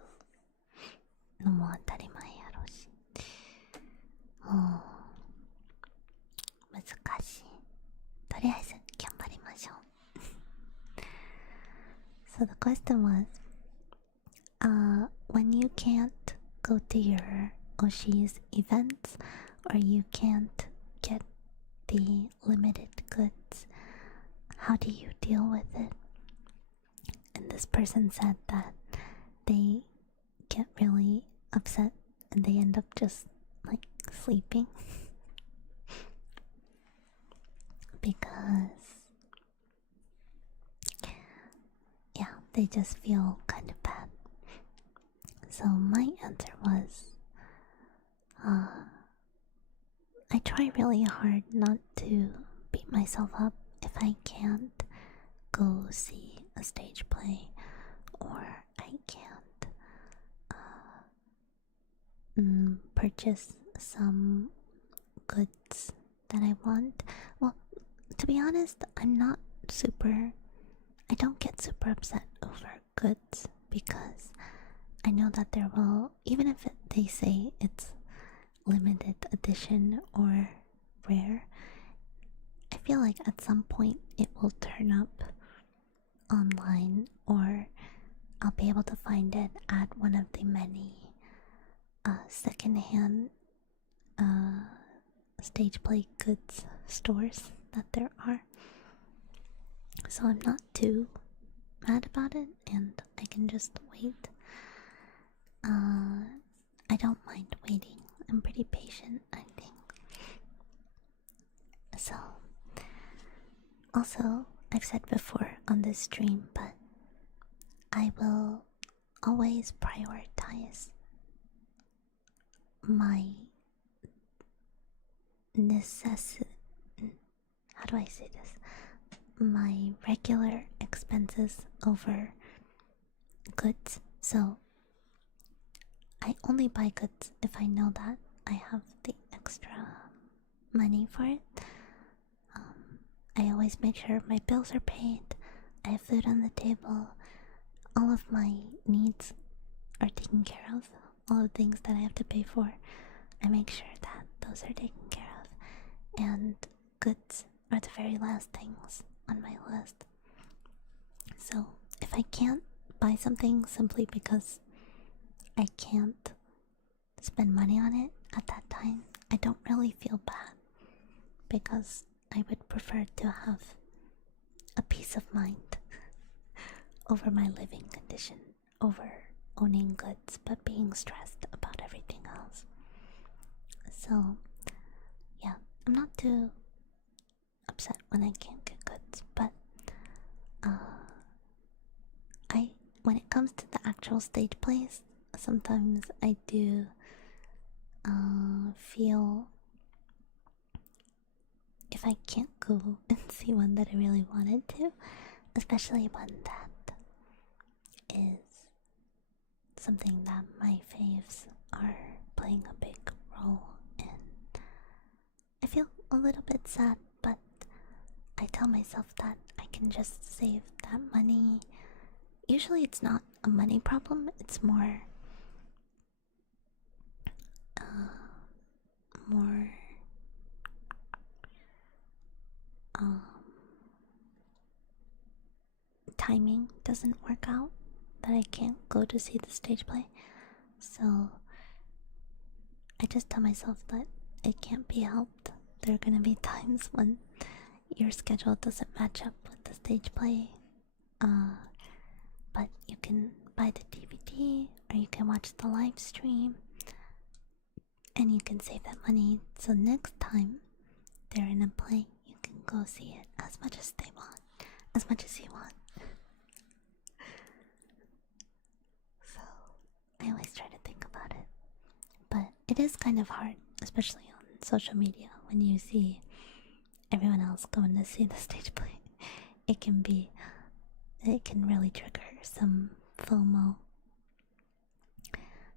のも当たり前やろうし、難しい。とりあえず頑張りましょうSo the question was, when you can't go to your Oshi's events or you can't get the limited goods, how do you deal with it? And this person said that they get really upset and they end up just like sleeping because they just feel kind of bad. So my answer was, I try really hard not to beat myself up if I can't go see a stage play or I can't purchase some goods that I want. Well, to be honest, I don't get super upset over goods because I know that there will, even if they say it's limited edition or rare, I feel like at some point it will turn up online or I'll be able to find it at one of the many secondhand stage play goods stores that there are. So I'm not too mad about it and I can just wait. I don't mind waiting. I'm pretty patient, I think. So, also, I've said before on this stream, but I will always prioritize my how do I say this? My regular expenses over goods. So I only buy goods if I know that I have the extra money for it. I always make sure my bills are paid, I have food on the table, all of my needs are taken care of, all the things that I have to pay for, I make sure that those are taken care of, and goods are the very last things on my list. So if I can't buy something simply because I can't spend money on it at that time, I don't really feel bad, because I would prefer to have a peace of mind over my living condition, over owning goods but being stressed about everything else. So yeah, I'm not too upset when I can't get goods, but when it comes to the actual stage plays, sometimes I do feel if I can't go and see one that I really wanted to, especially one that is something that my faves are playing a big role in. I feel a little bit sad, but I tell myself that I can just save that money. Usually it's not a money problem, it's more timing doesn't work out, that I can't go to see the stage play. So I just tell myself that it can't be helped. There are gonna be times when your schedule doesn't match up with the stage play, but you can buy the DVD or you can watch the live stream and you can save that money, so next time they're in a play you can go see it as much as they want, as much as you want. So I always try to think about it, but it is kind of hard, especially on social media, when you see everyone else going to see the stage play. It can really trigger some FOMO.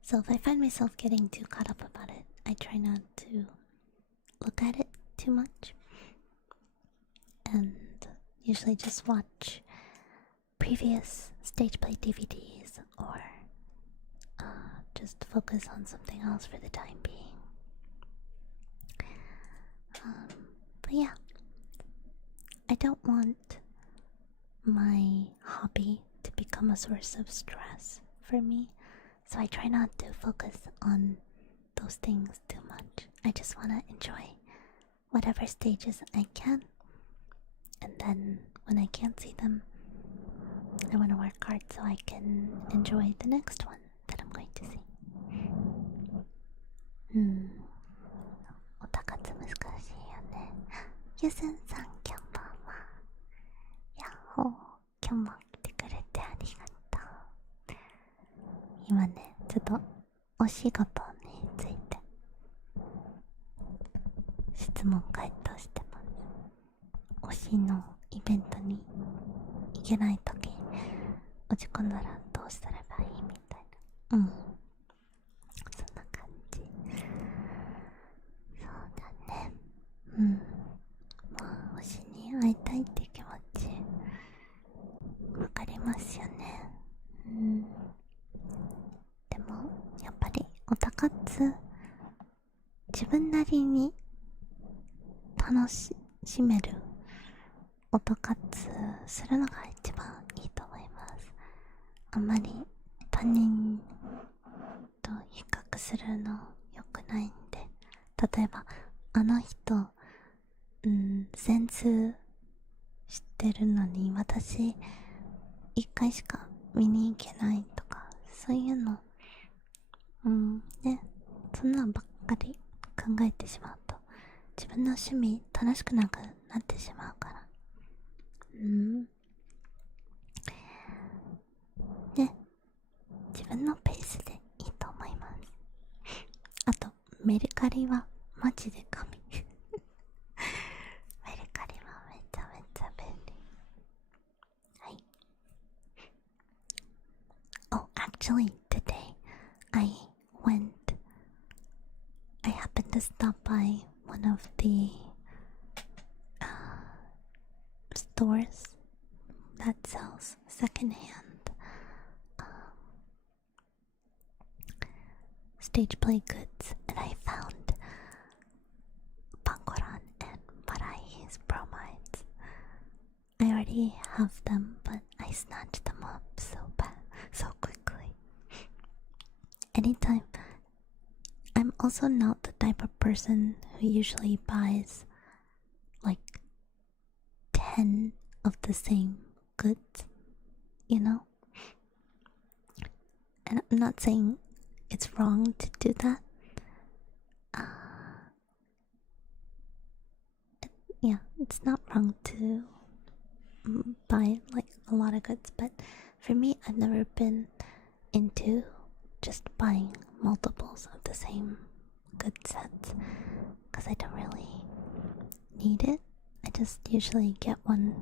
So if I find myself getting too caught up about it, I try not to look at it too much, and usually just watch previous stage play DVDs or just focus on something else for the time being. But yeah, I don't want my hobby to become a source of stress for me, so I try not to focus on those things too much. I just want to enjoy whatever stages I can, and then when I can't see them, I want to work hard so I can enjoy the next one that I'm going to see. おたかつ難しいよね。ゆずんさん、キャンバーはやっほー、今日も来てくれてありがとう。今ね、ちょっとお仕事について質問回答してます。推しのイベントに行けないとき落ち込んだらどうすればいいみたいな。そんな感じ。そうだね。まあ推しに会いたいって気持ちわかりますよね。でもやっぱりオタ活自分なりに楽しめるオタ活するのが一番いいと思います。あんまり他人と比較するの良くないんで、例えばあの人全通知ってるのに私一回しか見に行けないとか、そういうのね、そんなのばっかり考えてしまうと自分の趣味楽しくなくなってしまうから、ね、自分のペースでいいと思います。あとメルカリはマジで神メルカリはめちゃめちゃ便利。はい。Oh, actually today I happened to stop by one of the stores that sells secondhand stage play goods, and I found Pangoran and Marai's bromides. I already have them, but I snatched them up so quickly. Anytime. I'm also not the type of person who usually buys like 10 of the same goods, you know? And I'm not saying it's wrong to do that. Yeah, it's not wrong to buy like a lot of goods, but for me, I've never been into just buying multiples of the same good sets because I don't really need it. I just usually get one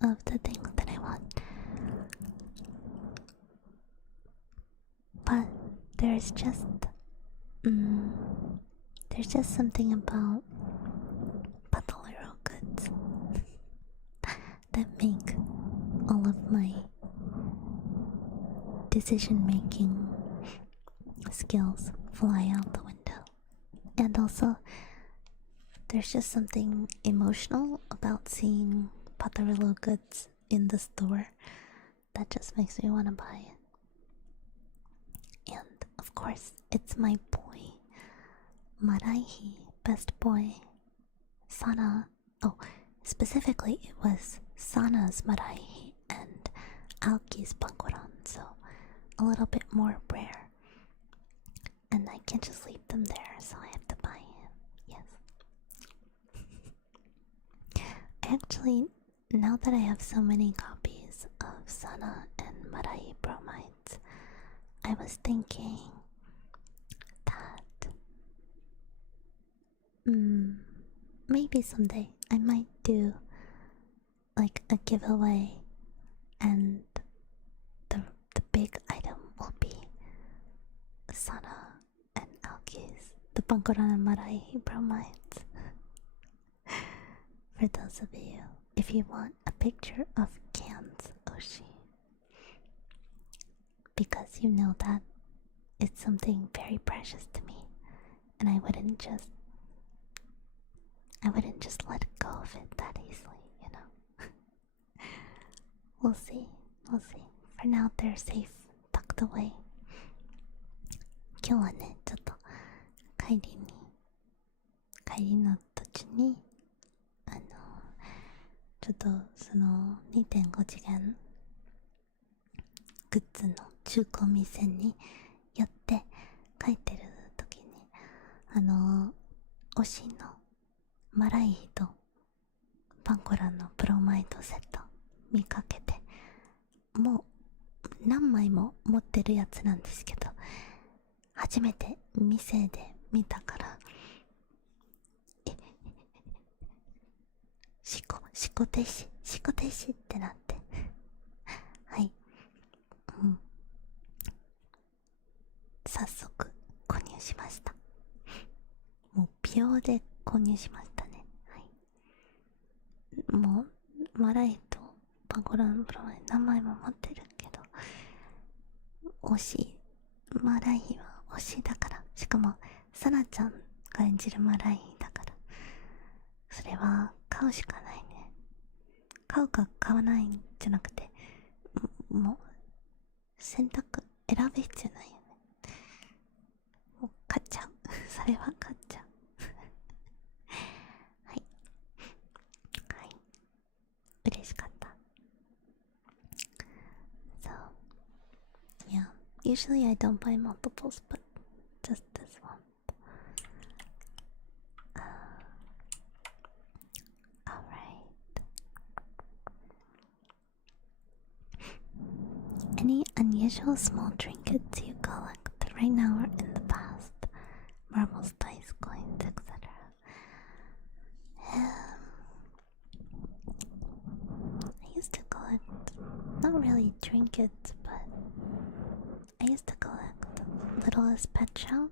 of the things that I want. But there's just something about Patalero goods that make all of my decision-making skills fly out the window. And also, there's just something emotional about seeing Patalero goods in the store that just makes me want to buy it. And of course, it's my boy, Maraihi, best boy, Sana. Oh, specifically, it was Sana's Maraihi and Aoki's Pangoran, so a little bit more rare. And I can't just leave them there, so I have to buy it. Yes. Actually, now that I have so many copies of Sana and Marai bromides, I was thinking that maybe someday I might do like a giveaway, and the big item will be Sana and Aoki's, the Pankoran and Marai bromides. For those of you, if you want a picture of Kian's Oshi, because you know that it's something very precious to me, and I wouldn't just let go of it that easily, you know. We'll see. For now, they're safe, tucked away. 今日はね、ちょっと帰りの途中にちょっとその 2.5 次元グッズの中古店に寄って帰ってる時に推しのマライとパンコランのプロマイドセット見かけて、もう何枚も持ってるやつなんですけど、初めて店で見たからしこ停止ってなってはい、早速購入しました。もう秒で購入しましたね。はい、もうマライとパンコランプロマイ何枚も持ってるけど、推しマライは推しだから、しかもサナちゃんが演じるマライだから、それは買うしかないね。買うか買わないんじゃなくて、もう選択選ぶ必要ないよね。もう買っちゃうそれは買っちゃうはい、嬉しかった。Usually I don't buy multiples, but just this one. Alright. Any unusual small trinkets you collect right now or in the past? Marbles, dice, coins, etc. I used to collect, not really trinkets, but I used to collect Littlest Pet Shop.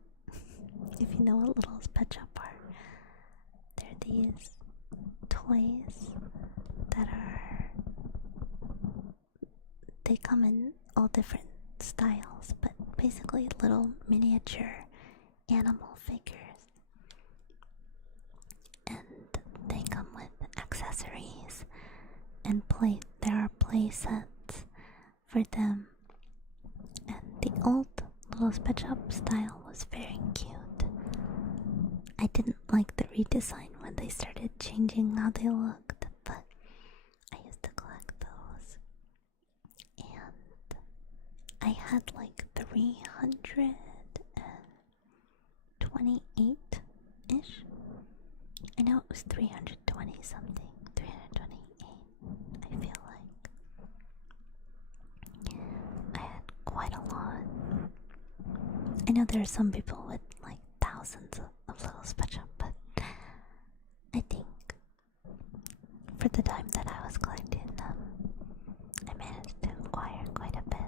If you know what Littlest Pet Shop are, they're these toys that they come in all different styles, but basically little miniature animal figures, and they come with accessories and there are play sets for them. And the old Littlest Pet Shop style was very cute. I didn't like the redesign when they started changing how they looked, but I used to collect those. And I had like 328-ish. I know it was 320 something. 328, I feel like. I had quite a lot. I know there are some people with like thousands of little special, but I think for the time that I was collecting them, I managed to acquire quite a bit.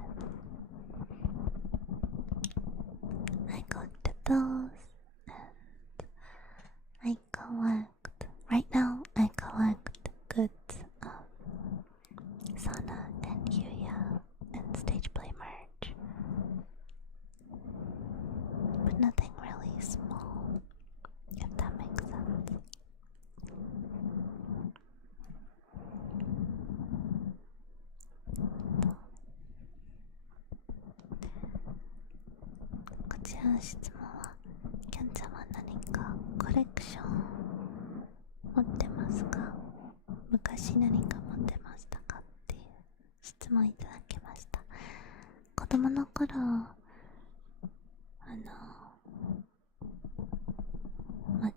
I collected those, and I collect, right now I collect goods of Sana and Yuya and stage play merch, but nothing really small, if that makes sense. This question is, Kyan-chanは何かコレクション持ってますか？昔何か持ってましたかっていう質問いただきました。子供の頃、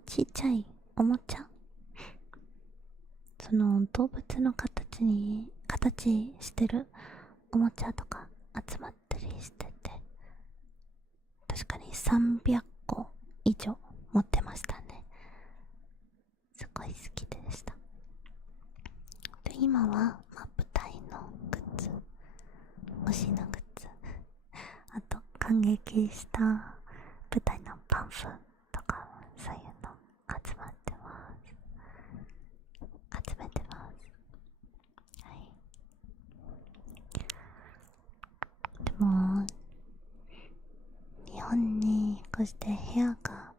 ちっちゃいおもちゃ、その動物の形してるおもちゃとか集まったりしてて、確かに300個以上持ってましたね。すごい好きでした。で、今は、舞台のグッズ、推しのグッズ、あと感激した舞台のパンフとか、そういうの集めてます。はい。でも日本に引っ越して部屋が、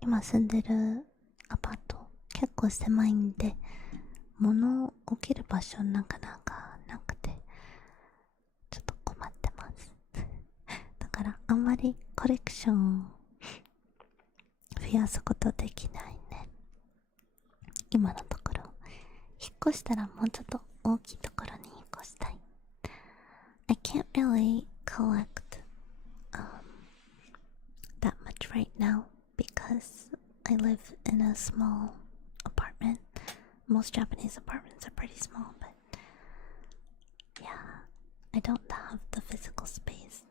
今住んでるアパート結構狭いんで、物を置ける場所なかなかなくてちょっと困ってますだからあんまりコレクション増やすことできないね。今のところ引っ越したらもうちょっと大きいところに引っ越したい。 I can't really collect that much right now because I live in a small apartment. Most Japanese apartments are pretty small, but yeah, I don't have the physical space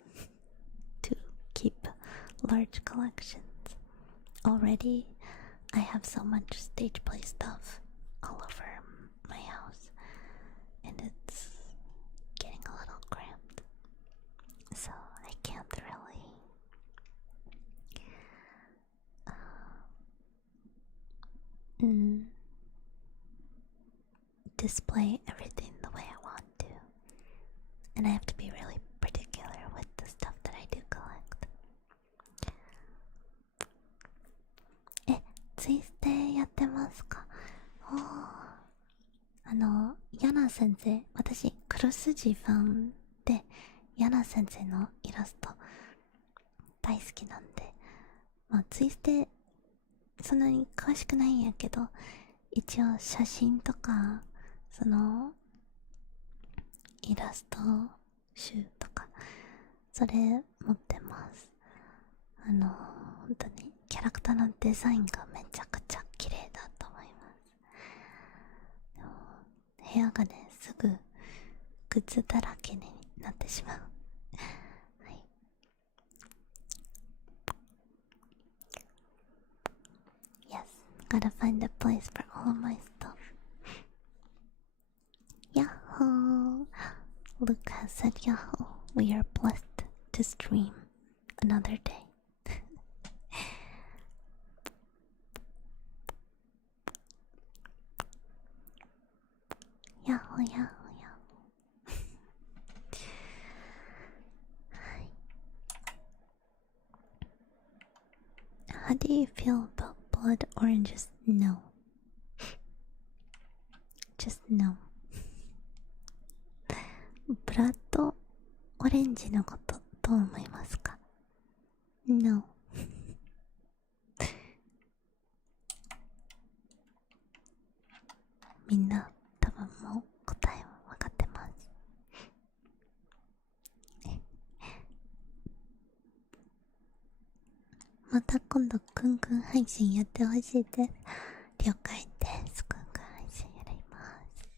to keep large collections. Already, I have so much stage play stuff all over my house, and it's getting a little cramped, so I can't really display everything the way I want to, and I have to be really particular with the stuff that I do collect. ツイステやってますか？ヤナ先生、私クロスジファンでヤナ先生のイラスト大好きなんで、ツイステそんなに詳しくないんやけど、一応写真とかそのイラスト集とかそれ持ってます。本当にキャラクターのデザインがめちゃくちゃ綺麗だと思います。でも部屋がね、すぐグッズだらけになってしまう。はい。Yes, gotta find a place for all of my stuff. Yahoo! Luke has said Yahoo! We are blessed to stream another day. Yahoo! Yahoo! Yahoo! How do you feel about blood oranges? No. Just no. ブラッドオレンジのことどう思いますか？ No. みんな多分もう答えは分かってます。また今度くんくん配信やってほしいです。了解です。くんくん配信やります。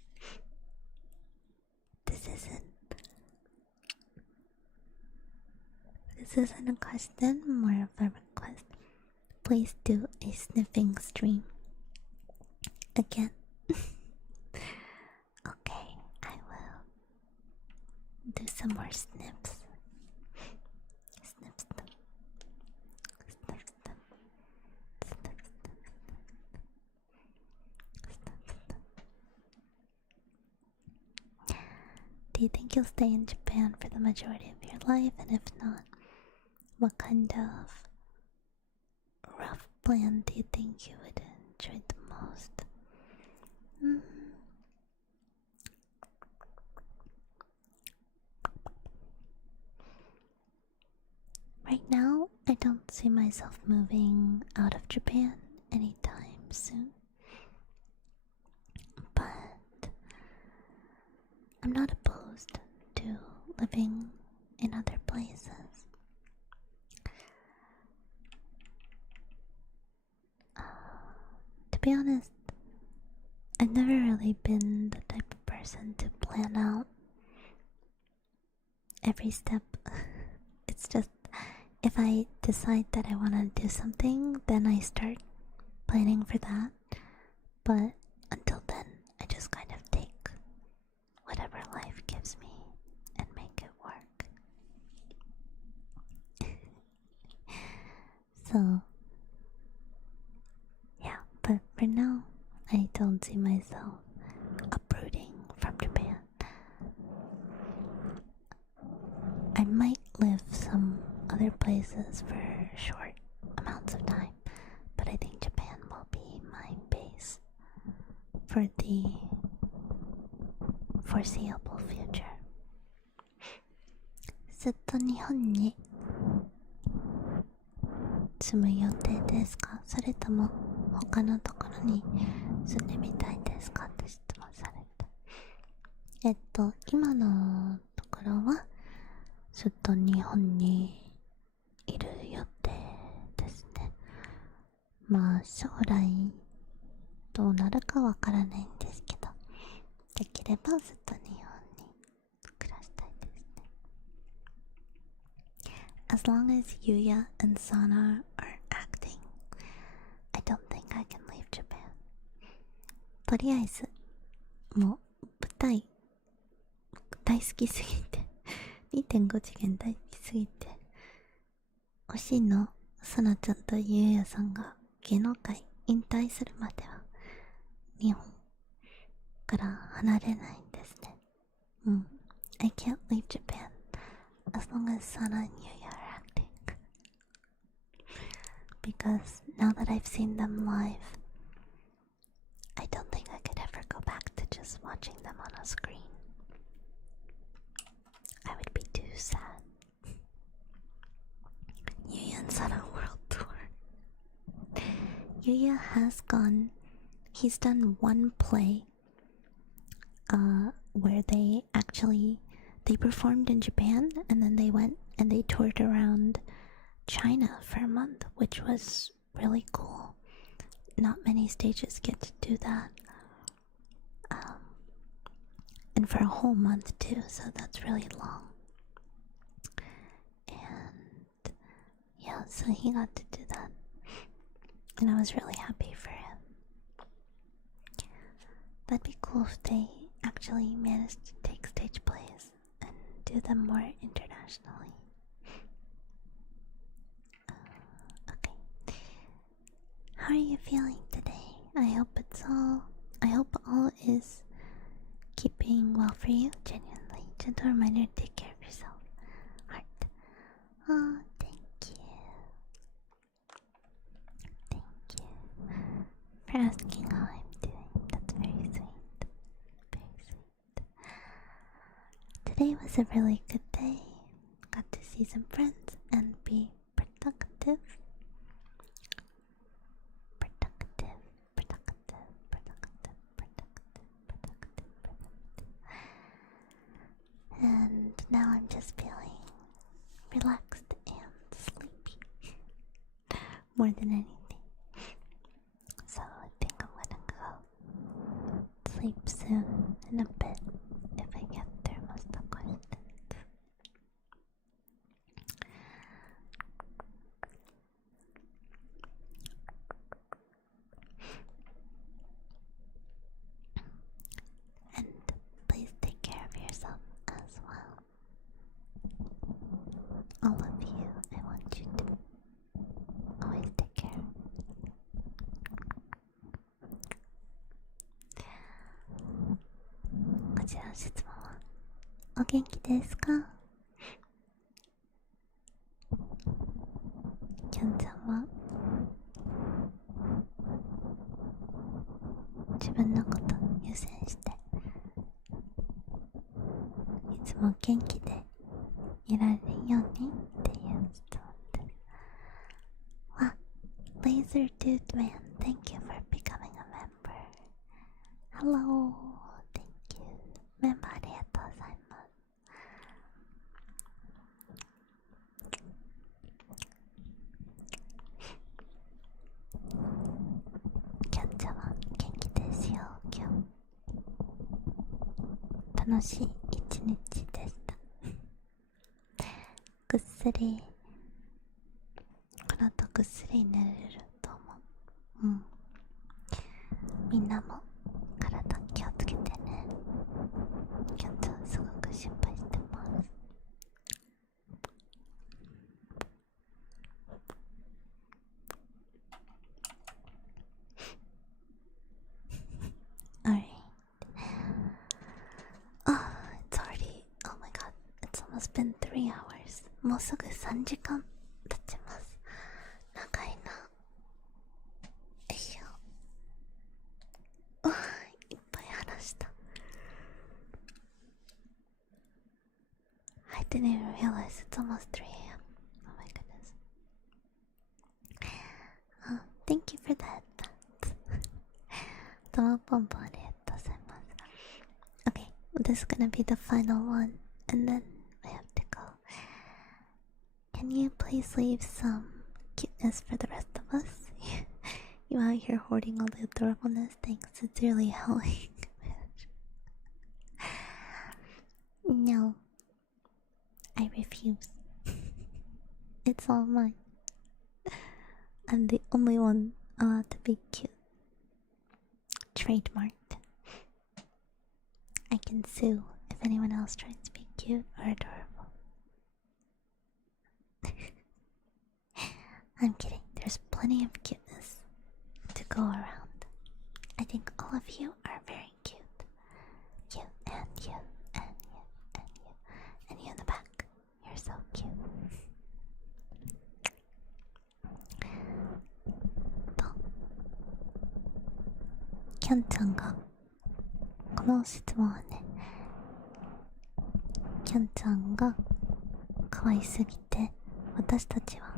This isn't a question, more of a request. Please do a sniffing stream. Again. Okay, I will do some more snips. Snip, snip. Snip, snip. Snip, snip. Snip, snip. Do you think you'll stay in Japan for the majority of your life? And if not, what kind of rough plan do you think you would enjoy the most? Right now, I don't see myself moving out of Japan anytime soon. But I'm not opposed to living in other places. To be honest, I've never really been the type of person to plan out every step. It's just if I decide that I want to do something, then I start planning for that. But until then, I just kind of take whatever life gives me and make it work. So, yeah, but for now, I don't see myself uprooting from Japan. I might live some other places for short amounts of time, but I think Japan will be my base for the foreseeable future. ずっと日本に住む予定ですか？それとも他のところに住んでみたいですかって質問された。今のところはずっと日本にいる予定ですね。まあ将来どうなるかわからないんですけど、できればずっと日本に暮らしたいですね。As long as Yuya and Sana are acting, I don't think I can leave Japan. とりあえずもう舞台大好きすぎて2.5 次元大好きすぎて、推しのさなちゃんとゆうやさんが芸能界引退するまでは日本から離れないんですね。I can't leave Japan as long as Sana and Yuya are acting. Because now that I've seen them live, I don't think I could ever go back to just watching them on a screen. I would be too sad. Yuya and Sana World Tour. Yuya has gone. He's done one play where they performed in Japan and then they went and they toured around China for a month, which was really cool. Not many stages get to do that. And for a whole month too, so that's really long. And yeah, so he got to do that. And I was really happy for him. That'd be cool if they actually managed to take stage plays and do them more internationally. Okay. How are you feeling today? I hope all is keeping well for you, genuinely. Gentle reminder to take care of yourself. Heart. Oh, thank you. Thank you for asking how I'm doing. That's very sweet. Very sweet. Today was a really good day. Got to see some friends and be productive. And now I'm just feeling relaxed and sleepy more than anything. So I think I'm gonna go sleep soon in a bit if I get through most of the questions. And please take care of yourself as well. All of you, I want you to always take care. O genki desu ka? Kyan-chan wa 自分のこと優先していつも元気でいられるようにっていう質問です。わ、Laser Dude Man, thank you for becoming a member. Hello, thank you. メンバーありがとうございます。キャンちゃんは元気ですよ、今日。楽しい一日でした。ぐっすりこの後ぐっすり寝れると思う。みんなも体気をつけてね。キャンちゃんすごく心配してます。Alright. Oh, it's already, oh my god, it's almost been 3 hours. もうすぐ3時間経ちます。長いな。よいしょ。いっぱい話した。I didn't even realize it's almost 3 a.m. Oh my goodness. Thank you for that. トマポンポンありがとうございます。Okay, this is gonna be the final one, and then I have to go. Can you please leave some cuteness for the rest of us? You out here hoarding all the adorableness? Thanks, it's really helping. No, I refuse. It's all mine. I'm the only one allowed to be cute. Trademarked. I can sue if anyone else tries to be cute or adorable. I'm kidding. There's plenty of cuteness to go around. I think all of you are very cute. You and you and you and you and you in the back. You're so cute. キャンちゃんがこの質問はね、キャンちゃんが可愛すぎて私たちは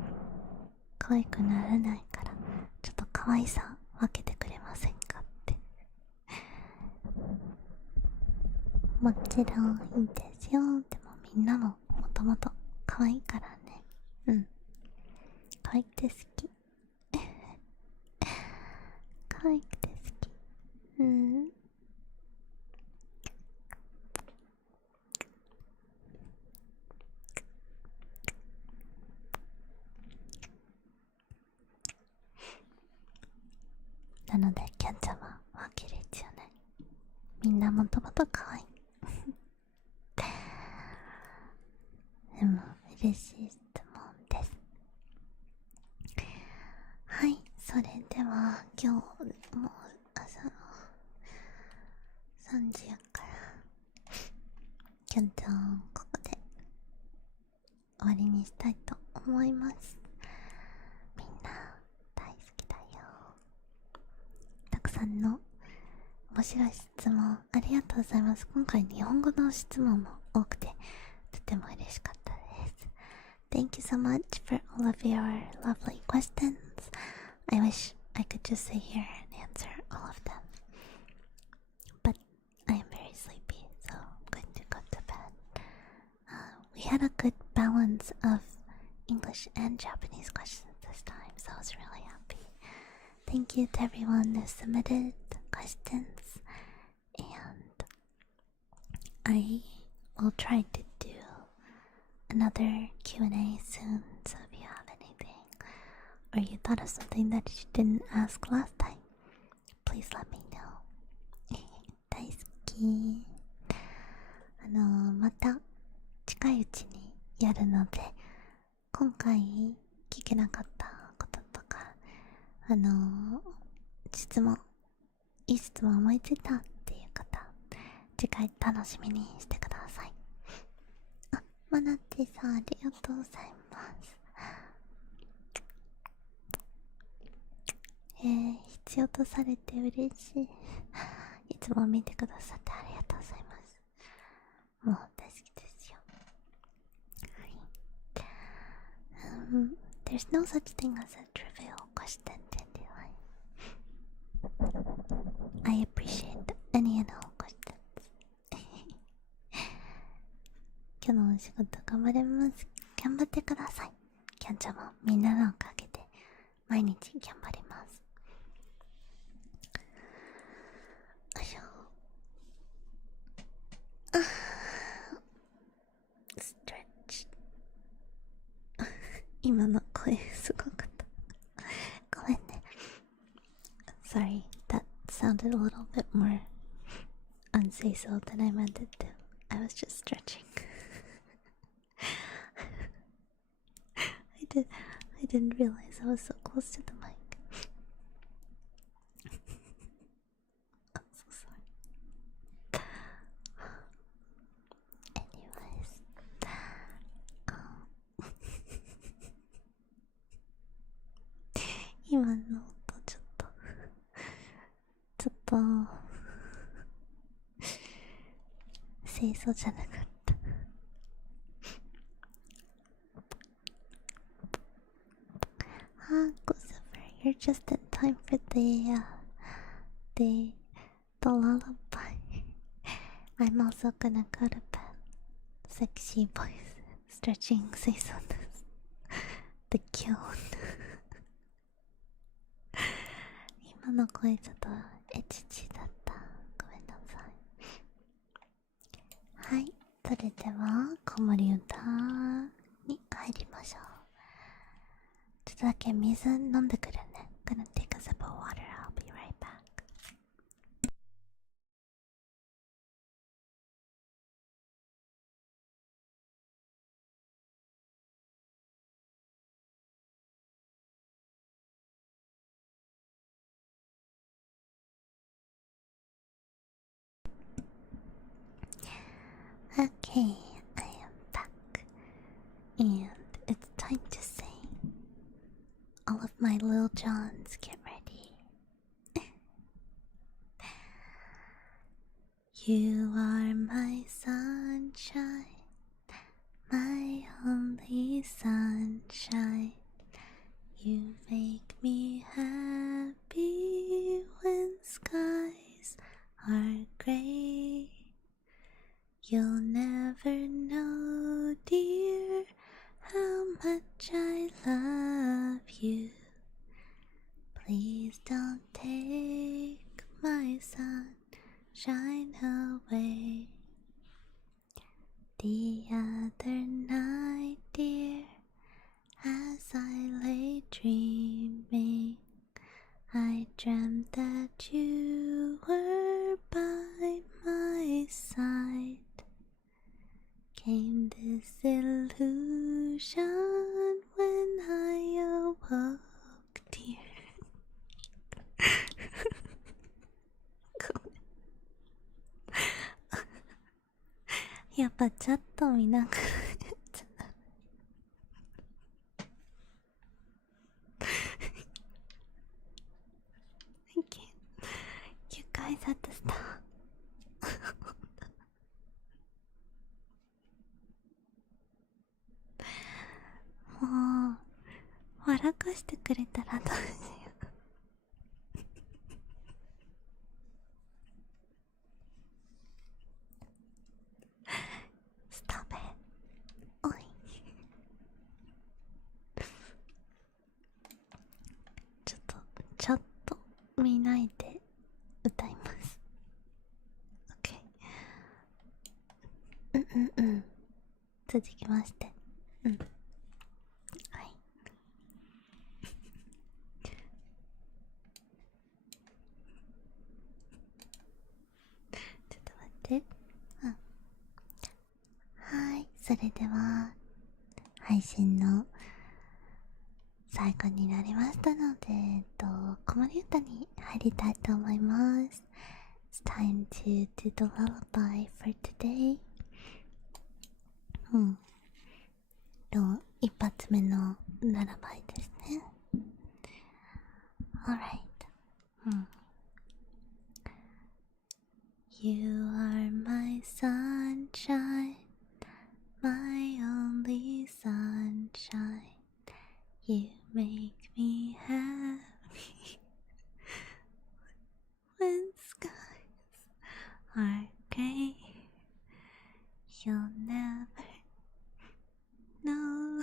可愛くならないからちょっと可愛さ分けてくれませんかって。もちろんいいですよ。でもみんなももともと可可愛いからね。うん。可愛くて好き。可愛くて好き。うん。なのでキャンちゃんは綺麗ですよね。みんなもともと可愛い。でも嬉しい質問です。はい、それでは今日もう朝の3時やからキャンちゃんここで終わりにしたいと思います。みんな大好きだよ。たくさんの面白い質問ありがとうございます。今回日本語の質問も多くてとても嬉しかったです。Thank you so much for all of your lovely questions. I wish I could just sit here and answer all of them. But I am very sleepy, so I'm going to go to bed. We had a good balance of English and Japanese questions this time, so I was really happy. Thank you to everyone who submitted questions, and I will try to do another Q&A soon, so if you have anything or you thought of something that you didn't ask last time, please let me know. 大好き。また近いうちにやるので、今回聞けなかったこととか、質問、いい質問思いついたっていう方、次回楽しみにしてください。あ、マナティさんありがとうございます。必要とされて嬉しい。いつも見てくださってありがとうございます。もう大好きですよ。はい。There's no such thing as a trivial question, Kyandie. I appreciate any and all questions. 今日のお仕事頑張れます。頑張ってください。キャンちゃんもみんなのおかげで毎日頑張ります。よいしょ。ストレッチ。今の声すごかった。ごめんね。Sorry, that sounded a little bit more unsay-so than I meant it to. I was just stretching. I didn't realize I was so close to the mic. I'm so sorry. Anyways, 今の音ちょっと清楚じゃなかった。Christopher, you're just in time for the lullaby. I'm also gonna go to bed. Sexy voice, stretching 清楚です。The cute. 今の声ちょっとエチチだった。ごめんなさい。はい、それでは子守歌に入りましょう。ちょっとだけ水飲んでくるね。Gonna take a sip of water. I'll be right back. Okay, I am back. And it's time to sing. All of my little Johns, get ready. You are my sunshine, my only sunshine. You make me happy when skies are gray. You'll never know, dear, sunshine away. The other night, dear, as I lay dreaming, I dreamt that you were by my side. Came this illusion when I awoke, dear. やっぱチャット見ながらYou guys had to stop. もう笑かしてくれたらどうしよう。Stop it. おい。ちょっとチャット見ないで歌います。OK。続きまして。はい。ちょっと待って。はい。それでは、配信の最後になりましたので、子守歌に入りたいと思います。It's time to do the lullaby for today. 一発目のララバイですね。Alright. You are my sunshine, my only sunshine. You make me happy when skies are gray. You'll never know.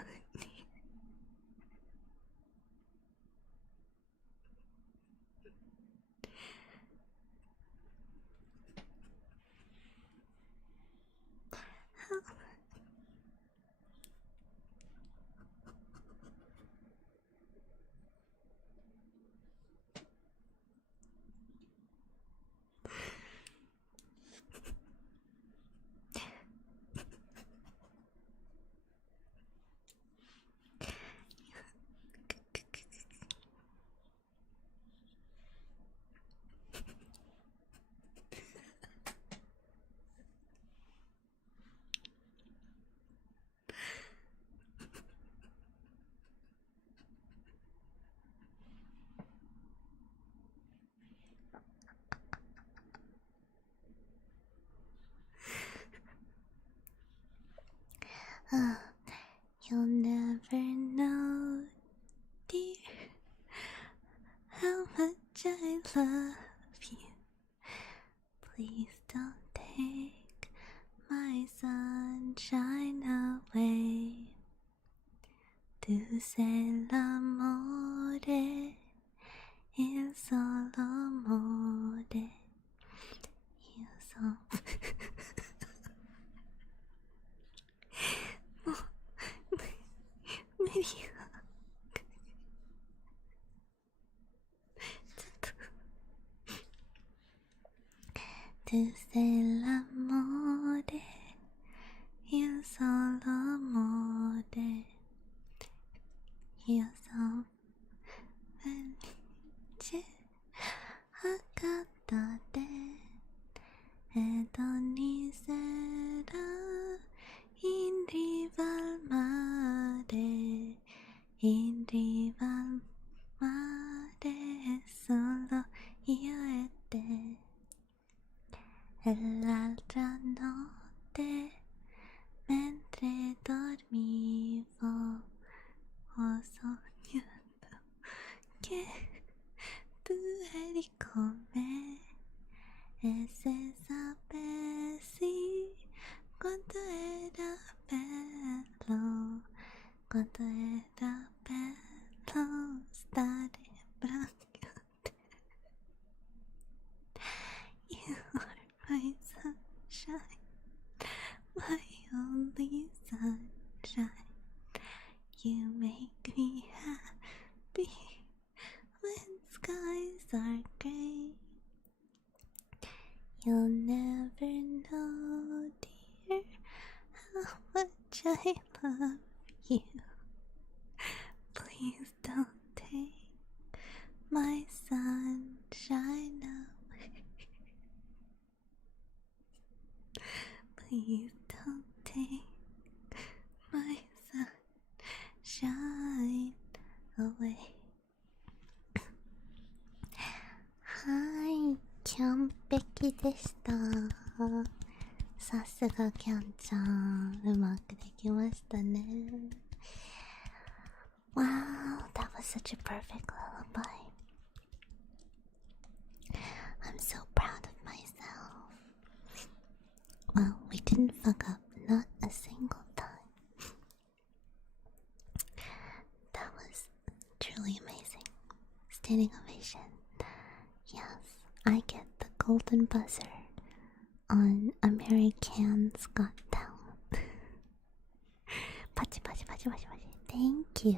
You'll never know, dear, how much I love you. Please don't take my sunshine away. Tu sei l'amore, il solo amore. Io sono無理よ。Tu sei l'amore, il solo amore. Io sono felice accanto a te ed ogni sera in riva al mare, in riva al mare solo io e te. E l'altra notte mentre dormivo ho sognato che tu eri con me e se sapessi quanto era bello, quanto era bello stare proprio a te. You are You'll never know, dear, how much I love you. Please don't take my sunshine away. Please don't take my sunshine away. はい、完璧でした。さすがキャンちゃん、うまくできましたね。Wow, that was such a perfect lullaby. I'm so proud of myself. Well, we didn't fuck up, not a single time. That was truly amazing. Standing ovation. Yes, I get the golden buzzer on Americans Got Talent. パチパチパチパチパチ。Thank you.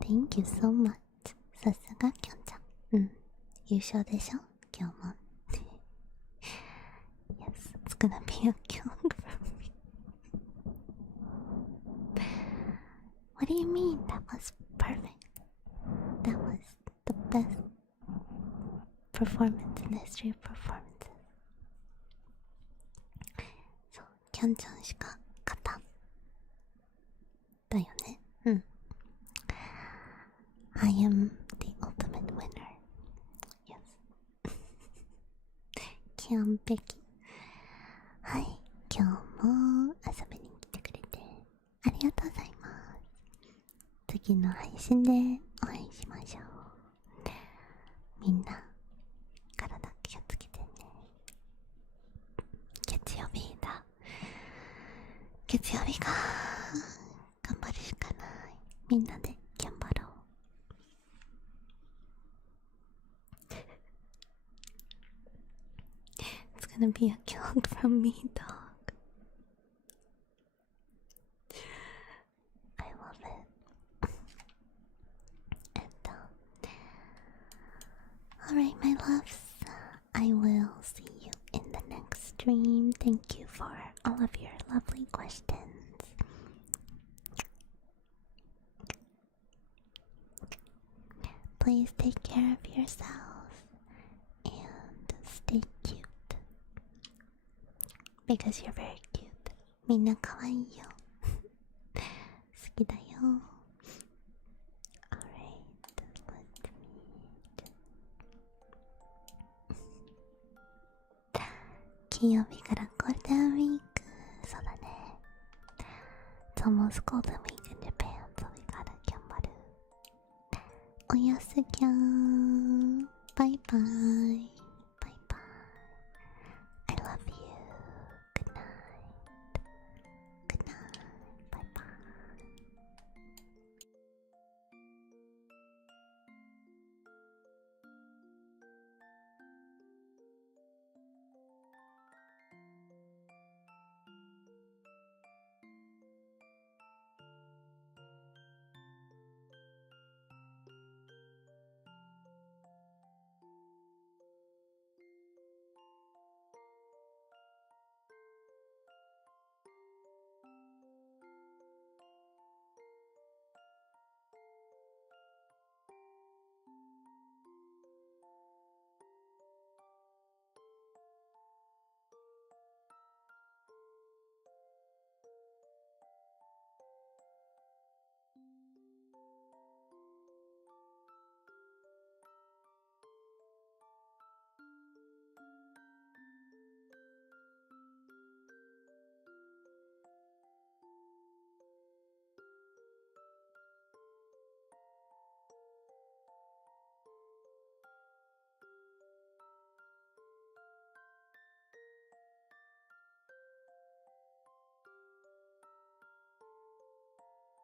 Thank you so much. さすがキョンちゃん。うん。優勝でしょ今日も。Yes, it's gonna be a kill from me. What do you mean? That was perfect. That was the best performance in the history of performances. そう、キョンちゃんしか勝たん。だよね。うん。I am the ultimate winner. Yes. 完璧。はい、今日も遊びに来てくれてありがとうございます。次の配信でお会いしましょう。みんな、体気をつけてね。月曜日だ。月曜日か。頑張るしかない。みんなで頑張ろう。It's gonna be a kill from me, dog. I love it. Alright, my loves. I will see you in the next stream. Thank you for all of your lovely questions. Please take care of yourself and stay cute. Because you're very cute. みんな可愛いよ。好きだよ。Alright, let me just... 金曜日からゴールデンウィーク。そうだね。It's almost golden week in Japan, so we gotta 頑張る。おやすきゃーん。バイバイ。